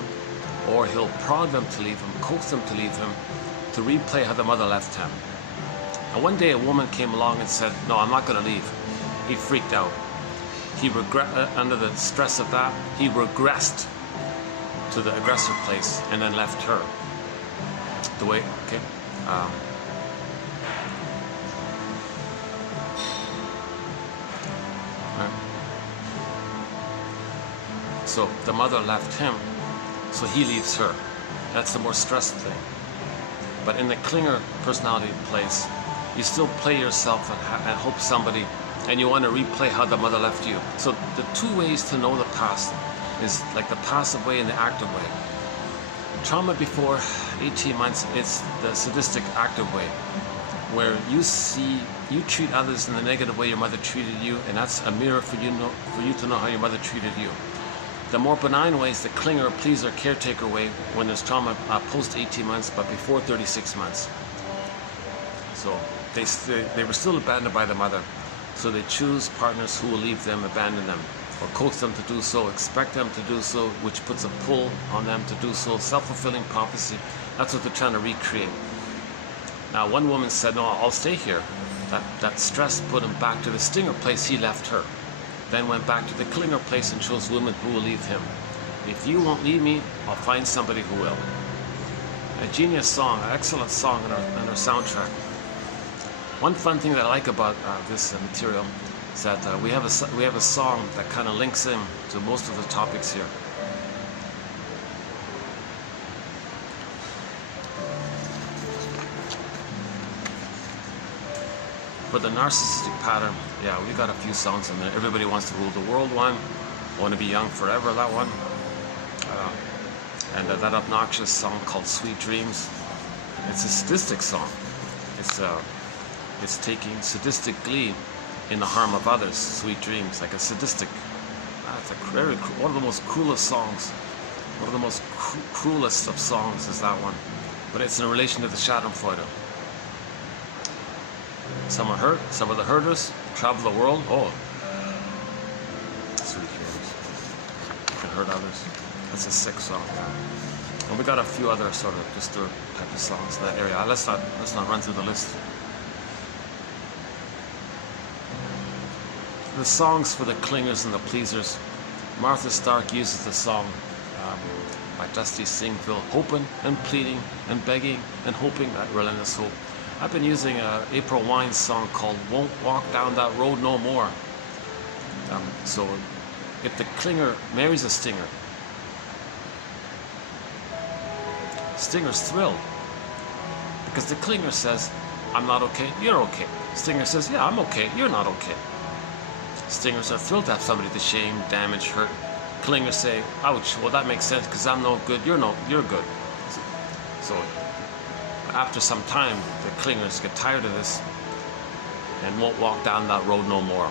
or he'll prod them to leave him, coax them to leave him, to replay how the mother left him. And one day a woman came along and said, no, I'm not going to leave. He freaked out. He under the stress of that, he regressed to the aggressor place and then left her. The way, okay. So the mother left him, so he leaves her. That's the more stressed thing. But in the clinger personality place, you still play yourself and hope somebody, and you want to replay how the mother left you. So the two ways to know the past is like the passive way and the active way. Trauma before 18 months, it's the sadistic active way, where you treat others in the negative way your mother treated you, and that's a mirror for you to know how your mother treated you. The more benign way is the clinger, pleaser, caretaker way, when there's trauma post 18 months but before 36 months. So they were still abandoned by the mother, so they choose partners who will leave them, abandon them, or coax them to do so, expect them to do so, which puts a pull on them to do so. Self-fulfilling prophecy, that's what they're trying to recreate. Now one woman said, no, I'll stay here. That stress put him back to the stinger place he left her. Then went back to the clinger place and chose women who will leave him. If you won't leave me, I'll find somebody who will. A genius song, an excellent song in our soundtrack. One fun thing that I like about this material is that we have a song that kind of links in to most of the topics here. For the narcissistic pattern, yeah, we got a few songs in there. Everybody Wants to Rule the World one, Want to Be Young Forever, that one, and that obnoxious song called Sweet Dreams. It's a sadistic song. It's taking sadistic glee in the harm of others. Sweet Dreams, like a sadistic. It's one of the most cruelest songs. One of the most cruelest of songs is that one, but it's in relation to the Schadenfreude. Some are hurt, some of the hurters travel the world. Oh, sweet dreams. You can hurt others. That's a sick song. And we got a few other sort of disturbed type of songs in that area. Let's not run through the list. The songs for the clingers and the pleasers. Martha Stark uses the song by Dusty Singfield, hoping and pleading and begging and hoping that relentless hope. I've been using April Wine's song called Won't Walk Down That Road No More. So if the clinger marries a stinger, stinger's thrilled, because the clinger says, I'm not okay, you're okay. Stinger says, yeah, I'm okay, you're not okay. Stingers are thrilled to have somebody to shame, damage, hurt. Clingers say, ouch, well that makes sense because I'm no good, you're good. So after some time, the clingers get tired of this and won't walk down that road no more.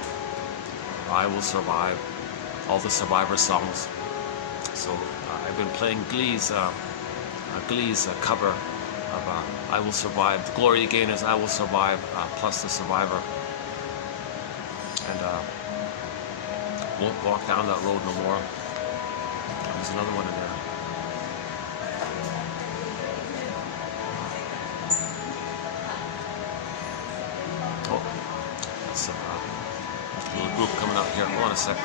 I will survive. All the Survivor songs. So I've been playing Glee's cover of I Will Survive. The Gloria Gaynor's I Will Survive plus the Survivor. And won't walk down that road no more. There's another one in there. Oh, that's a little group coming out here. Hold on a sec.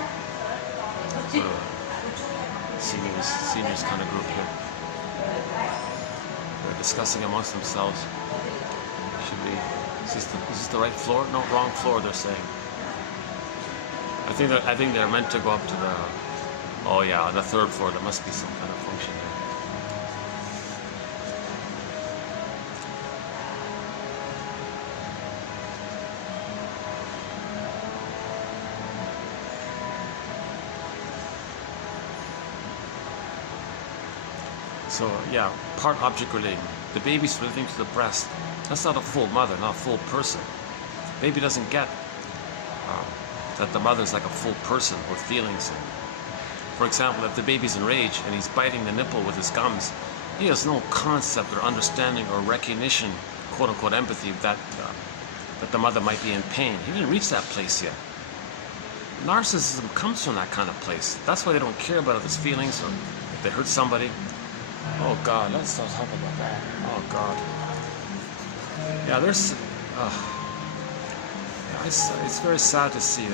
Seniors kind of group here. They're discussing amongst themselves. Is this the right floor? No, wrong floor, they're saying. I think they're meant to go up to the, oh yeah, on the third floor. There must be some kind of function there. So yeah, part object relating. The baby's relating to the breast. That's not a full mother, not a full person. Baby doesn't get that the mother's like a full person with feelings. For example, if the baby's enraged and he's biting the nipple with his gums, he has no concept or understanding or recognition, quote unquote empathy, that the mother might be in pain. He didn't reach that place yet. Narcissism comes from that kind of place. That's why they don't care about others' feelings, or if they hurt somebody. Oh God, let's not talk about that. Oh God. Yeah, there's. It's very sad to see.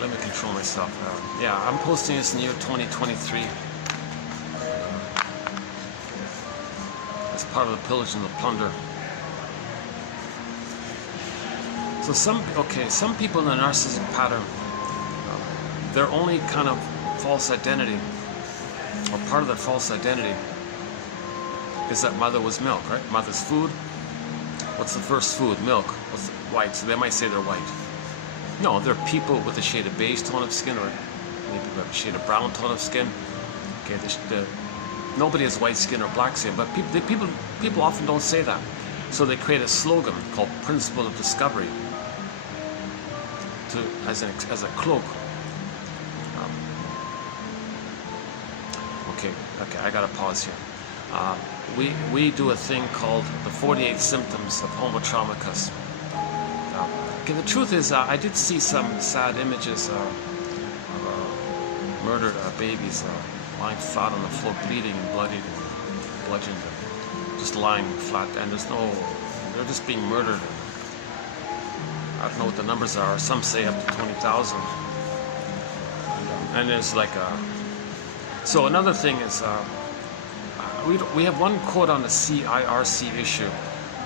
Let me control myself. Yeah, I'm posting this in the year 2023. As part of the pillage and the plunder. So some people in the narcissistic pattern, their only kind of false identity, or part of their false identity, is that mother was milk, right? Mother's food. What's the first food? Milk. What's white? So they might say they're white. No, they're people with a shade of beige tone of skin, or maybe a shade of brown tone of skin. Okay, nobody has white skin or black skin, but people often don't say that. So they create a slogan called "Principle of Discovery" as a cloak. Okay, I gotta pause here. We do a thing called the 48 symptoms of homotraumacus. Okay, the truth is, I did see some sad images of murdered babies lying flat on the floor, bleeding and bloodied and bludgeoned, just lying flat, and they're just being murdered. I don't know what the numbers are. Some say up to 20,000. And there's like so another thing is, we have one quote on the CIRC issue.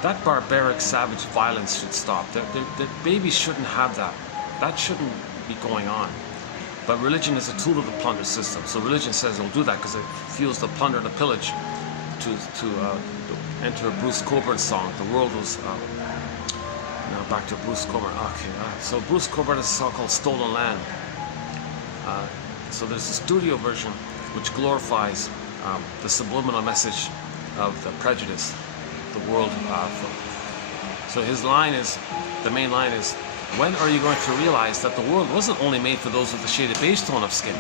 That barbaric, savage violence should stop. The babies shouldn't have that. That shouldn't be going on. But religion is a tool of the plunder system. So religion says it'll do that because it fuels the plunder and the pillage. To enter a Bruce Cockburn song, the world was. Now back to Bruce Cockburn. Okay, so Bruce Cockburn has a song called "Stolen Land." So there's a studio version which glorifies the subliminal message of the prejudice, the world. So his line is, the main line is, when are you going to realize that the world wasn't only made for those with a shaded beige tone of skin?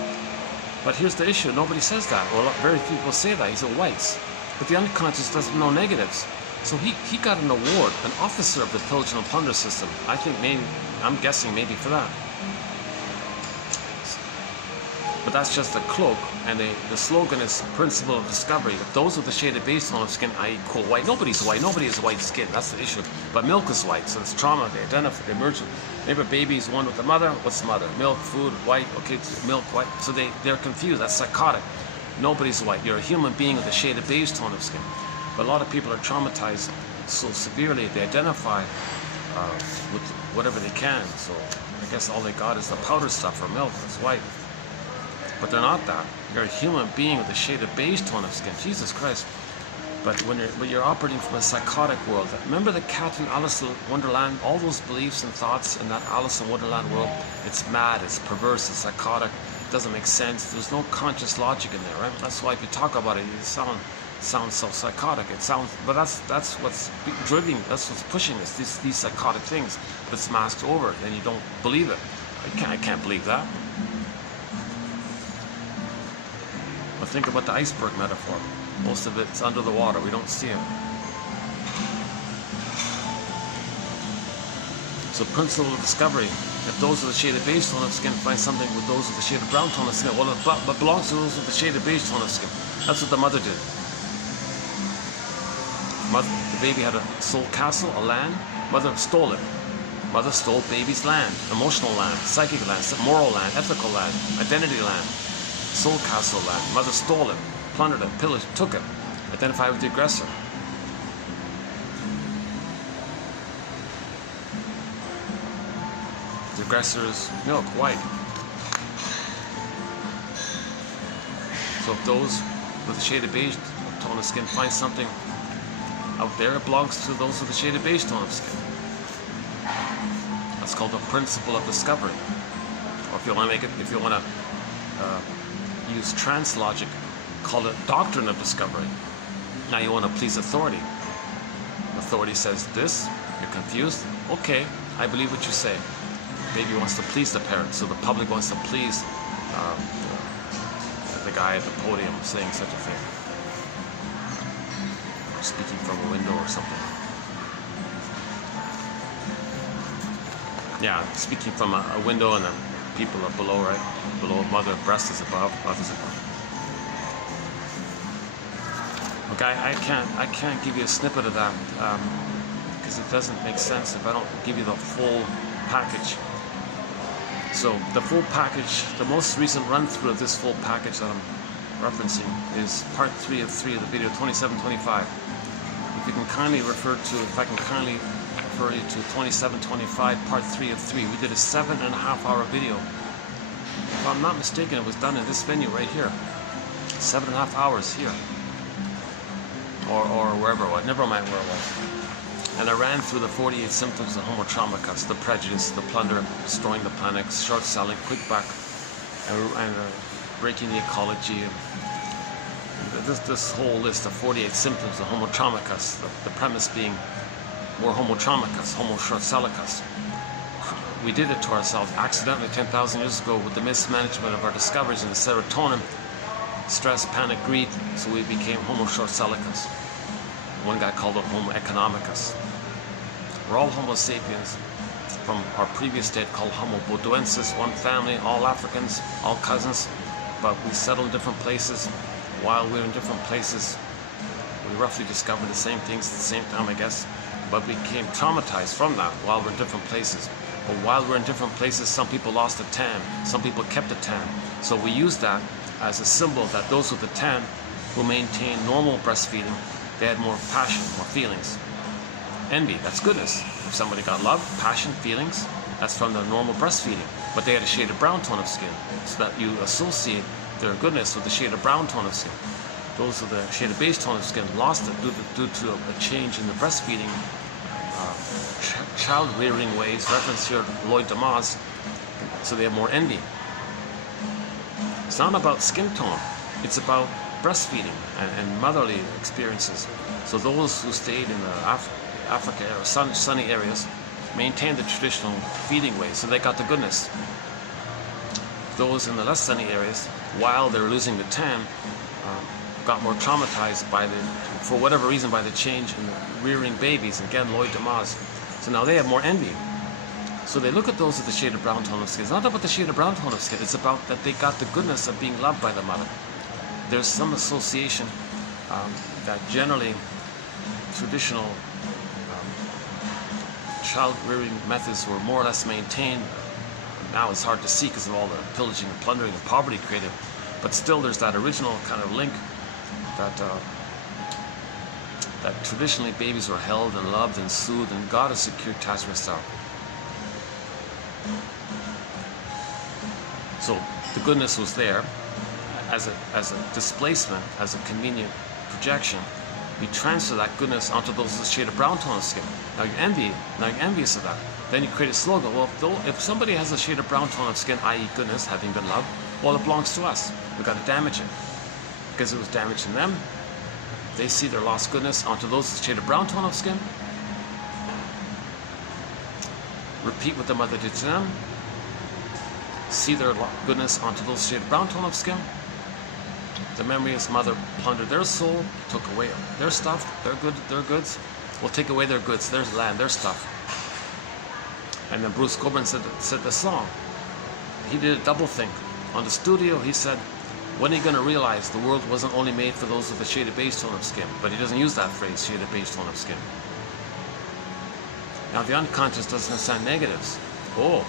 But here's the issue, nobody says that. Well, very few people say that. He said whites. But the unconscious doesn't know negatives. So he got an award, an officer of the pillage and plunder system. I think I'm guessing maybe for that. But that's just a cloak, and the slogan is "Principle of Discovery." If those with the shaded beige tone of skin, i.e. quote white, nobody's white, nobody has white skin, that's the issue. But milk is white, so it's trauma, they identify, they merge. Maybe a baby is one with the mother, what's the mother? Milk, food, white, okay, milk, white. So they're confused, that's psychotic. Nobody's white, you're a human being with a shaded beige tone of skin. But a lot of people are traumatized so severely, they identify with whatever they can. So I guess all they got is the powder stuff or milk, that's white. But they're not that. You're a human being with a shade of beige tone of skin. Jesus Christ. But when you're operating from a psychotic world, remember the cat in Alice in Wonderland? All those beliefs and thoughts in that Alice in Wonderland world, it's mad, it's perverse, it's psychotic, it doesn't make sense. There's no conscious logic in there, right? That's why if you talk about it, you sound sounds so psychotic. It sounds, but that's what's driving, that's what's pushing us. These psychotic things. But it's masked over, and you don't believe it. I can't believe that. But think about the iceberg metaphor. Most of it's under the water. We don't see it. So principle of discovery. If those with the shade of beige tone of skin find something with those with the shade of brown tone of skin, well, it belongs to those with the shade of beige tone of skin. That's what the mother did. The baby had a soul castle, a land. Mother stole it. Mother stole baby's land, emotional land, psychic land, moral land, ethical land, identity land, soul castle land. Mother stole it, plundered it, pillaged, took it. Identified with the aggressor. The aggressor is milk, white. So if those with the shade of beige tone of skin find something out there, it belongs to those with the shade of beige tone of skin. That's called the principle of discovery. Or if you want to make it, if you want to use trans logic, call it doctrine of discovery. Now you want to please authority. Authority says this, you're confused. Okay, I believe what you say. Baby wants to please the parent, so the public wants to please the guy at the podium saying such a thing. Or speaking from a window or something. Yeah, speaking from a window and the people are below, right? Below, mother, breast is above, mother's above. Okay, I can't give you a snippet of that because it doesn't make sense if I don't give you the full package. So the full package, the most recent run through of this full package that I'm referencing is part 3 of the video 2725. If you can kindly refer to, if I can kindly refer you to 2725 part 3 of 3. We did a 7.5-hour video. If I'm not mistaken, it was done in this venue right here. 7.5 hours here. Or wherever it was, never mind where it was. And I ran through the 48 symptoms of homo traumicus, the prejudice, the plunder, destroying the planet, short selling, quick back, and breaking the ecology. And this whole list of 48 symptoms of homo traumicus, the premise being we're homo traumicus, homo short sellicus. We did it to ourselves accidentally 10,000 years ago with the mismanagement of our discoveries in the serotonin, stress, panic, greed, so we became homo short sellicus. One guy called it homo economicus. We're all homo sapiens from our previous state called homo bodoensis, one family, all Africans, all cousins, but we settled in different places. While we were in different places, we roughly discovered the same things at the same time, I guess, but we became traumatized from that while we're in different places. But while we're in different places, some people lost a tan, some people kept a tan. So we use that as a symbol that those with the tan who maintain normal breastfeeding, they had more passion, more feelings. Envy, that's goodness. If somebody got love, passion, feelings, that's from the normal breastfeeding. But they had a shade of brown tone of skin, so that you associate their goodness with the shade of brown tone of skin. Those with the shade of beige tone of skin lost it due to a change in the breastfeeding, child-rearing ways, reference here Lloyd DeMoss, so they have more envy. It's not about skin tone, it's about breastfeeding and motherly experiences. So those who stayed in the Africa or sunny areas maintained the traditional feeding ways, so they got the goodness. Those in the less sunny areas, while they're losing the tan, got more traumatized by for whatever reason, by the change in the rearing babies. Again, Lloyd DeMoss. So now they have more envy. So they look at those with the shade of brown tone of skin. It's not about the shade of brown tone of skin. It's about that they got the goodness of being loved by the mother. There's some association that generally traditional child rearing methods were more or less maintained. Now it's hard to see because of all the pillaging and plundering and poverty created. But still there's that original kind of link that traditionally babies were held and loved and soothed and got a secure attachment style. So the goodness was there as a displacement, as a convenient projection. We transfer that goodness onto those with a shade of brown tone of skin. Now you're envious of that. Then you create a slogan. Well, if somebody has a shade of brown tone of skin, i.e. goodness, having been loved, well, it belongs to us. We've got to damage it. Because it was damaging them, They see their lost goodness onto those with a shade of brown tone of skin. Repeat what the mother did to them. See their goodness onto those shade of brown tone of skin. The memory is mother plundered their soul, took away their stuff, their goods. We'll take away their goods, their land, their stuff. And then Bruce Cockburn said the song. He did a double thing. On the studio, he said, when are you going to realize the world wasn't only made for those with a shaded beige tone of skin? But he doesn't use that phrase, shaded beige tone of skin. Now the unconscious doesn't understand negatives. Oh,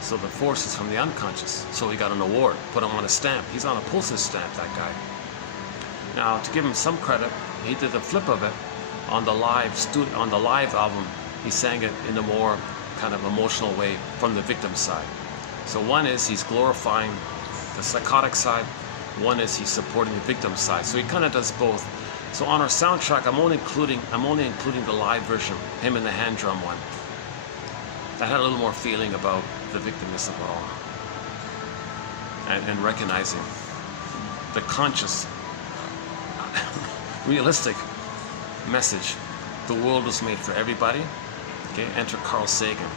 so the force is from the unconscious. So he got an award, put him on a stamp. He's on a postage stamp, that guy. Now to give him some credit, he did the flip of it on the live album. He sang it in a more kind of emotional way from the victim side. So one is he's glorifying the psychotic side, one is he's supporting the victim side. So he kind of does both. So on our soundtrack, I'm only including the live version, him and the hand drum one. That had a little more feeling about the victimness of it all, and recognizing the conscious, realistic message. The world was made for everybody. Okay, enter Carl Sagan.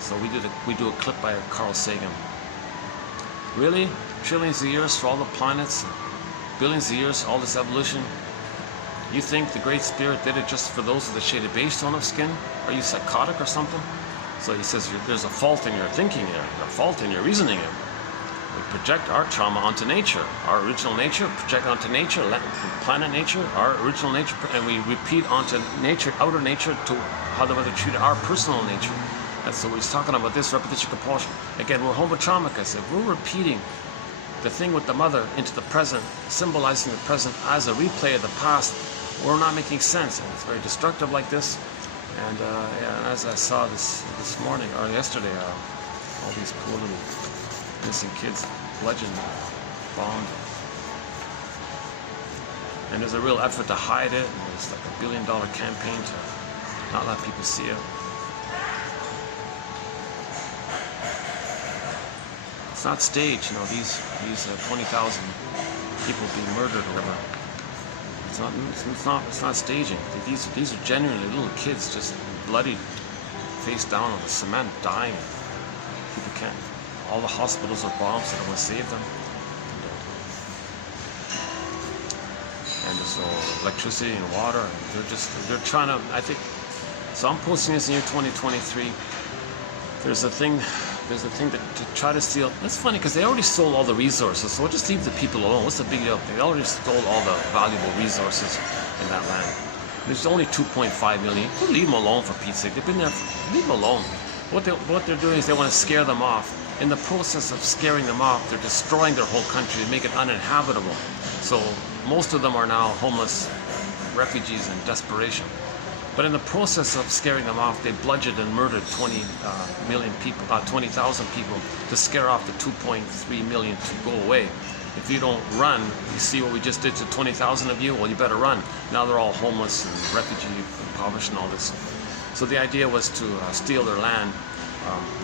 So we do a clip by Carl Sagan. Really? Trillions of years for all the planets, billions of years, all this evolution? You think the Great Spirit did it just for those with a shaded beige tone of skin? Are you psychotic or something? So he says there's a fault in your thinking here, a fault in your reasoning here. We project our trauma onto nature, our original nature, project onto nature, planet nature, our original nature, and we repeat onto nature, outer nature, to how the mother treated our personal nature. That's what he's talking about, this repetition compulsion. Again, we're homotraumic. If we're repeating the thing with the mother into the present, symbolizing the present as a replay of the past, we're not making sense. And it's very destructive like this. And yeah, as I saw this morning, or yesterday, all these poor little missing kids, bludgeoned, bombed. And there's a real effort to hide it, and there's like $1 billion campaign to not let people see it. It's not staged, you know, these 20,000 people being murdered or whatever. It's not staging. These are genuinely little kids, just bloodied, face down on the cement, dying. People can't. All the hospitals are bombed, so they want to save them. And there's no electricity and water. And they're trying to. I think. So I'm posting this in year 2023. There's a thing to try to steal. That's funny because they already stole all the resources, so we'll just leave the people alone. What's the big deal? They already stole all the valuable resources in that land. There's only 2.5 million. We'll leave them alone, for Pete's sake. They've been there. Leave them alone. What they're doing is they want to scare them off. In the process of scaring them off, they're destroying their whole country and make it uninhabitable. So most of them are now homeless refugees in desperation. But in the process of scaring them off, they bludgeoned and murdered 20,000 people to scare off the 2.3 million to go away. If you don't run, you see what we just did to 20,000 of you? Well, you better run. Now they're all homeless and refugee, impoverished and all this. So the idea was to steal their land,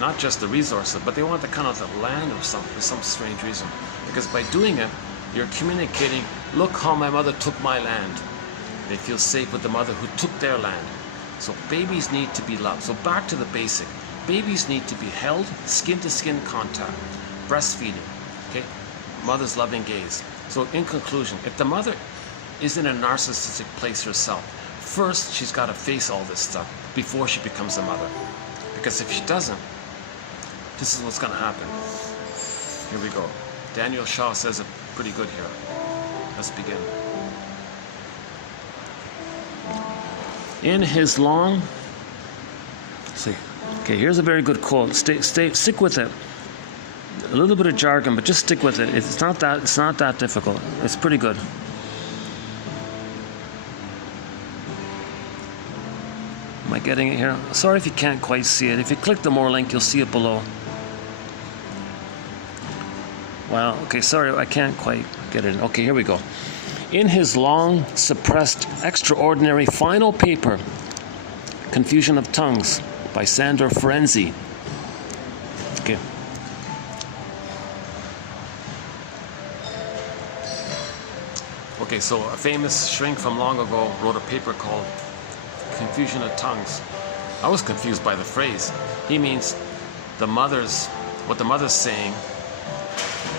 not just the resources, but they wanted to cut off the land or something for some strange reason. Because by doing it, you're communicating, look how my mother took my land. They feel safe with the mother who took their land. So babies need to be loved. So back to the basic. Babies need to be held, skin-to-skin contact, breastfeeding, okay? Mother's loving gaze. So in conclusion, if the mother is in a narcissistic place herself, first she's got to face all this stuff before she becomes a mother. Because if she doesn't, this is what's going to happen. Here we go. Daniel Shaw says it pretty good here. Let's begin. In his long, see, okay, here's a very good quote. Stick with it. A little bit of jargon, but just stick with it. It's not that difficult. It's pretty good. Am I getting it here? Sorry if you can't quite see it. If you click the more link, you'll see it below. Wow. Okay, sorry, I can't quite get it in. Okay, here we go. In his long, suppressed, extraordinary final paper, Confusion of Tongues, by Sandor Ferenczi. Okay. Okay, so a famous shrink from long ago wrote a paper called Confusion of Tongues. I was confused by the phrase. He means what the mother's saying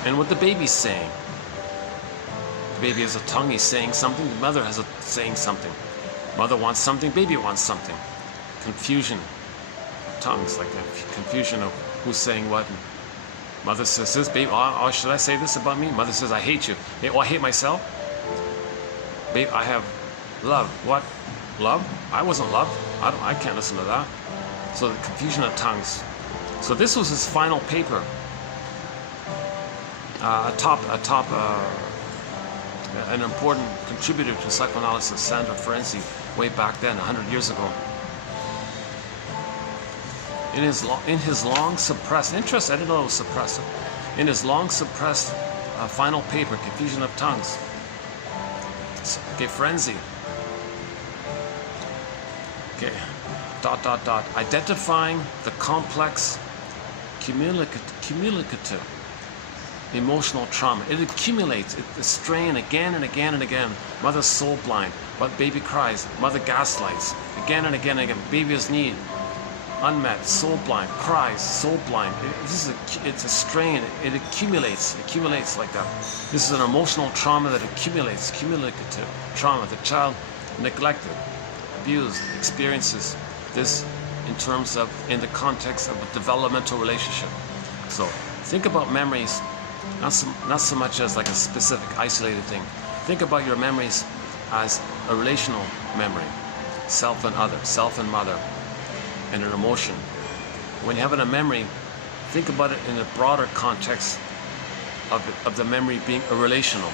and what the baby's saying. The baby has a tongue, he's saying something. The mother has saying something. Mother wants something, baby wants something. Confusion. Tongues, like that. Confusion of who's saying what. Mother says this, baby, oh, should I say this about me? Mother says, I hate you. Hey, oh, I hate myself? Babe, I have love. What? Love? I wasn't loved. I can't listen to that. So the confusion of tongues. So this was his final paper. An important contributor to psychoanalysis, Sandra Ferenczi, way back then, 100 years ago. In his long suppressed interest, I didn't know it was suppressed. In his long suppressed final paper, Confusion of Tongues. Okay, Ferenczi. Okay, ... Identifying the complex cumulative emotional trauma. It accumulates, the strain again and again and again. Mother's soul blind, but baby cries. Mother gaslights again and again and again. Baby has need, unmet, soul blind, cries, soul blind. It's a strain. It accumulates like that. This is an emotional trauma that accumulates, cumulative trauma. The child neglected, abused, experiences this in the context of a developmental relationship. So think about memories, not so much as like a specific isolated thing. Think about your memories as a relational memory, self and other, self and mother, and an emotion. When you have a memory, think about it in a broader context of the memory being a relational,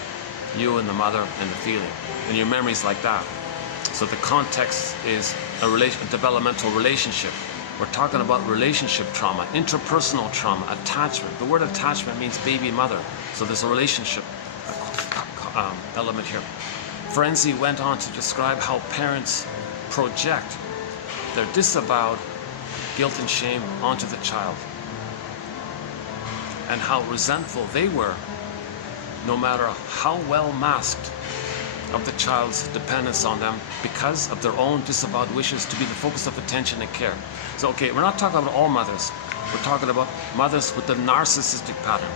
you and the mother and the feeling, and your memories like that. So the context is a developmental relationship. We're talking about relationship trauma, interpersonal trauma, attachment. The word attachment means baby mother. So there's a relationship element here. Ferenczi went on to describe how parents project their disavowed guilt and shame onto the child, and how resentful they were, no matter how well masked, of the child's dependence on them because of their own disavowed wishes to be the focus of attention and care. So, okay, we're not talking about all mothers. We're talking about mothers with the narcissistic pattern.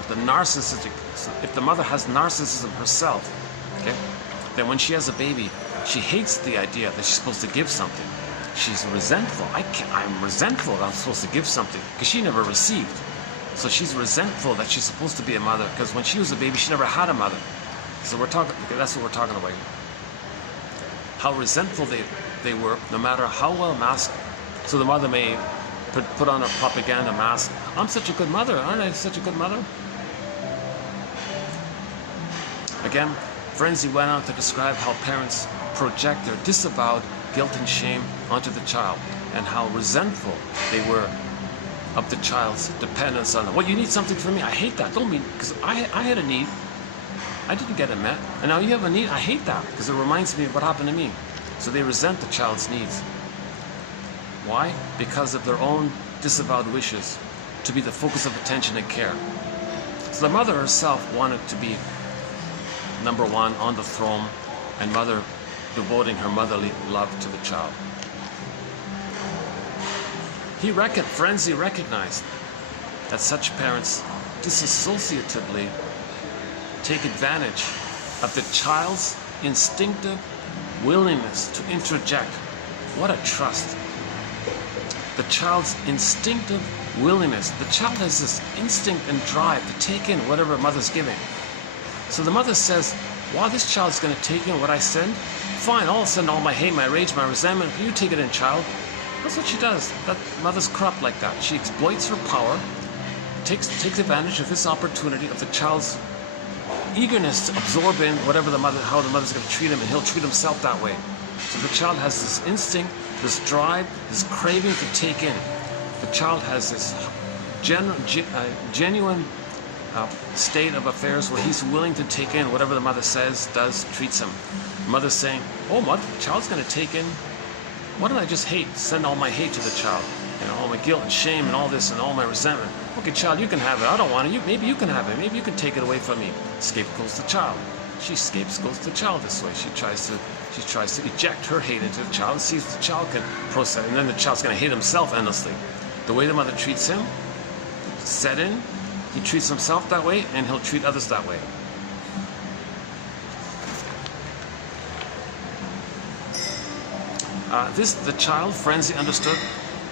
If the mother has narcissism herself, okay, then when she has a baby, she hates the idea that she's supposed to give something. She's resentful. I'm resentful that I'm supposed to give something because she never received. So she's resentful that she's supposed to be a mother because when she was a baby, she never had a mother. So we're talking, okay, that's what we're talking about here. How resentful they were, no matter how well masked. So the mother may put on a propaganda mask. I'm such a good mother. Aren't I such a good mother? Again, Ferenczi went on to describe how parents project their disavowed guilt and shame onto the child, and how resentful they were of the child's dependence on them. Well, you need something from me. I hate that. Don't mean, because I had a need. I didn't get it met. And now you have a need. I hate that because it reminds me of what happened to me. So they resent the child's needs. Why? Because of their own disavowed wishes to be the focus of attention and care. So the mother herself wanted to be number one on the throne, and mother devoting her motherly love to the child. Ferenczi recognized that such parents dissociatively take advantage of the child's instinctive willingness to introject. What a trust. The child's instinctive willingness. The child has this instinct and drive to take in whatever mother's giving. So the mother says, wow, this child's going to take in what I send? Fine, I'll send all my hate, my rage, my resentment. You take it in, child. That's what she does. That mother's corrupt like that. She exploits her power, takes advantage of this opportunity of the child's eagerness to absorb in whatever how the mother's going to treat him, and he'll treat himself that way. So the child has this instinct, this drive, this craving to take in. The child has this genuine state of affairs where he's willing to take in whatever the mother says, does, treats him. The mother's saying, oh, the child's going to take in, why don't I just send all my hate to the child? You know, all my guilt and shame and all this and all my resentment. Okay, child, you can have it. I don't want it. Maybe you can have it. Maybe you can take it away from me. Scapegoats the child. she escapes, goes to the child this way. She tries to eject her hate into the child, sees the child can process, and then the child's going to hate himself endlessly. The way the mother treats him, set in, he treats himself that way, and he'll treat others that way. The child, Ferenczi understood,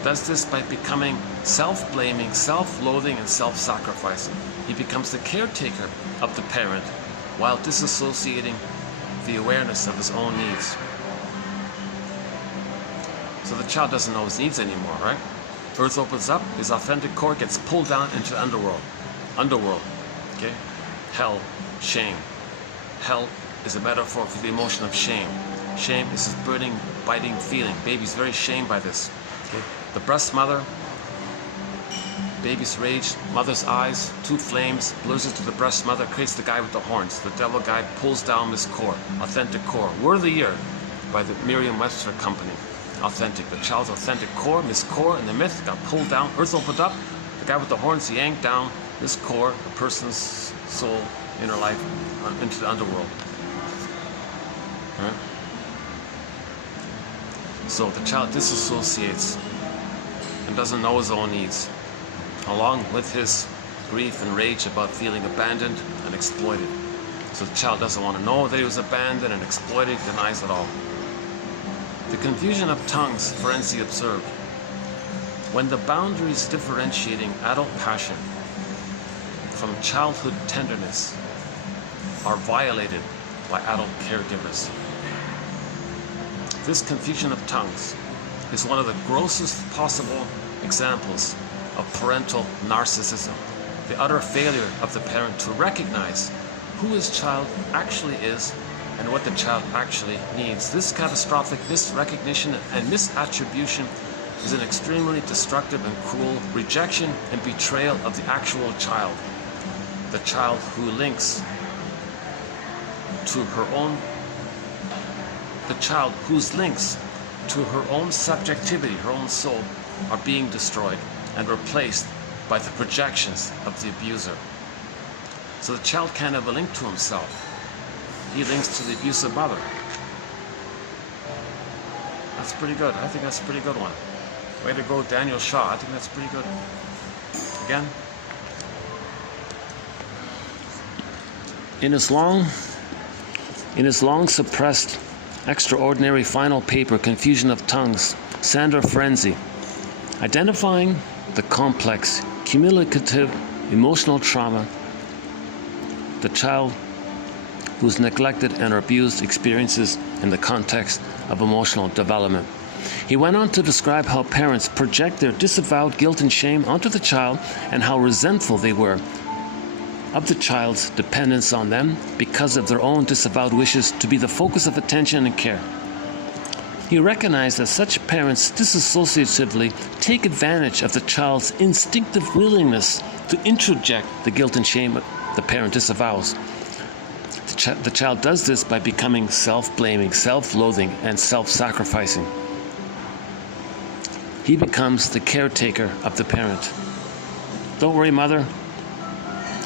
does this by becoming self-blaming, self-loathing, and self-sacrificing. He becomes the caretaker of the parent while disassociating the awareness of his own needs. So the child doesn't know his needs anymore, right? Earth opens up, his authentic core gets pulled down into the underworld. Okay? Hell, shame. Hell is a metaphor for the emotion of shame. Shame is this burning, biting feeling. Baby's very shamed by this. Okay? The breast mother, baby's rage, mother's eyes, two flames, blurs it to the breast mother, creates the guy with the horns. The devil guy pulls down this core, authentic core. Word of the year by the Merriam-Webster Company. Authentic. The child's authentic core, this core in the myth got pulled down. Earth opened up. The guy with the horns yanked down this core, the person's soul, inner life, into the underworld. Right? So the child disassociates and doesn't know his own needs, along with his grief and rage about feeling abandoned and exploited. So the child doesn't want to know that he was abandoned and exploited, denies it all. The confusion of tongues, Ferenczi observed, when the boundaries differentiating adult passion from childhood tenderness are violated by adult caregivers. This confusion of tongues is one of the grossest possible examples of parental narcissism, the utter failure of the parent to recognize who his child actually is and what the child actually needs. This catastrophic misrecognition and misattribution is an extremely destructive and cruel rejection and betrayal of the actual child. The child who links to her own, the child whose links to her own subjectivity, her own soul, are being destroyed and replaced by the projections of the abuser. So the child can't have a link to himself. He links to the abusive mother. That's pretty good. I think that's a pretty good one. Way to go, Daniel Shaw. I think that's pretty good. Again. In his long suppressed, extraordinary final paper, Confusion of Tongues, Sandra Ferenczi, identifying the complex, cumulative emotional trauma the child who's neglected and abused experiences in the context of emotional development. He went on to describe how parents project their disavowed guilt and shame onto the child and how resentful they were of the child's dependence on them because of their own disavowed wishes to be the focus of attention and care. He recognized that such parents disassociatively take advantage of the child's instinctive willingness to introject the guilt and shame the parent disavows. The child does this by becoming self-blaming, self-loathing, and self-sacrificing. He becomes the caretaker of the parent. Don't worry, mother.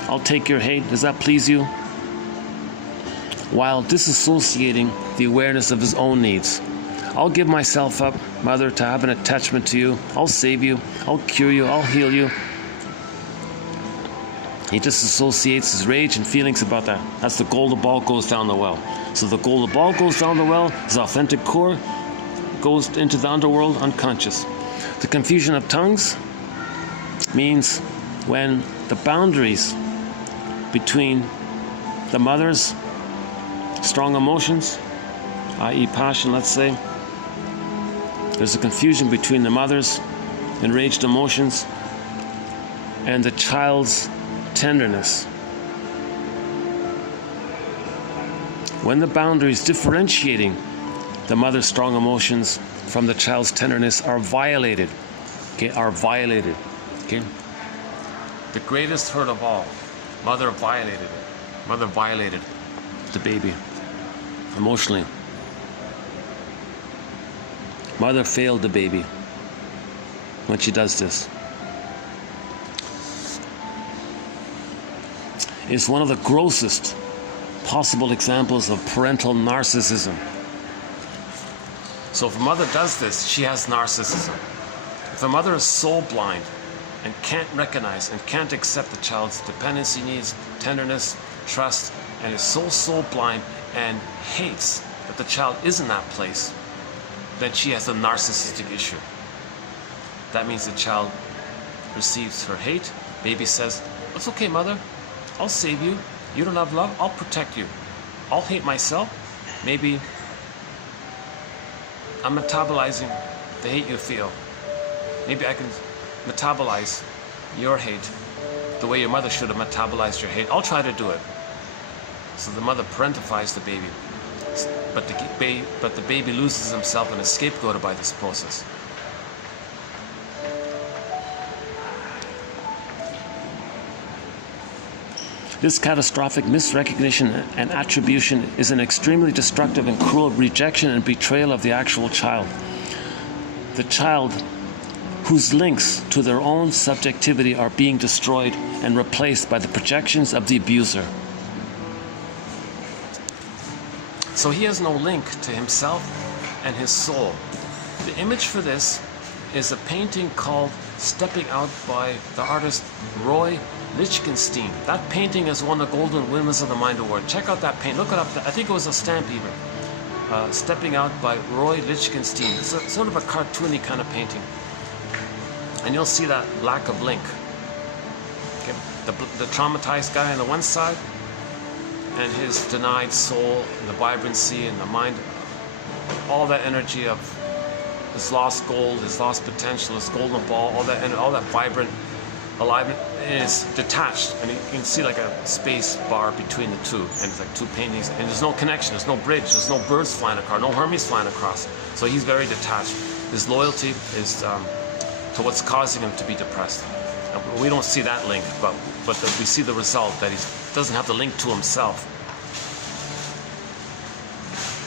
I'll take your hate. Does that please you? While disassociating the awareness of his own needs. I'll give myself up, mother, to have an attachment to you. I'll save you. I'll cure you. I'll heal you. He disassociates his rage and feelings about that. That's the goal the ball goes down the well. So the goal the ball goes down the well, his authentic core goes into the underworld unconscious. The confusion of tongues means when the boundaries between the mother's strong emotions, i.e. passion, let's say, there's a confusion between the mother's enraged emotions and the child's tenderness. When the boundaries differentiating the mother's strong emotions from the child's tenderness are violated, okay? The greatest hurt of all, mother violated it. Mother violated the baby emotionally. Mother failed the baby when she does this. It's one of the grossest possible examples of parental narcissism. So if a mother does this, she has narcissism. If a mother is soul blind and can't recognize and can't accept the child's dependency needs, tenderness, trust, and is so soul blind and hates that the child is in that place, then she has a narcissistic issue. That means the child receives her hate. Baby says, "It's okay, mother. I'll save you. You don't have love. I'll protect you. I'll hate myself. Maybe I'm metabolizing the hate you feel. Maybe I can metabolize your hate the way your mother should have metabolized your hate. I'll try to do it." So the mother parentifies the baby, but the baby loses himself and is scapegoated by this process. This catastrophic misrecognition and attribution is an extremely destructive and cruel rejection and betrayal of the actual child. The child whose links to their own subjectivity are being destroyed and replaced by the projections of the abuser. So he has no link to himself and his soul. The image for this is a painting called Stepping Out by the artist Roy Lichtenstein. That painting has won the Golden Windmills of the Mind Award. Check out that paint. Look it up. I think it was a stamp even. Stepping Out by Roy Lichtenstein. It's sort of a cartoony kind of painting. And you'll see that lack of link. Okay. The traumatized guy on the one side, and his denied soul, and the vibrancy and the mind, all that energy of his lost gold, his lost potential, his golden ball, all that vibrant aliveness is detached, and you can see like a space bar between the two, and it's like two paintings, and there's no connection, there's no bridge, there's no birds flying across, no Hermes flying across. So he's very detached. His loyalty is to what's causing him to be depressed. And we don't see that link, but we see the result that he doesn't have the link to himself.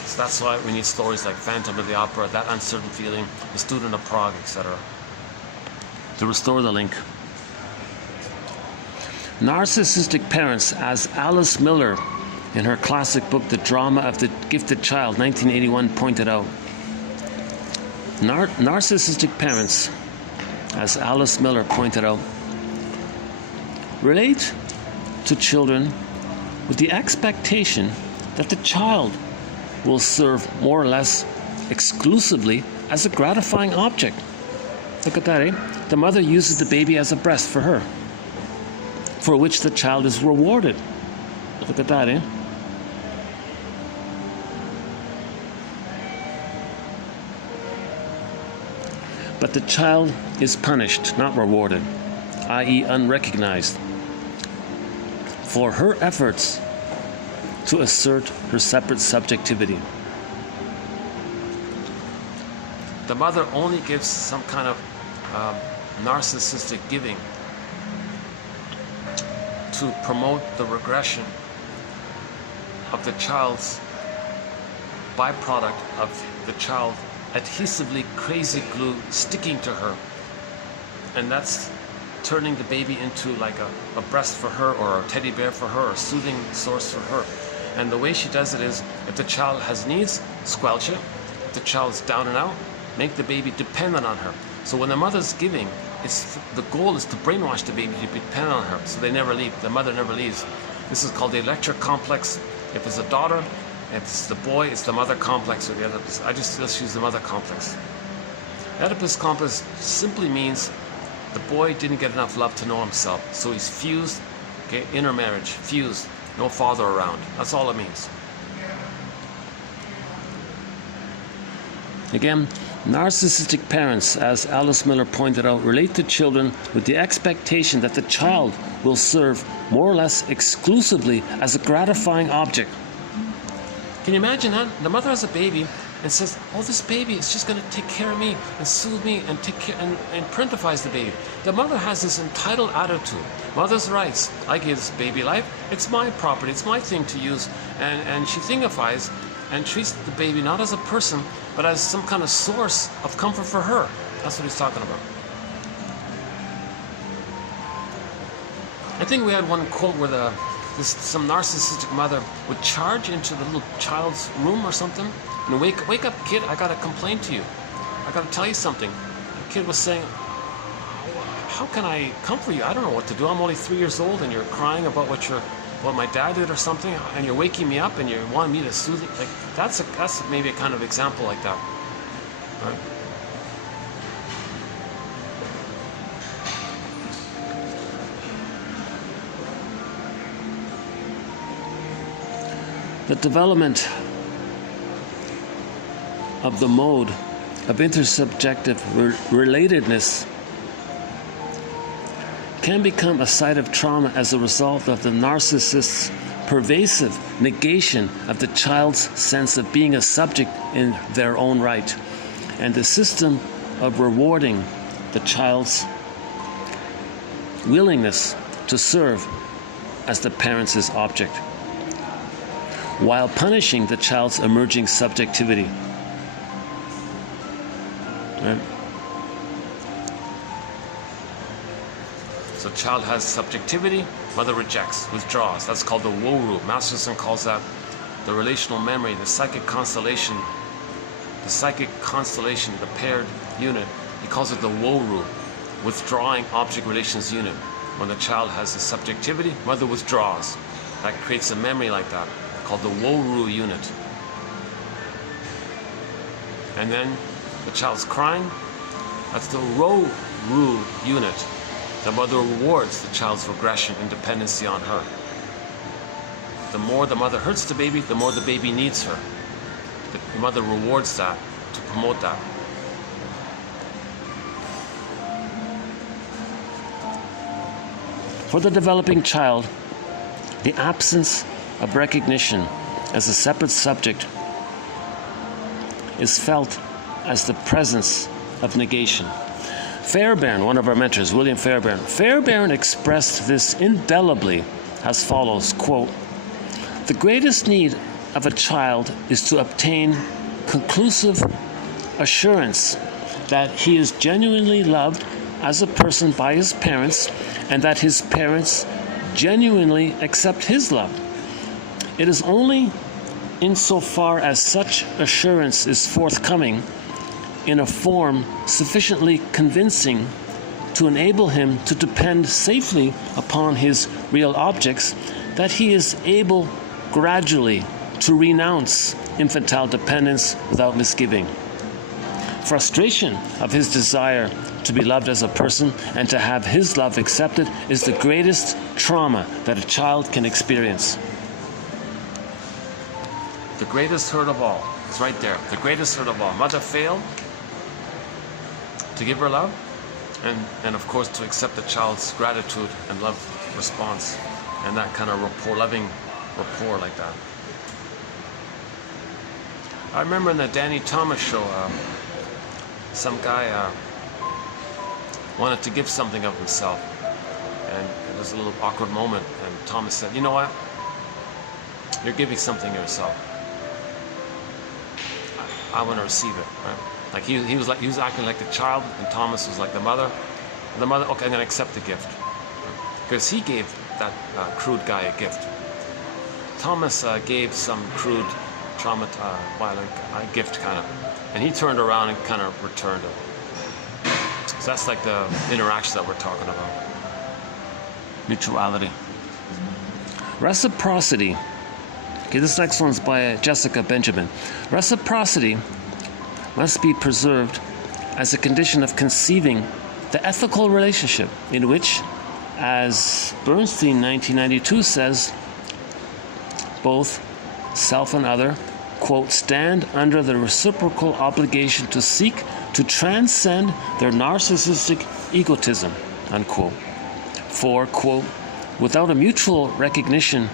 So that's why we need stories like Phantom of the Opera, That Uncertain Feeling, The Student of Prague, etc., to restore the link. Narcissistic parents, as Alice Miller in her classic book The Drama of the Gifted Child, 1981, pointed out. Narcissistic parents, as Alice Miller pointed out, relate to children with the expectation that the child will serve more or less exclusively as a gratifying object. Look at that, eh? The mother uses the baby as a breast for her, for which the child is rewarded. Look at that, eh? But the child is punished, not rewarded, i.e. unrecognized, for her efforts to assert her separate subjectivity. The mother only gives some kind of narcissistic giving to promote the regression of the child's byproduct of the child adhesively crazy glue sticking to her, and that's turning the baby into like a breast for her, or a teddy bear for her, or a soothing source for her. And the way she does it is, if the child has needs, squelch it. If the child's down and out, make the baby dependent on her. So when the mother's giving, the goal is to brainwash the baby to be dependent on her, so they never leave. The mother never leaves. This is called the electric complex. If it's a daughter, if it's the boy, it's the mother complex, or the Oedipus. Let's use the mother complex. Oedipus complex simply means the boy didn't get enough love to know himself, so he's fused, okay, intermarriage, fused, no father around. That's all it means. Again, narcissistic parents, as Alice Miller pointed out, relate to children with the expectation that the child will serve more or less exclusively as a gratifying object. Can you imagine that? The mother has a baby and says, "Oh, this baby is just going to take care of me and soothe me and take care and parentifies the baby." The mother has this entitled attitude. Mother's rights. I gave this baby life. It's my property. It's my thing to use. And she thingifies and treats the baby not as a person, but as some kind of source of comfort for her. That's what he's talking about. I think we had one quote where some narcissistic mother would charge into the little child's room or something and wake up, kid, I got to complain to you. I got to tell you something. The kid was saying, how can I comfort you? I don't know what to do. I'm only 3 years old and you're crying about what my dad did or something, and you're waking me up and you want me to soothe you. Like that's maybe a kind of example like that. Right? The development of the mode of intersubjective relatedness can become a site of trauma as a result of the narcissist's pervasive negation of the child's sense of being a subject in their own right, and the system of rewarding the child's willingness to serve as the parent's object, while punishing the child's emerging subjectivity. Right? So child has subjectivity, mother rejects, withdraws. That's called the woe-ru. Masterson calls that the relational memory, the psychic constellation, the paired unit. He calls it the woe-ru, withdrawing object relations unit. When the child has the subjectivity, mother withdraws. That creates a memory like that, called the woe-ru unit. And then the child's crying, that's the ro-ru unit. The mother rewards the child's regression and dependency on her. The more the mother hurts the baby, the more the baby needs her. The mother rewards that to promote that. For the developing child, the absence of recognition as a separate subject is felt as the presence of negation. Fairbairn, one of our mentors, William Fairbairn expressed this indelibly as follows, quote, "The greatest need of a child is to obtain conclusive assurance that he is genuinely loved as a person by his parents and that his parents genuinely accept his love. It is only insofar as such assurance is forthcoming in a form sufficiently convincing to enable him to depend safely upon his real objects that he is able gradually to renounce infantile dependence without misgiving. Frustration of his desire to be loved as a person and to have his love accepted is the greatest trauma that a child can experience." The greatest hurt of all. It's right there. The greatest hurt of all. Mother failed to give her love, and of course to accept the child's gratitude and love response, and that kind of loving rapport like that. I remember in the Danny Thomas show, some guy wanted to give something of himself, and it was a little awkward moment, and Thomas said, "You know what? You're giving something of yourself. I want to receive it." Right? Like he was acting like the child, and Thomas was like the mother. And the mother, okay, I'm going to accept the gift, because he gave that crude guy a gift. Thomas gave some crude a gift kind of, and he turned around and kind of returned it. So that's like the interaction that we're talking about. Mutuality. Reciprocity. Okay, this next one's by Jessica Benjamin. Reciprocity must be preserved as a condition of conceiving the ethical relationship in which, as Bernstein 1992 says, both self and other, quote, stand under the reciprocal obligation to seek to transcend their narcissistic egotism, unquote. For, quote, without a mutual recognition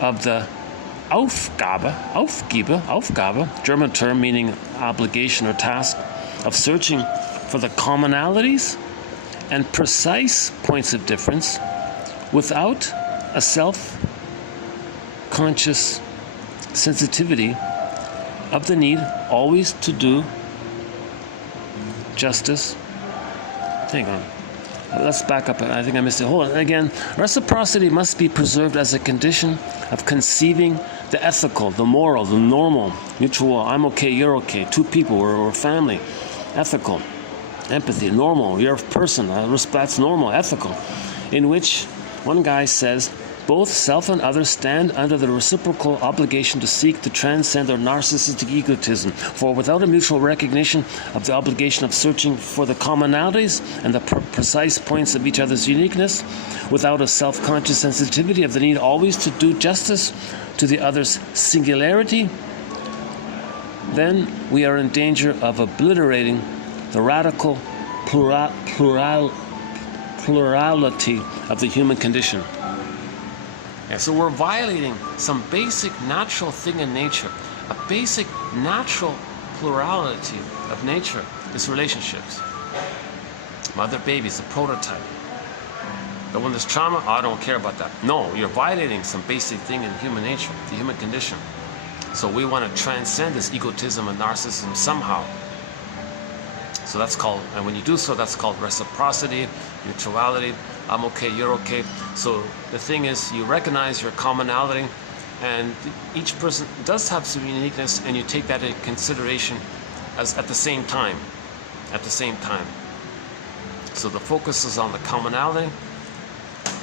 of the Aufgabe, German term meaning obligation or task, of searching for the commonalities and precise points of difference, without a self-conscious sensitivity of the need always to do justice. Hang on. Let's back up. I think I missed it. Hold on. Again, reciprocity must be preserved as a condition of conceiving the ethical, the moral, the normal, mutual, I'm okay, you're okay, two people or family, ethical, empathy, normal, you're a person, that's normal, ethical, in which one guy says, both self and others stand under the reciprocal obligation to seek to transcend their narcissistic egotism. For without a mutual recognition of the obligation of searching for the commonalities and the precise points of each other's uniqueness, without a self-conscious sensitivity of the need always to do justice to the other's singularity, then we are in danger of obliterating the radical plurality of the human condition. Yeah, so we're violating some basic natural thing in nature. A basic natural plurality of nature is relationships. Mother-baby is a prototype. But when there's trauma, I don't care about that. No, you're violating some basic thing in human nature, the human condition. So we want to transcend this egotism and narcissism somehow. So that's called, and when you do so, that's called reciprocity, mutuality. I'm okay, you're okay. So the thing is, you recognize your commonality, and each person does have some uniqueness, and you take that into consideration as at the same time. At the same time. So the focus is on the commonality,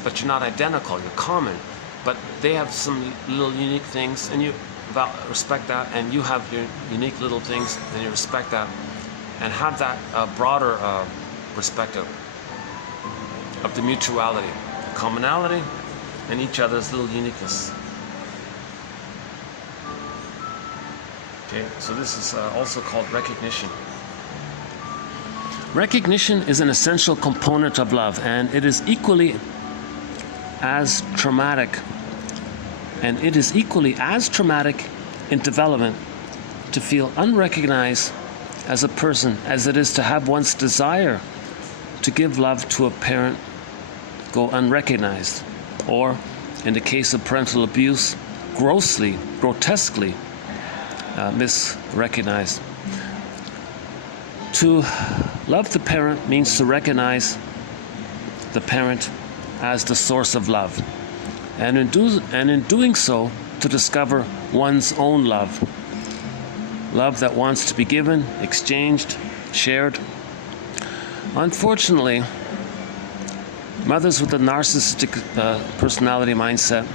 but you're not identical, you're common. But they have some little unique things, and you respect that, and you have your unique little things, and you respect that, and have that broader perspective of the mutuality, commonality, and each other's little uniqueness. Okay, so this is also called recognition. Recognition is an essential component of love, and it is equally as traumatic, in development to feel unrecognized as a person as it is to have one's desire to give love to a parent go unrecognized, or in the case of parental abuse, grotesquely misrecognized. To love the parent means to recognize the parent as the source of love, and in doing so, to discover one's own love that wants to be given, exchanged, shared. Unfortunately, mothers with a narcissistic personality mindset,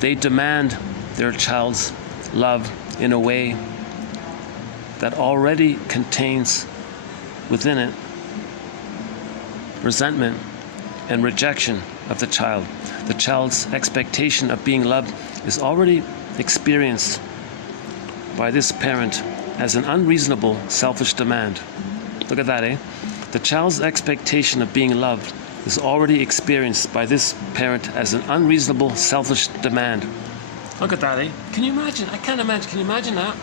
they demand their child's love in a way that already contains within it resentment and rejection of the child. The child's expectation of being loved is already experienced by this parent as an unreasonable, selfish demand. Look at that, eh? The child's expectation of being loved is already experienced by this parent as an unreasonable, selfish demand. Look at that, eh? Can you imagine? I can't imagine. Can you imagine that?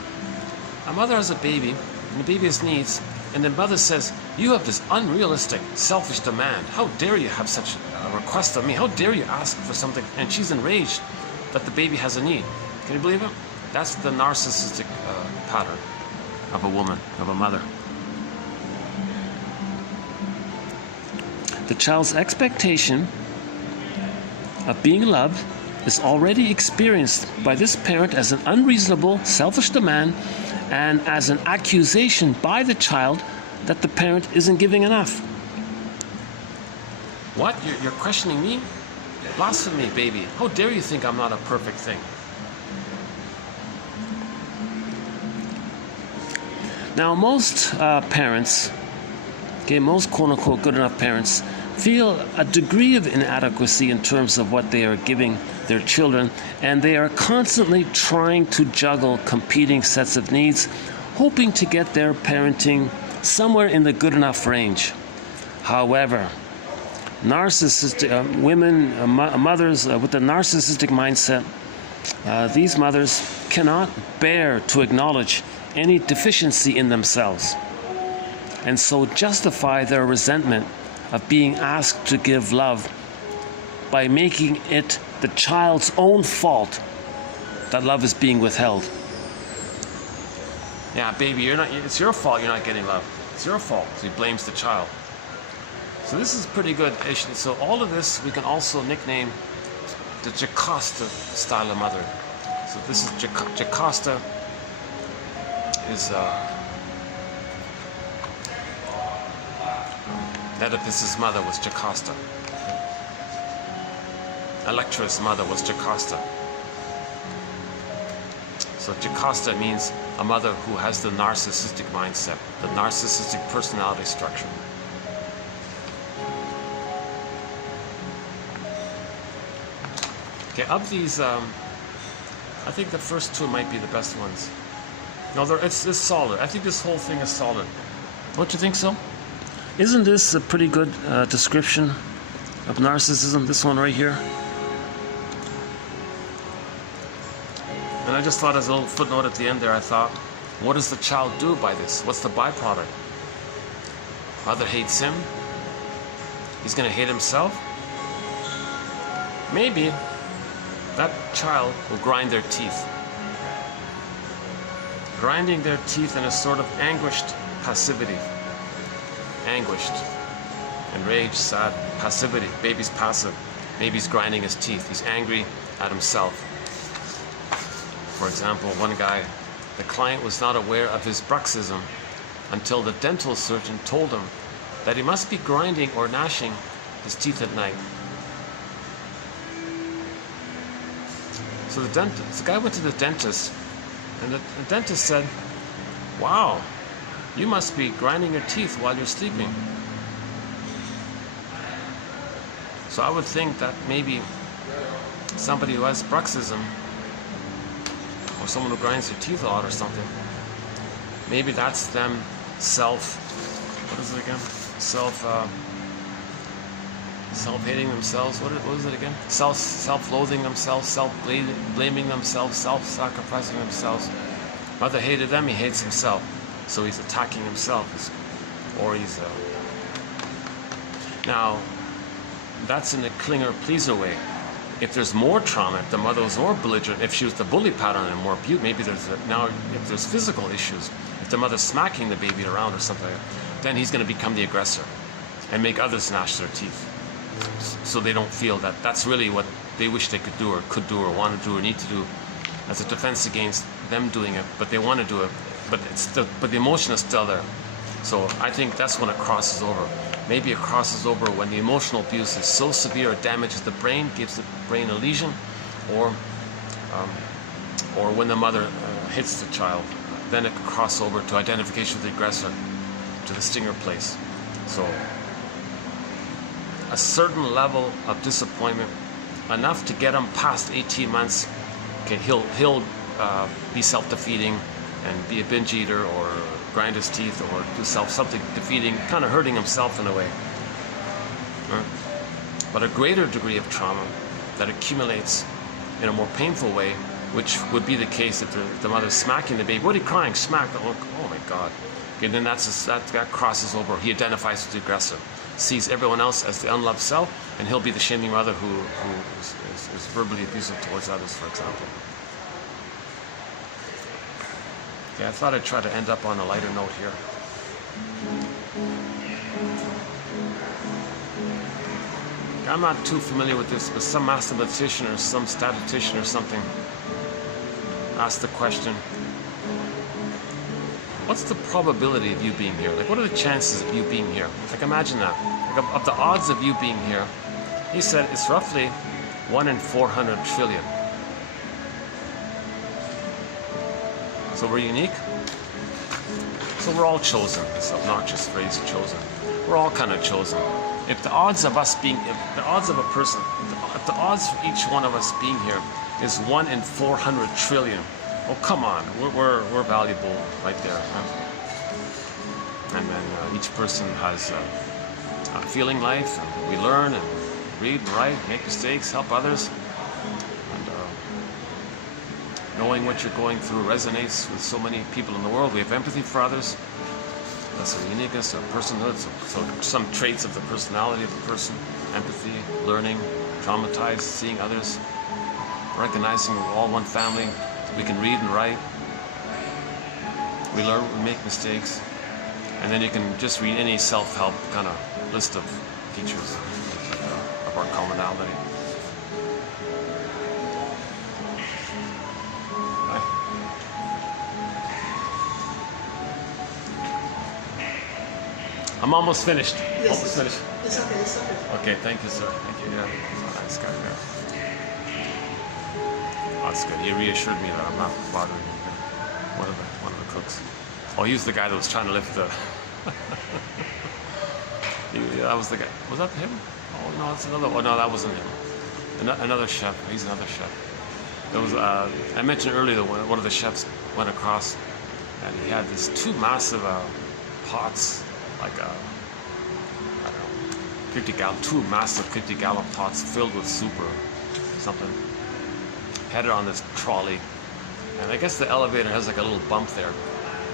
A mother has a baby, and the baby has needs, and the mother says, you have this unrealistic, selfish demand. How dare you have such a request of me? How dare you ask for something? And she's enraged that the baby has a need. Can you believe it? That's the narcissistic pattern of a woman, of a mother. The child's expectation of being loved is already experienced by this parent as an unreasonable, selfish demand and as an accusation by the child that the parent isn't giving enough. What? You're questioning me? Blasphemy, baby. How dare you think I'm not a perfect thing? Now, most parents, most quote-unquote good enough parents, feel a degree of inadequacy in terms of what they are giving their children, and they are constantly trying to juggle competing sets of needs, hoping to get their parenting somewhere in the good enough range. However, narcissistic mothers with a narcissistic mindset, these mothers cannot bear to acknowledge any deficiency in themselves, and so justify their resentment of being asked to give love by making it the child's own fault that love is being withheld. Yeah, baby, it's your fault you're not getting love. It's your fault. So he blames the child. So this is pretty good. So all of this we can also nickname the Jocasta style of mother. So this is Jocasta is Oedipus's mother was Jocasta. Electra's mother was Jocasta. So Jocasta means a mother who has the narcissistic mindset, the narcissistic personality structure. Okay, of these, I think the first two might be the best ones. No, it's solid. I think this whole thing is solid. Don't you think so? Isn't this a pretty good description of narcissism, this one right here? And I just thought, as a little footnote at the end there, I thought, what does the child do by this? What's the byproduct? Mother hates him. He's going to hate himself. Maybe that child will grind their teeth. Grinding their teeth in a sort of anguished passivity. Anguished, enraged, sad, passivity. Baby's passive. Baby's grinding his teeth. He's angry at himself. For example, one guy, the client was not aware of his bruxism until the dental surgeon told him that he must be grinding or gnashing his teeth at night. So the guy went to the dentist, and the dentist said, "Wow, you must be grinding your teeth while you're sleeping." So I would think that maybe somebody who has bruxism, or someone who grinds their teeth a lot or something, maybe that's them what is it again? Self-hating themselves. What is it again? Self-loathing themselves, self-blaming themselves, self-sacrificing themselves. Mother hated them, he hates himself. So he's attacking himself, Now, that's in a clinger-pleaser way. If there's more trauma, if the mother was more belligerent, if she was the bully pattern and more abuse, maybe if there's physical issues, if the mother's smacking the baby around or something, then he's going to become the aggressor and make others gnash their teeth. So they don't feel that that's really what they wish they could do or want to do or need to do as a defense against them doing it, but they want to do it, but the emotion is still there. So I think that's when it crosses over. Maybe it crosses over when the emotional abuse is so severe it damages the brain, gives the brain a lesion, or when the mother hits the child. Then it could cross over to identification with the aggressor, to the stinger place. So a certain level of disappointment, enough to get him past 18 months. Okay, he'll be self-defeating and be a binge eater or grind his teeth or do something defeating, kind of hurting himself in a way. Right? But a greater degree of trauma that accumulates in a more painful way, which would be the case if the mother's smacking the baby. What are you crying? Smack. Oh my God. Okay, then that crosses over. He identifies with the aggressor, sees everyone else as the unloved self, and he'll be the shaming mother who is verbally abusive towards others, for example. Okay, I thought I'd try to end up on a lighter note here. I'm not too familiar with this, but some mathematician or some statistician or something asked the question, what's the probability of you being here? Like, what are the chances of you being here? Like, imagine that. Like, of the odds of you being here, he said it's roughly 1 in 400 trillion. So we're unique. So we're all chosen. This obnoxious phrase, chosen. We're all kind of chosen. If the odds of us being, if the odds of a person, if the odds for each one of us being here is 1 in 400 trillion, oh come on, we're valuable right there. Huh? And then each person has a feeling life, and we learn and read and write, make mistakes, help others. Knowing what you're going through resonates with so many people in the world. We have empathy for others. That's a uniqueness, a personhood, so some traits of the personality of the person. Empathy, learning, traumatized, seeing others, recognizing we're all one family. We can read and write. We learn, we make mistakes. And then you can just read any self-help kind of list of features of our commonality. I'm almost finished. Yes, Almost finished. It's okay, it's okay. Okay, thank you, sir. Thank you. Yeah, he's a nice guy there. Oh, that's good. He reassured me that I'm not bothering him. One of the cooks. Oh, he was the guy that was trying to lift the. That was the guy. Was that him? Oh no, that's another. Oh no, that wasn't him. Another chef. He's another chef. There was. I mentioned earlier that one of the chefs went across, and he had these two massive pots. Like I don't know, 50 gallon, two massive 50-gallon pots filled with soup or something, headed on this trolley, and I guess the elevator has like a little bump there,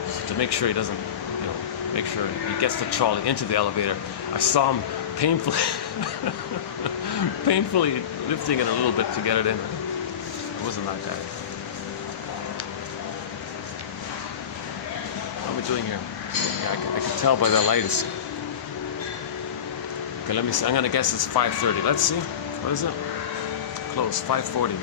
so to make sure he doesn't, make sure he gets the trolley into the elevator. I saw him painfully lifting it a little bit to get it in. It wasn't that bad. How are we doing here? Yeah, I can tell by the lights. Okay, let me see. I'm gonna guess it's 5:30. Let's see. What is it? Close. 5:40. Yeah, 5:40.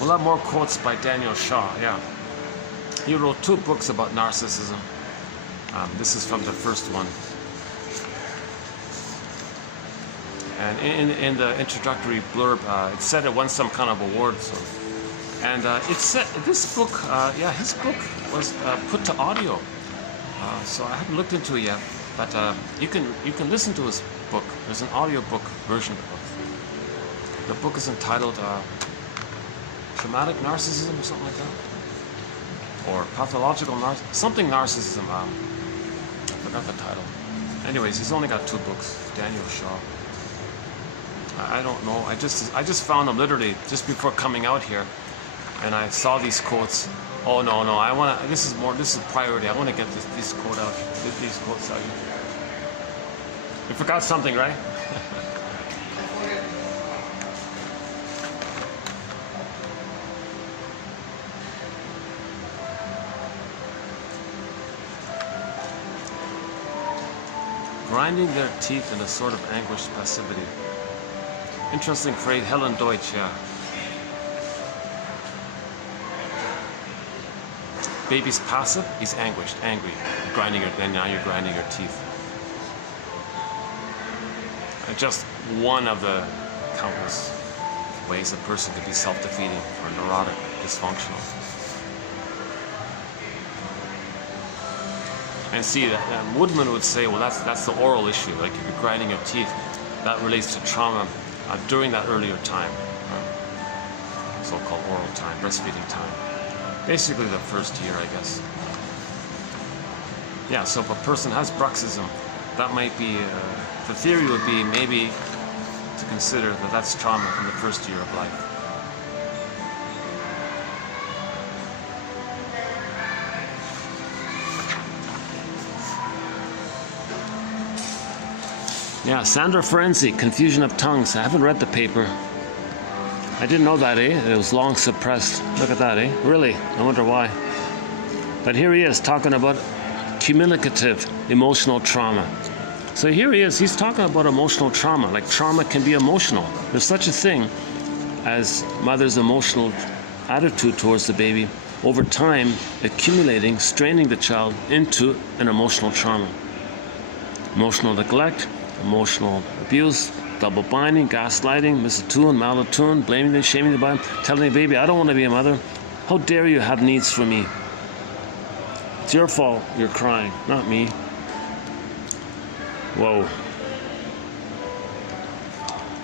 We'll have more quotes by Daniel Shaw, yeah. He wrote 2 books about narcissism. This is from the first one. And in the introductory blurb, it said it won some kind of award. So. And it said, this book, his book was put to audio. So I haven't looked into it yet, but you can listen to his book. There's an audiobook version of it. The book is entitled Traumatic Narcissism or something like that, or Pathological something Narcissism. I forgot the title. Anyways, he's only got 2 books. Daniel Shaw. I don't know. I just found them literally just before coming out here, and I saw these quotes. Oh no! I want to. This is priority. I want to get this quote out. Get these quotes out here. You forgot something, right? Grinding their teeth in a sort of anguished passivity. Interesting phrase, Helen Deutsch, yeah. Baby's passive, he's anguished, angry. Now you're grinding your teeth. And just one of the countless ways a person could be self-defeating or neurotic, dysfunctional. And see, Woodman would say, well, that's the oral issue. Like if you're grinding your teeth, that relates to trauma during that earlier time, so-called oral time, breastfeeding time. Basically the first year, I guess. Yeah, so if a person has bruxism, that might be, the theory would be maybe to consider that that's trauma from the first year of life. Yeah, Sandra Ferenczi, Confusion of Tongues. I haven't read the paper. I didn't know that, eh? It was long suppressed. Look at that, eh? Really? I wonder why. But here he is talking about cumulative emotional trauma. So here he is. He's talking about emotional trauma. Like trauma can be emotional. There's such a thing as mother's emotional attitude towards the baby over time accumulating, straining the child into an emotional trauma. Emotional neglect, emotional abuse, double binding, gaslighting, misattribution, malatune, blaming and shaming the baby, telling the baby, I don't want to be a mother. How dare you have needs for me? It's your fault you're crying, not me. Whoa.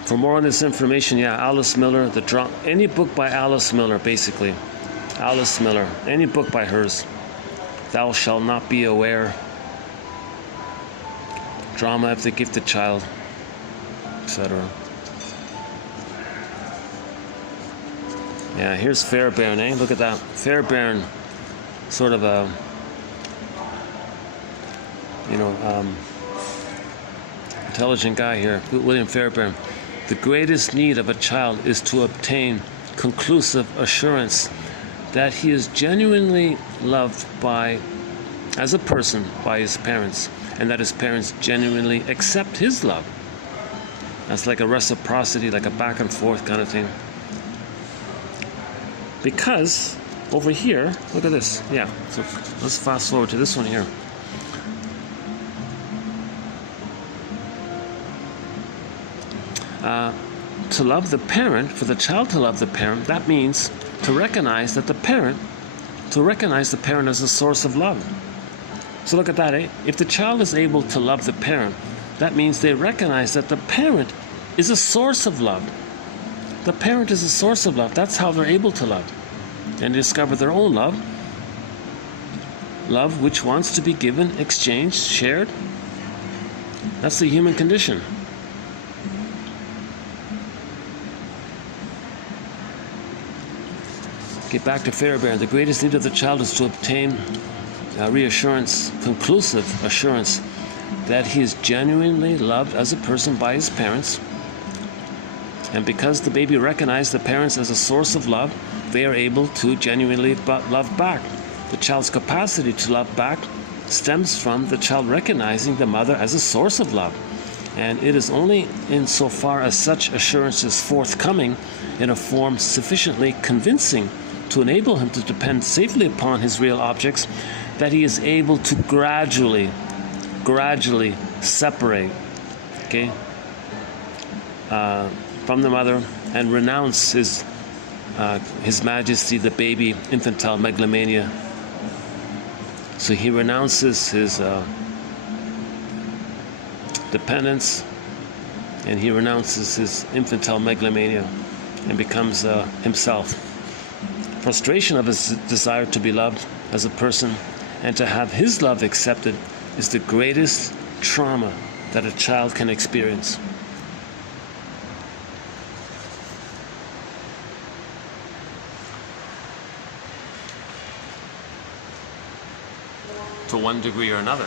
For more on this information, yeah, Alice Miller, any book by Alice Miller, basically. Alice Miller, any book by hers. Thou shalt not be aware. Drama of the gifted child, etc. Yeah, here's Fairbairn, eh? Look at that. Fairbairn, sort of a, intelligent guy here. William Fairbairn. The greatest need of a child is to obtain conclusive assurance that he is genuinely loved as a person by his parents, and that his parents genuinely accept his love. That's like a reciprocity, like a back and forth kind of thing. Because over here, look at this. Yeah, so let's fast forward to this one here. To love the parent, for the child to love the parent, that means to recognize the parent as a source of love. So look at that, eh? If the child is able to love the parent, that means they recognize that the parent is a source of love. The parent is a source of love. That's how they're able to love. And discover their own love. Love which wants to be given, exchanged, shared. That's the human condition. Get back to Fairbairn. The greatest need of the child is to obtain reassurance, conclusive assurance, that he is genuinely loved as a person by his parents. And because the baby recognizes the parents as a source of love, they are able to genuinely love back. The child's capacity to love back stems from the child recognizing the mother as a source of love. And it is only insofar as such assurance is forthcoming in a form sufficiently convincing to enable him to depend safely upon his real objects that he is able to gradually separate, okay, from the mother and renounce his majesty, the baby, infantile megalomania. So he renounces his dependence, and he renounces his infantile megalomania and becomes himself. Frustration of his desire to be loved as a person and to have his love accepted is the greatest trauma that a child can experience. To one degree or another.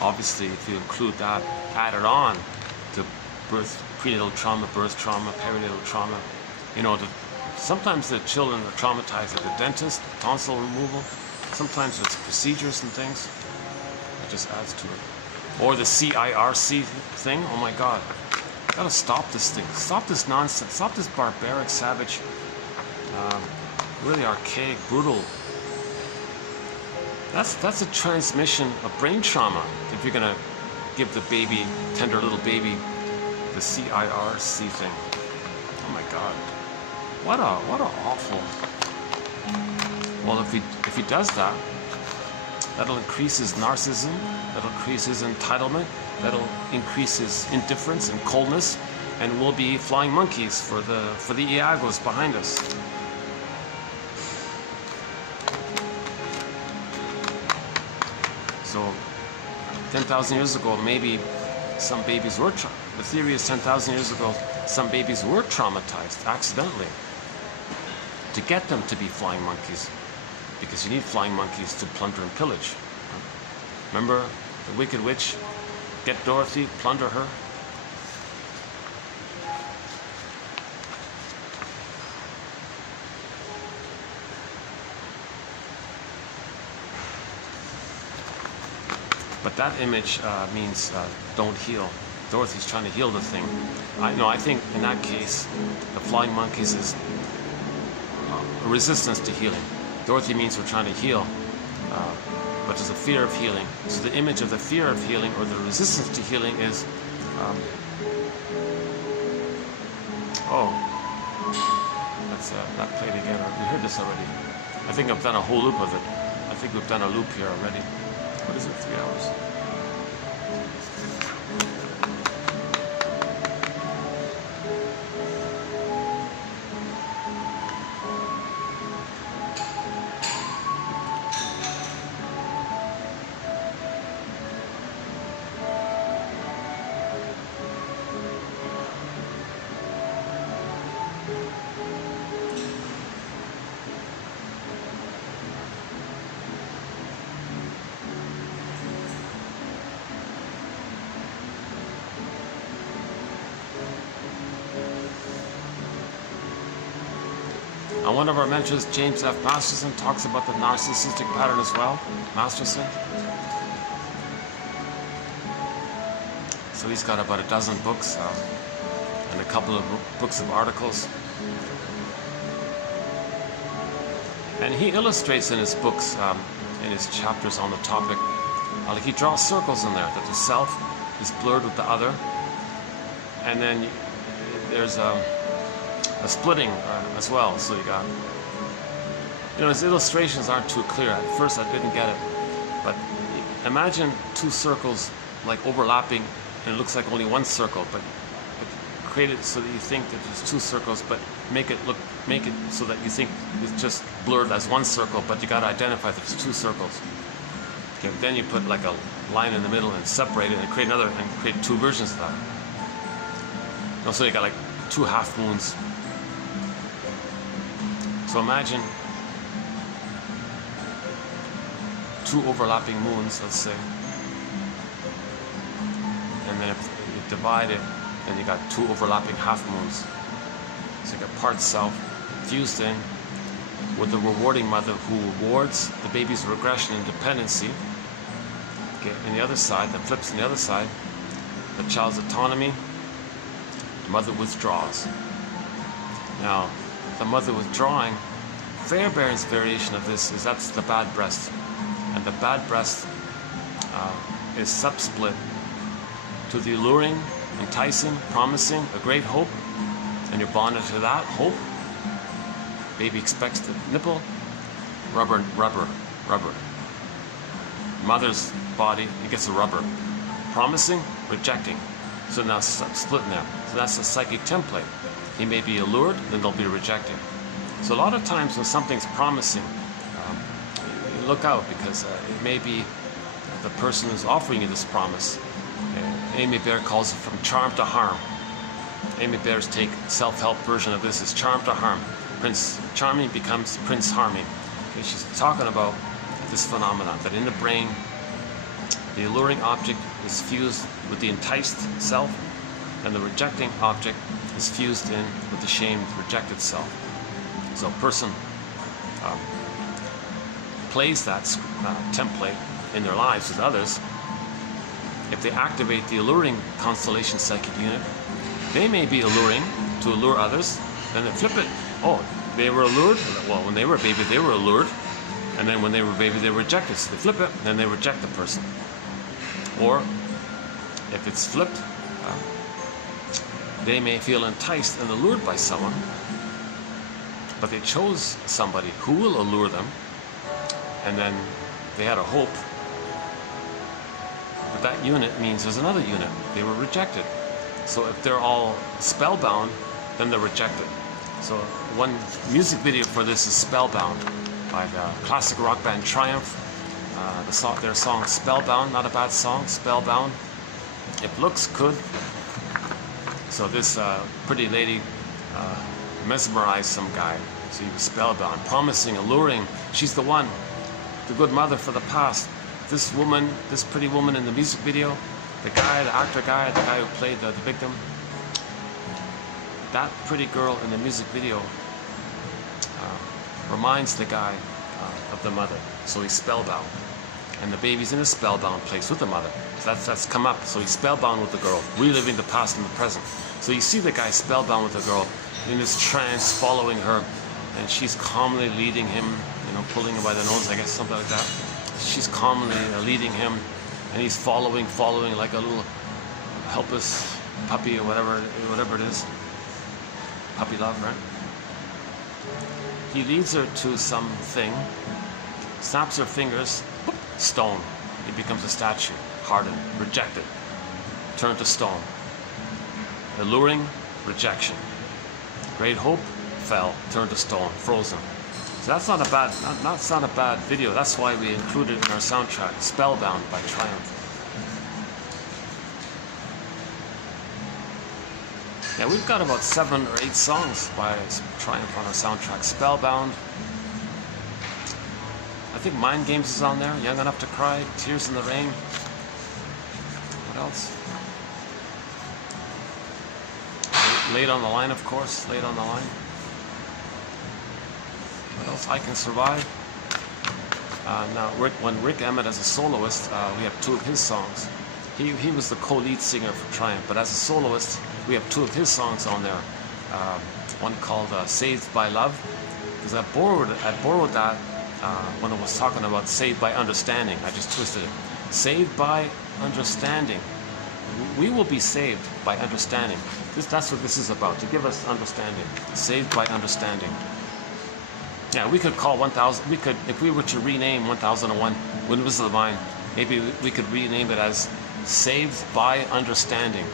Obviously, if you include that added on to prenatal trauma, birth trauma, perinatal trauma, sometimes the children are traumatized at the dentist, tonsil removal. Sometimes it's procedures and things. It just adds to it. Or the CIRC thing. Oh my God. Gotta stop this thing. Stop this nonsense. Stop this barbaric, savage, really archaic, brutal. That's a transmission of brain trauma. If you're gonna give the baby, tender little baby, the CIRC thing. Oh my God. What a awful. Well, if he does that, that'll increase his narcissism, that'll increase his entitlement, that'll increase his indifference and coldness, and we'll be flying monkeys for the Iagos behind us. So 10,000 years ago, maybe some babies were the theory is 10,000 years ago, some babies were traumatized accidentally to get them to be flying monkeys, because you need flying monkeys to plunder and pillage. Remember the Wicked Witch? Get Dorothy, plunder her. But that image means don't heal. Dorothy's trying to heal the thing. I think in that case, the flying monkeys is a resistance to healing. Dorothy means we're trying to heal, but there's a fear of healing. So the image of the fear of healing or the resistance to healing is, that's that played again. We heard this already. I think I've done a whole loop of it. I think we've done a loop here already. What is it, 3 hours? And one of our mentors, James F. Masterson, talks about the narcissistic pattern as well. Masterson. So he's got about a dozen books and a couple of books of articles. And he illustrates in his books, in his chapters on the topic, like he draws circles in there, that the self is blurred with the other. And then there's a splitting as well. So you got, his illustrations aren't too clear. At first I didn't get it. But imagine two circles like overlapping, and it looks like only one circle, but create it so that you think that there's two circles, but make it so that you think it's just blurred as one circle, but you got to identify that there's two circles. Okay, then you put like a line in the middle and separate it and create another, and create two versions of that. So you got like two half moons. So imagine two overlapping moons, let's say, and then if you divide it, then you got two overlapping half moons. So you got part self fused in with the rewarding mother who rewards the baby's regression and dependency. Okay, and the other side, that flips on the other side, the child's autonomy, the mother withdraws. Now, the mother withdrawing, Fairbairn's variation of this is that's the bad breast. And the bad breast is subsplit to the alluring, enticing, promising, a great hope, and you're bonded to that hope. Baby expects the nipple, rubber. Mother's body, it gets a rubber. Promising, rejecting. So now it's split in there. So that's the psychic template. He may be allured, then they'll be rejected. So a lot of times when something's promising, you look out, because it may be the person who's offering you this promise. Amy Baer calls it from charm to harm. Amy Baer's take self-help version of this is charm to harm. Prince Charming becomes Prince Harming. Okay, she's talking about this phenomenon, that in the brain, the alluring object is fused with the enticed self, and the rejecting object is fused in with the shamed, rejected self. So a person plays that template in their lives with others. If they activate the alluring constellation psychic unit, they may be alluring to allure others, then they flip it. Oh, they were allured? Well, when they were a baby, they were allured. And then when they were a baby, they were rejected. So they flip it, and then they reject the person. Or, if it's flipped, they may feel enticed and allured by someone, but they chose somebody who will allure them, and then they had a hope. But that unit means there's another unit. They were rejected. So if they're all spellbound, then they're rejected. So one music video for this is Spellbound by the classic rock band Triumph. Their song Spellbound, not a bad song, Spellbound. If looks could. So this pretty lady mesmerized some guy. So he was spellbound, promising, alluring. She's the one, the good mother for the past. This woman, this pretty woman in the music video, the guy, the actor guy, the guy who played the victim, that pretty girl in the music video reminds the guy of the mother. So he's spellbound. And the baby's in a spellbound place with the mother. So that's come up. So he's spellbound with the girl, reliving the past and the present. So you see the guy spellbound with the girl in this trance, following her, and she's calmly leading him, pulling him by the nose, I guess, something like that. She's calmly leading him, and he's following like a little helpless puppy or whatever it is. Puppy love, right? He leads her to something, snaps her fingers, whoop, stone. He becomes a statue, hardened, rejected, turned to stone. Alluring, rejection. Great hope, fell, turned to stone, frozen. So that's not a bad video. That's why we included it in our soundtrack, Spellbound by Triumph. Yeah, we've got about 7 or 8 songs by Triumph on our soundtrack. Spellbound. I think Mind Games is on there. Young Enough to Cry. Tears in the Rain. What else? Laid on the Line, of course. Laid on the Line. What else? I Can Survive. Now, when Rick Emmett as a soloist, we have two of his songs. He was the co-lead singer for Triumph, but as a soloist, we have two of his songs on there. One called Saved by Love, because I borrowed that when I was talking about Saved by Understanding. I just twisted it. Saved by Understanding. We will be saved by understanding. That's what this is about, to give us understanding. Saved by understanding. Yeah, we could call 1000, we could, if we were to rename 1001 Windmills of the Mind, maybe we could rename it as Saved by Understanding.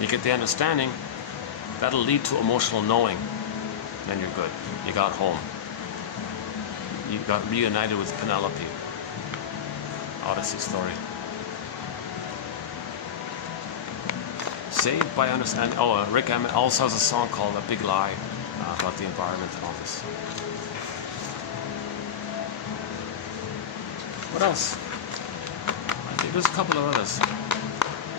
You get the understanding, that'll lead to emotional knowing. Then you're good. You got home. You got reunited with Penelope. Odyssey story. Saved by Understanding. Oh, Rick Emmett also has a song called A Big Lie about the environment and all this. What else? I think there's a couple of others.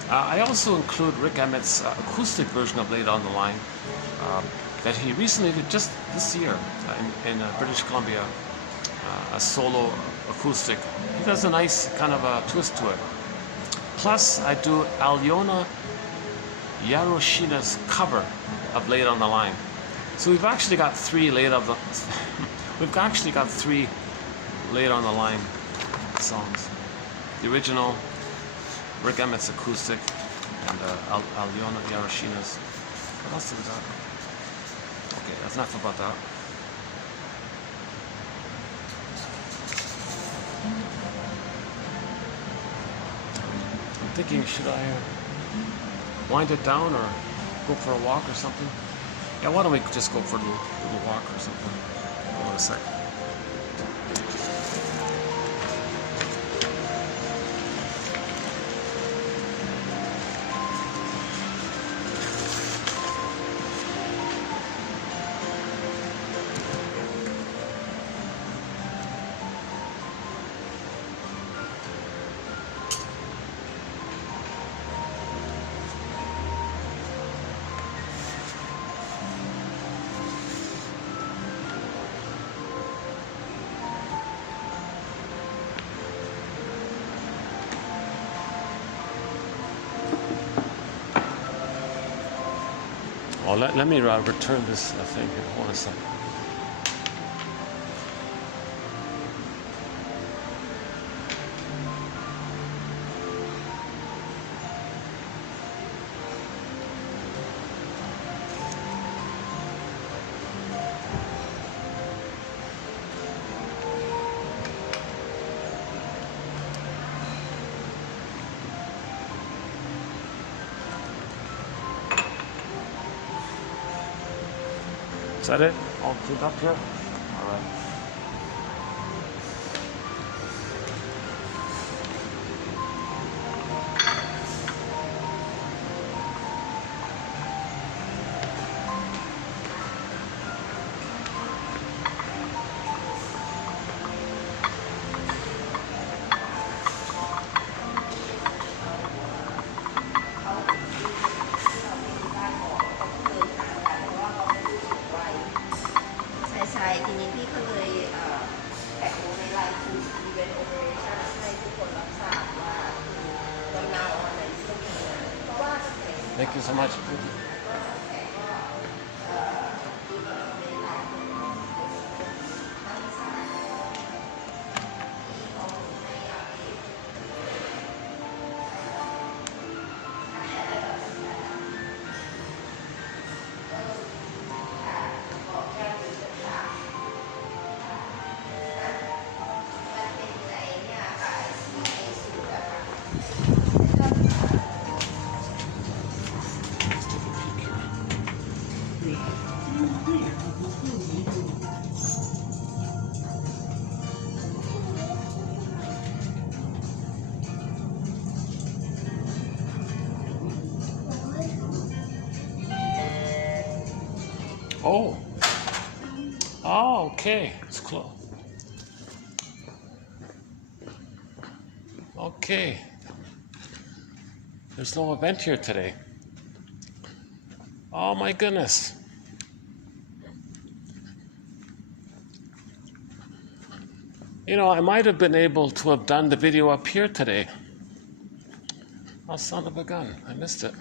I also include Rick Emmett's acoustic version of Laid on the Line that he recently did just this year in British Columbia, a solo acoustic. He does a nice kind of a twist to it. Plus, I do Alyona Yaroshina's cover of Laid on the Line. So we've actually got three Laid on the Line songs. The original, Rick Emmett's acoustic, and Alyona Yaroshina's. What else did we got? Okay, that's enough about that. I'm thinking, should I wind it down or go for a walk or something? Yeah, why don't we just go for a little walk or something? Hold on a sec. Oh, let me return this thing here. Hold on a second. Is that it? All cleaned up here? All right. Thank you so much. Oh. Oh, okay. It's close. Okay. There's no event here today. Oh my goodness. You know, I might have been able to have done the video up here today. Oh, son of a gun, I missed it.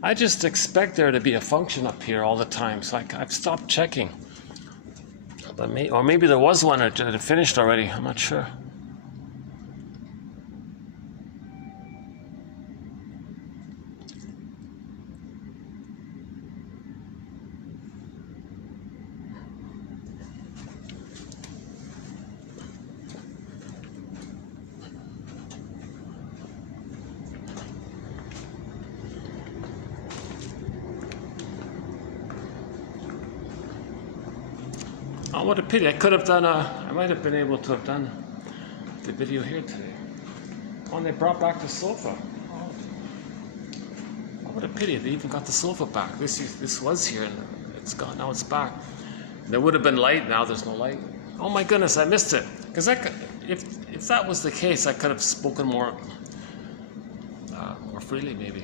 I just expect there to be a function up here all the time, so I've stopped checking. But maybe there was one that had finished already, I'm not sure. Oh, what a pity. I might have been able to have done the video here today. Oh, and they brought back the sofa. Oh, what a pity. They even got the sofa back. This was here and it's gone. Now it's back. There would have been light. Now there's no light. Oh my goodness, I missed it. Because if that was the case, I could have spoken more freely, maybe.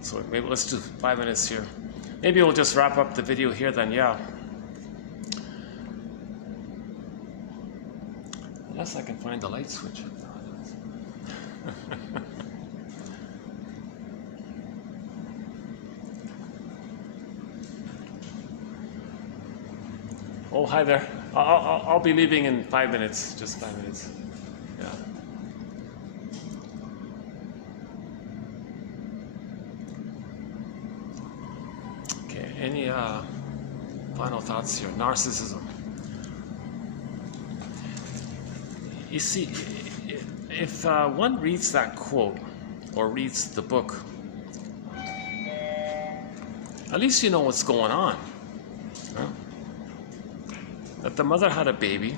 So maybe let's do 5 minutes here. Maybe we'll just wrap up the video here then, yeah. Unless I can find the light switch. Oh, hi there. I'll be leaving in 5 minutes, just 5 minutes. Yeah. Any final thoughts here? Narcissism. You see, if one reads that quote or reads the book, at least you know what's going on. Huh? That the mother had a baby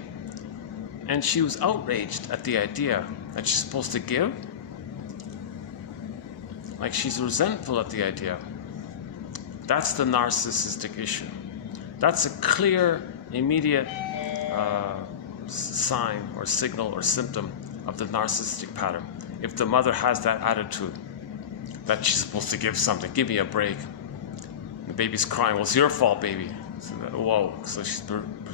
and she was outraged at the idea that she's supposed to give. Like she's resentful at the idea. That's the narcissistic issue. That's a clear, immediate sign or signal or symptom of the narcissistic pattern. If the mother has that attitude that she's supposed to give something, give me a break. The baby's crying, well, it's your fault, baby. So whoa, so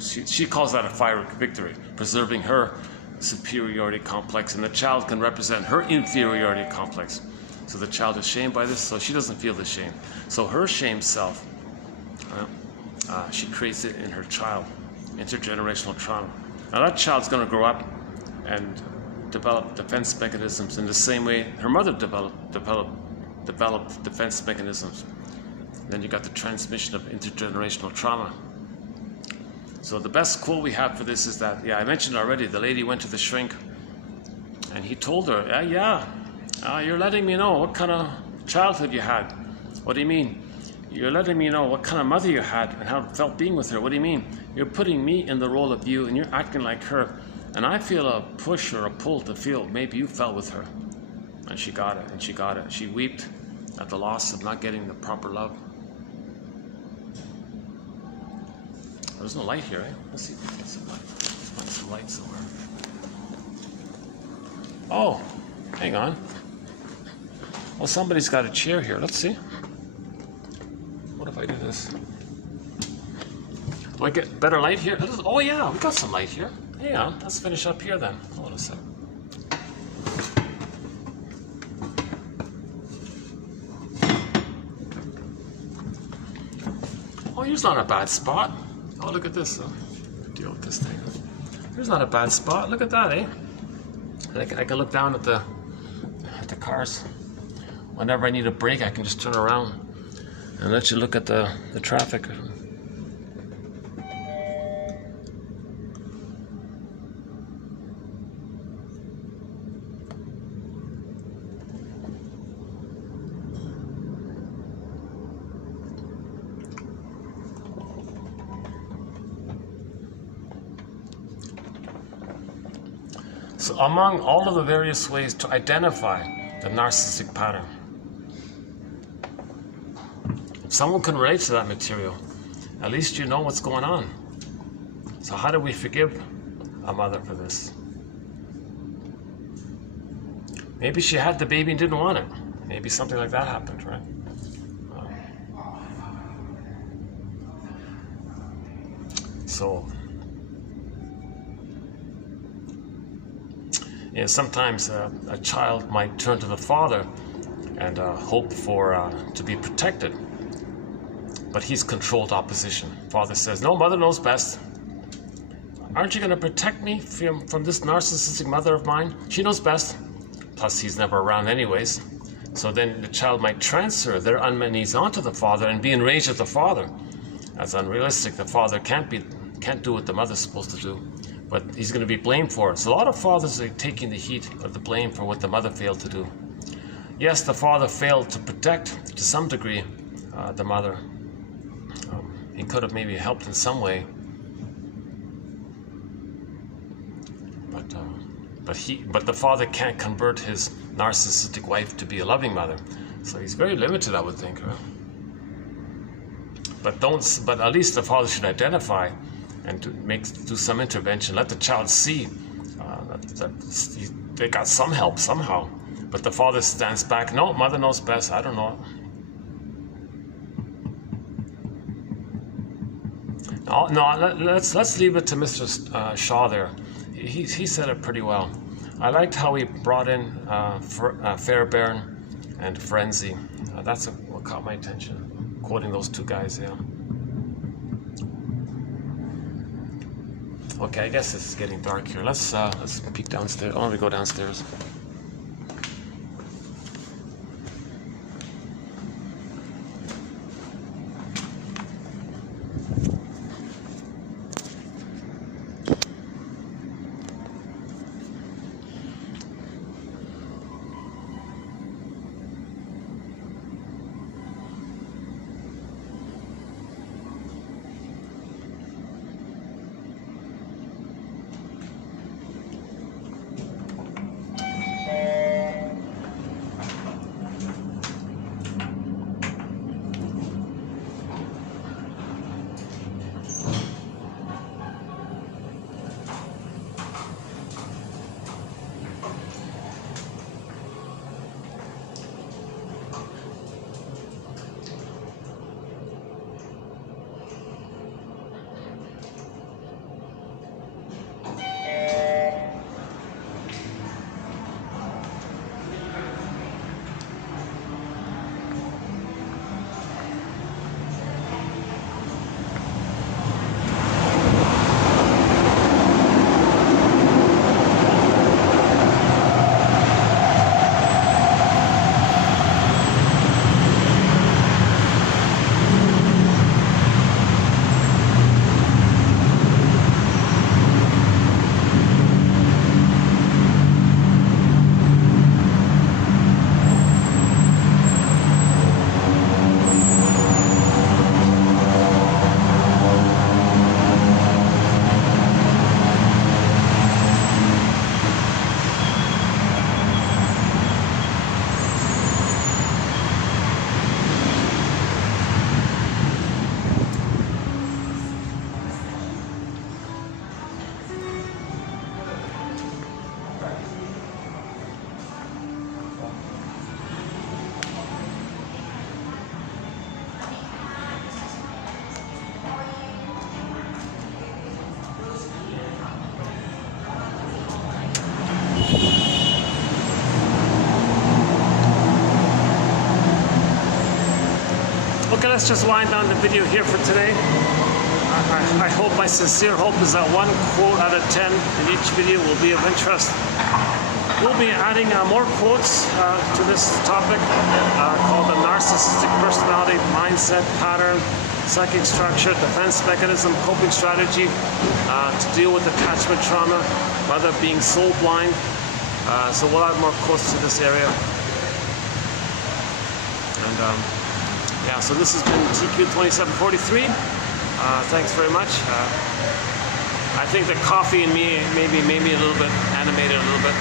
she calls that a fire victory, preserving her superiority complex, and the child can represent her inferiority complex. So the child is shamed by this, so she doesn't feel the shame. So her shame self, she creates it in her child, intergenerational trauma. Now that child's going to grow up and develop defense mechanisms in the same way her mother developed defense mechanisms. Then you got the transmission of intergenerational trauma. So the best quote we have for this is that, I mentioned already, the lady went to the shrink and he told her, you're letting me know what kind of childhood you had. What do you mean? You're letting me know what kind of mother you had and how it felt being with her. What do you mean? You're putting me in the role of you and you're acting like her. And I feel a push or a pull to feel maybe you fell with her. And she got it, and she got it. She wept at the loss of not getting the proper love. There's no light here, eh? Let's see if we can get some light. Let's find some light somewhere. Oh, hang on. Well, somebody's got a chair here. Let's see. What if I do this? Do I get better light here? Oh yeah, we got some light here. Hang on, let's finish up here then. Hold on a sec. Oh, here's not a bad spot. Oh, look at this. Deal with this thing. Here's not a bad spot. Look at that, eh? I can look down at the cars. Whenever I need a break, I can just turn around and let you look at the traffic. So among all of the various ways to identify the narcissistic pattern, if someone can relate to that material, at least you know what's going on. So how do we forgive a mother for this? Maybe she had the baby and didn't want it. Maybe something like that happened, right? So, sometimes a child might turn to the father and hope for to be protected, but he's controlled opposition. Father says, "No, mother knows best. Aren't you going to protect me from this narcissistic mother of mine? She knows best." Plus, he's never around anyways. So then the child might transfer their unmet needs onto the father and be enraged at the father. That's unrealistic. The father can't do what the mother's supposed to do, but he's going to be blamed for it. So a lot of fathers are taking the heat of the blame for what the mother failed to do. Yes, the father failed to protect, to some degree, the mother. He could have maybe helped in some way, but the father can't convert his narcissistic wife to be a loving mother. So he's very limited, I would think. But at least the father should identify and do some intervention. Let the child see that they got some help somehow. But the father stands back. "No, mother knows best. I don't know." No, let's leave it to Mr. Shaw there. He said it pretty well. I liked how he brought in Fairbairn and Ferenczi. That's what caught my attention. Quoting those two guys, yeah. Okay, I guess it's getting dark here. Let's peek downstairs. I want to go downstairs. Okay, let's just wind down the video here for today. I hope, my sincere hope is that 1 quote out of 10 in each video will be of interest. We'll be adding more quotes to this topic called the narcissistic personality, mindset, pattern, psychic structure, defense mechanism, coping strategy to deal with attachment trauma, mother being soul blind. So we'll add more quotes to this area. And yeah, so this has been TQ2743. Thanks very much. I think the coffee in me maybe made me a little bit animated a little bit.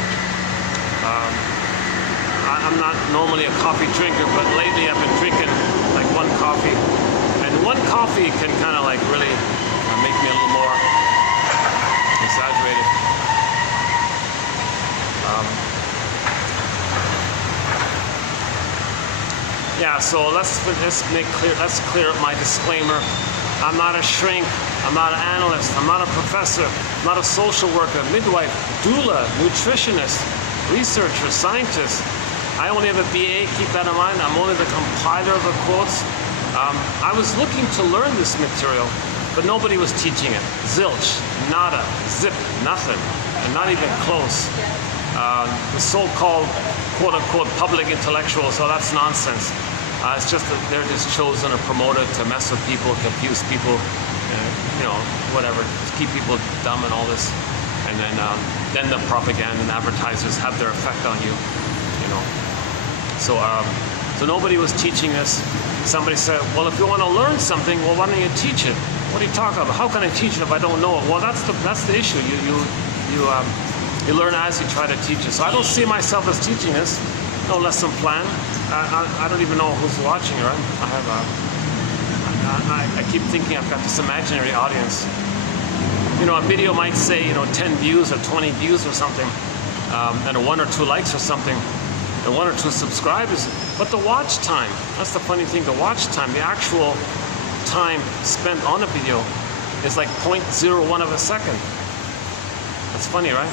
I'm not normally a coffee drinker, but lately I've been drinking like 1 coffee. And 1 coffee can kind of like really make me a little more exaggerated. Yeah, so let's clear up my disclaimer. I'm not a shrink. I'm not an analyst. I'm not a professor. I'm not a social worker, midwife, doula, nutritionist, researcher, scientist. I only have a BA, keep that in mind. I'm only the compiler of the quotes. I was looking to learn this material, but nobody was teaching it. Zilch, nada, zip, nothing, and not even close. The so-called quote-unquote public intellectuals, so that's nonsense. It's just that they're just chosen or promoted to mess with people, confuse people, you know, whatever, just keep people dumb and all this. And then the propaganda and advertisers have their effect on you, you know. So nobody was teaching this. Somebody said, well, if you want to learn something, well, why don't you teach it? What are you talking about? How can I teach it if I don't know it? Well, that's the issue. You learn as you try to teach it. So I don't see myself as teaching this. No lesson plan. I don't even know who's watching, right? I keep thinking I've got this imaginary audience. You know, a video might say, you know, 10 views or 20 views or something, and 1 or 2 likes or something, and 1 or 2 subscribers. But the watch time, that's the funny thing, the watch time, the actual time spent on a video is like 0.01 of a second. That's funny, right?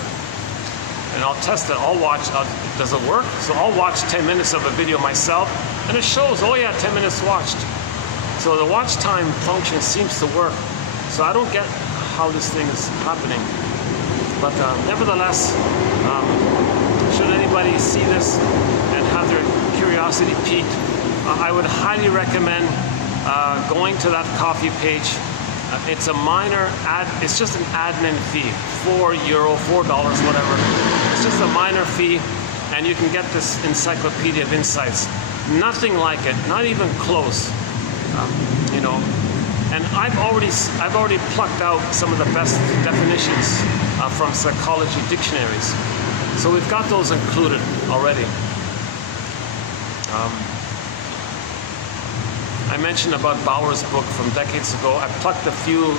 And I'll test it. I'll watch, does it work? So I'll watch 10 minutes of a video myself, and it shows, oh yeah, 10 minutes watched. So the watch time function seems to work. So I don't get how this thing is happening. But nevertheless, should anybody see this and have their curiosity piqued, I would highly recommend going to that coffee page. It's a minor it's just an admin fee, €4, $4, whatever. It's just a minor fee, and you can get this encyclopedia of insights. Nothing like it, not even close. You know, and I've already plucked out some of the best definitions from psychology dictionaries. So we've got those included already. I mentioned about Bauer's book from decades ago. I plucked a few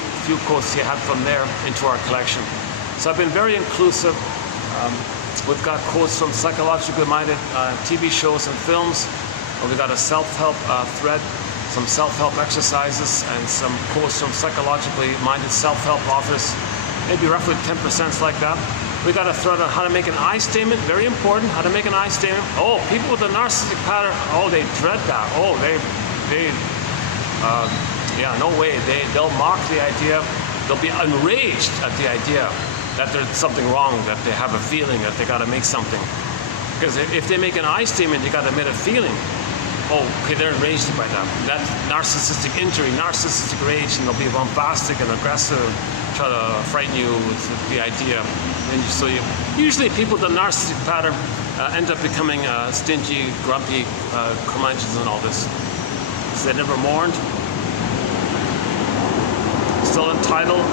quotes he had from there into our collection. So I've been very inclusive. We've got quotes from psychologically minded TV shows and films. We've got a self-help thread, some self-help exercises, and some quotes from psychologically minded self-help authors. Maybe roughly 10% like that. We got a thread on how to make an I statement, very important, how to make an I statement. Oh, people with a narcissistic pattern, oh, they dread that. Oh, yeah, no way. They'll mock the idea. They'll be enraged at the idea that there's something wrong, that they have a feeling that they got to make something. Because if they make an I statement, you got to admit a feeling. Oh, okay, they're enraged by that. That's narcissistic injury, narcissistic rage, and they'll be bombastic and aggressive, try to frighten you with the idea. And so usually people with a narcissistic pattern end up becoming stingy, grumpy, curmudgeons and all this. So they never mourned. Still entitled.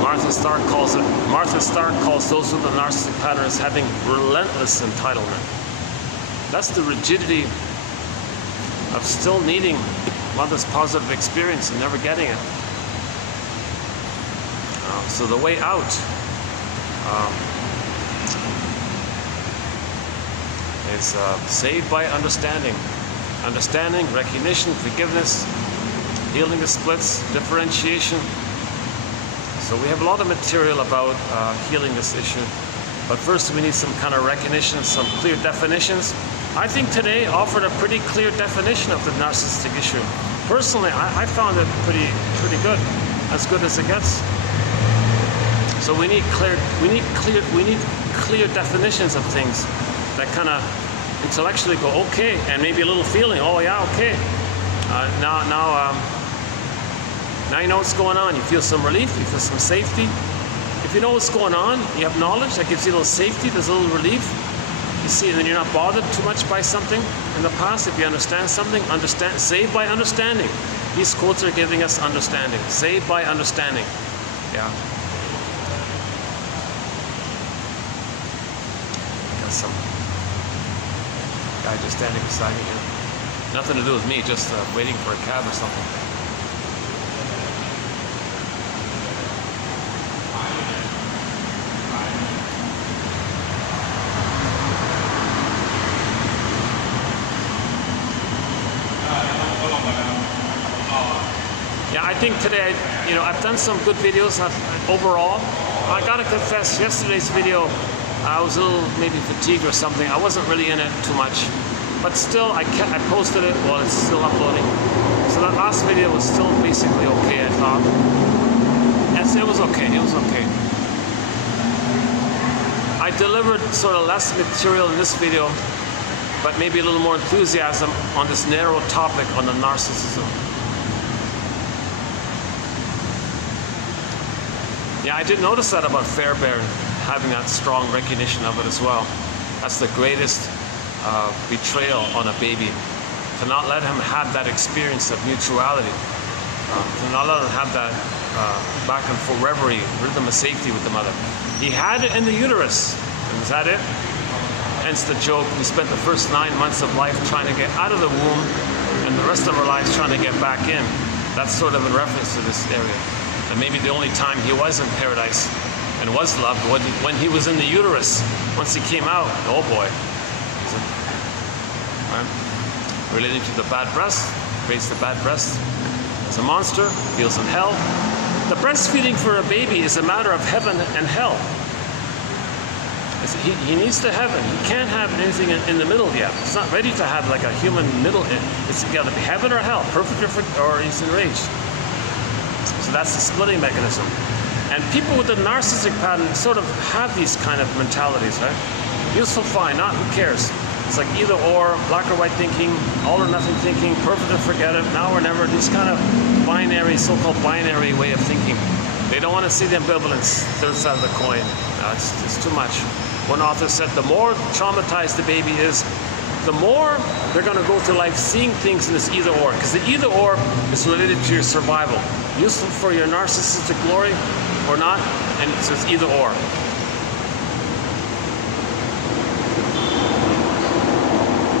Martha Stark calls those with a narcissistic pattern as having relentless entitlement. That's the rigidity of still needing mother's positive experience and never getting it. So the way out is saved by understanding. Understanding, recognition, forgiveness, healing the splits, differentiation. So we have a lot of material about healing this issue. But first we need some kind of recognition, some clear definitions. I think today offered a pretty clear definition of the narcissistic issue. Personally, I found it pretty good, as good as it gets. So we need clear definitions of things that kind of intellectually go, okay, and maybe a little feeling, oh yeah, okay. Now you know what's going on. You feel some relief, you feel some safety. If you know what's going on, you have knowledge that gives you a little safety, there's a little relief. You see, and then you're not bothered too much by something in the past. If you understand something, saved by understanding. These quotes are giving us understanding. Saved by understanding. Yeah. Got some guy just standing beside me here. Nothing to do with me, just waiting for a cab or something. think today, I've done some good videos overall. I gotta confess, yesterday's video, I was a little maybe fatigued or something. I wasn't really in it too much, but still, I posted it while it's still uploading. So that last video was still basically okay, I thought. Yes, it was okay. It was okay. I delivered sort of less material in this video, but maybe a little more enthusiasm on this narrow topic on the narcissism. Yeah, I did notice that about Fairbairn, having that strong recognition of it as well. That's the greatest betrayal on a baby, to not let him have that experience of mutuality, to not let him have that back and forth reverie, rhythm of safety with the mother. He had it in the uterus, and is that it? Hence the joke, we spent the first 9 months of life trying to get out of the womb, and the rest of our lives trying to get back in. That's sort of in reference to this area. And maybe the only time he was in paradise and was loved when he was in the uterus. Once he came out, oh boy. Right? Relating to the bad breast, creates the bad breast. As a monster, feels in hell. The breastfeeding for a baby is a matter of heaven and hell. He needs the heaven. He can't have anything in the middle yet. He's not ready to have like a human middle. It's got to be heaven or hell, perfect or he's enraged. So that's the splitting mechanism. And people with the narcissistic pattern sort of have these kind of mentalities, right? Useful, fine, not, who cares? It's like either or, black or white thinking, all or nothing thinking, perfect or forget it, now or never, these kind of binary, so-called binary way of thinking. They don't want to see the ambivalence, third side of the coin. It's too much. One author said the more traumatized the baby is, the more they're going to go through life seeing things in this either or, because the either or is related to your survival. Useful for your narcissistic glory or not, and it's either or.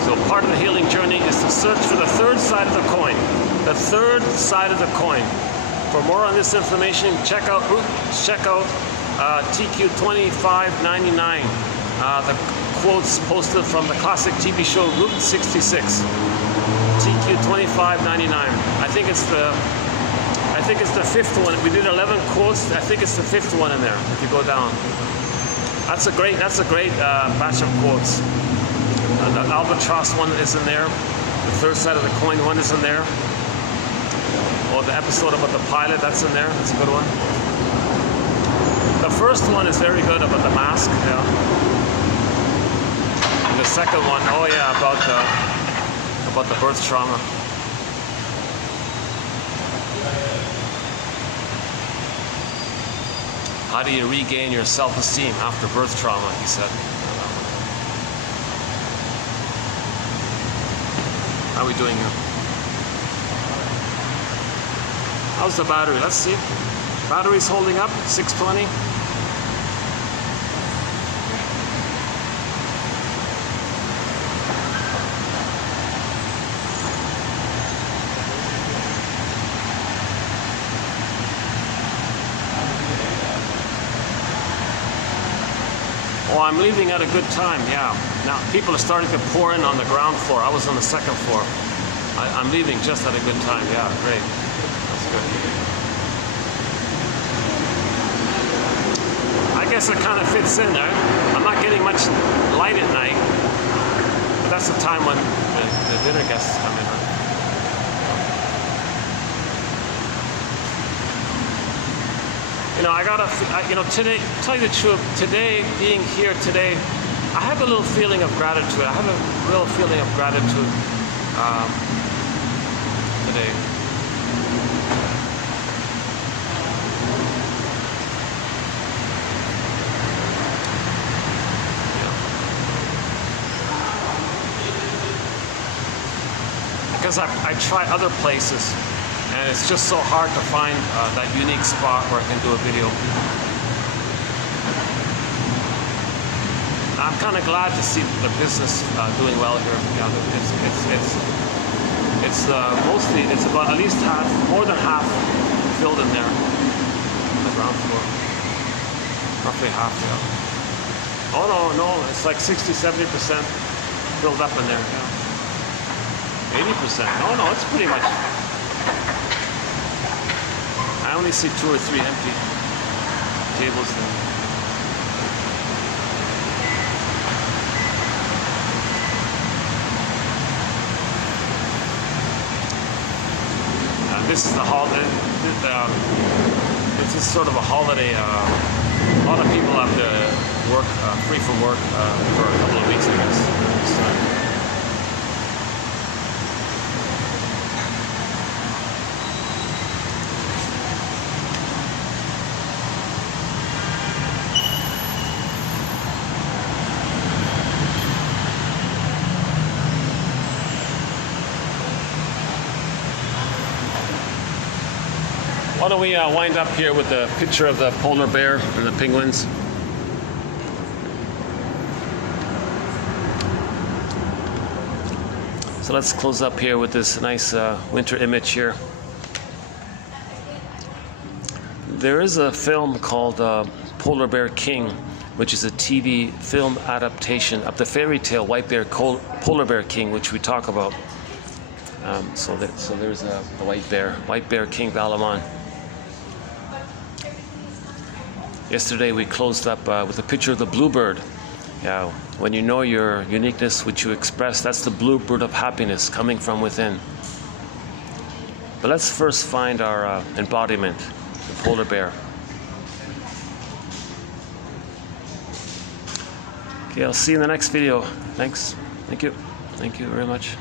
So part of the healing journey is to search for the third side of the coin. The third side of the coin. For more on this information, check out TQ2599. The quotes posted from the classic TV show Route 66. TQ2599. I think it's the fifth one. We did 11 quotes. I think it's the fifth one in there. If you go down, that's a great batch of quotes. The albatross one is in there. The third side of the coin one is in there. Or the episode about the pilot, that's in there. That's a good one. The first one is very good about the mask. Yeah. And the second one, oh yeah, about the birth trauma. How do you regain your self-esteem after birth trauma, he said. How are we doing here? How's the battery? Let's see. Battery's holding up, 620. Oh, I'm leaving at a good time, yeah. Now, people are starting to pour in on the ground floor. I was on the second floor. I'm leaving just at a good time, yeah, great. That's good. I guess it kind of fits in there. I'm not getting much light at night, but that's the time when the dinner guests come in, right? Today, tell you the truth, today, being here today, I have a little feeling of gratitude. I have a real feeling of gratitude today. Yeah. Because I try other places, and it's just so hard to find that unique spot where I can do a video. I'm kind of glad to see the business doing well here. Yeah, it's mostly, it's about at least half, more than half filled in there on the ground floor. Roughly half, yeah. Oh no, it's like 60-70% filled up in there. Yeah. 80%. No, it's pretty much. I only see 2 or 3 empty tables there. This is the holiday. This is sort of a holiday. A lot of people have to work, free from work for a couple of weeks, I guess. Why don't we wind up here with the picture of the polar bear and the penguins. So let's close up here with this nice winter image here. There is a film called Polar Bear King, which is a TV film adaptation of the fairy tale Polar Bear King, which we talk about. So there's the White Bear King Balaman. Yesterday we closed up with a picture of the bluebird. When you know your uniqueness, which you express, that's the bluebird of happiness coming from within. But let's first find our embodiment, the polar bear. Okay, I'll see you in the next video. Thanks. Thank you. Thank you very much.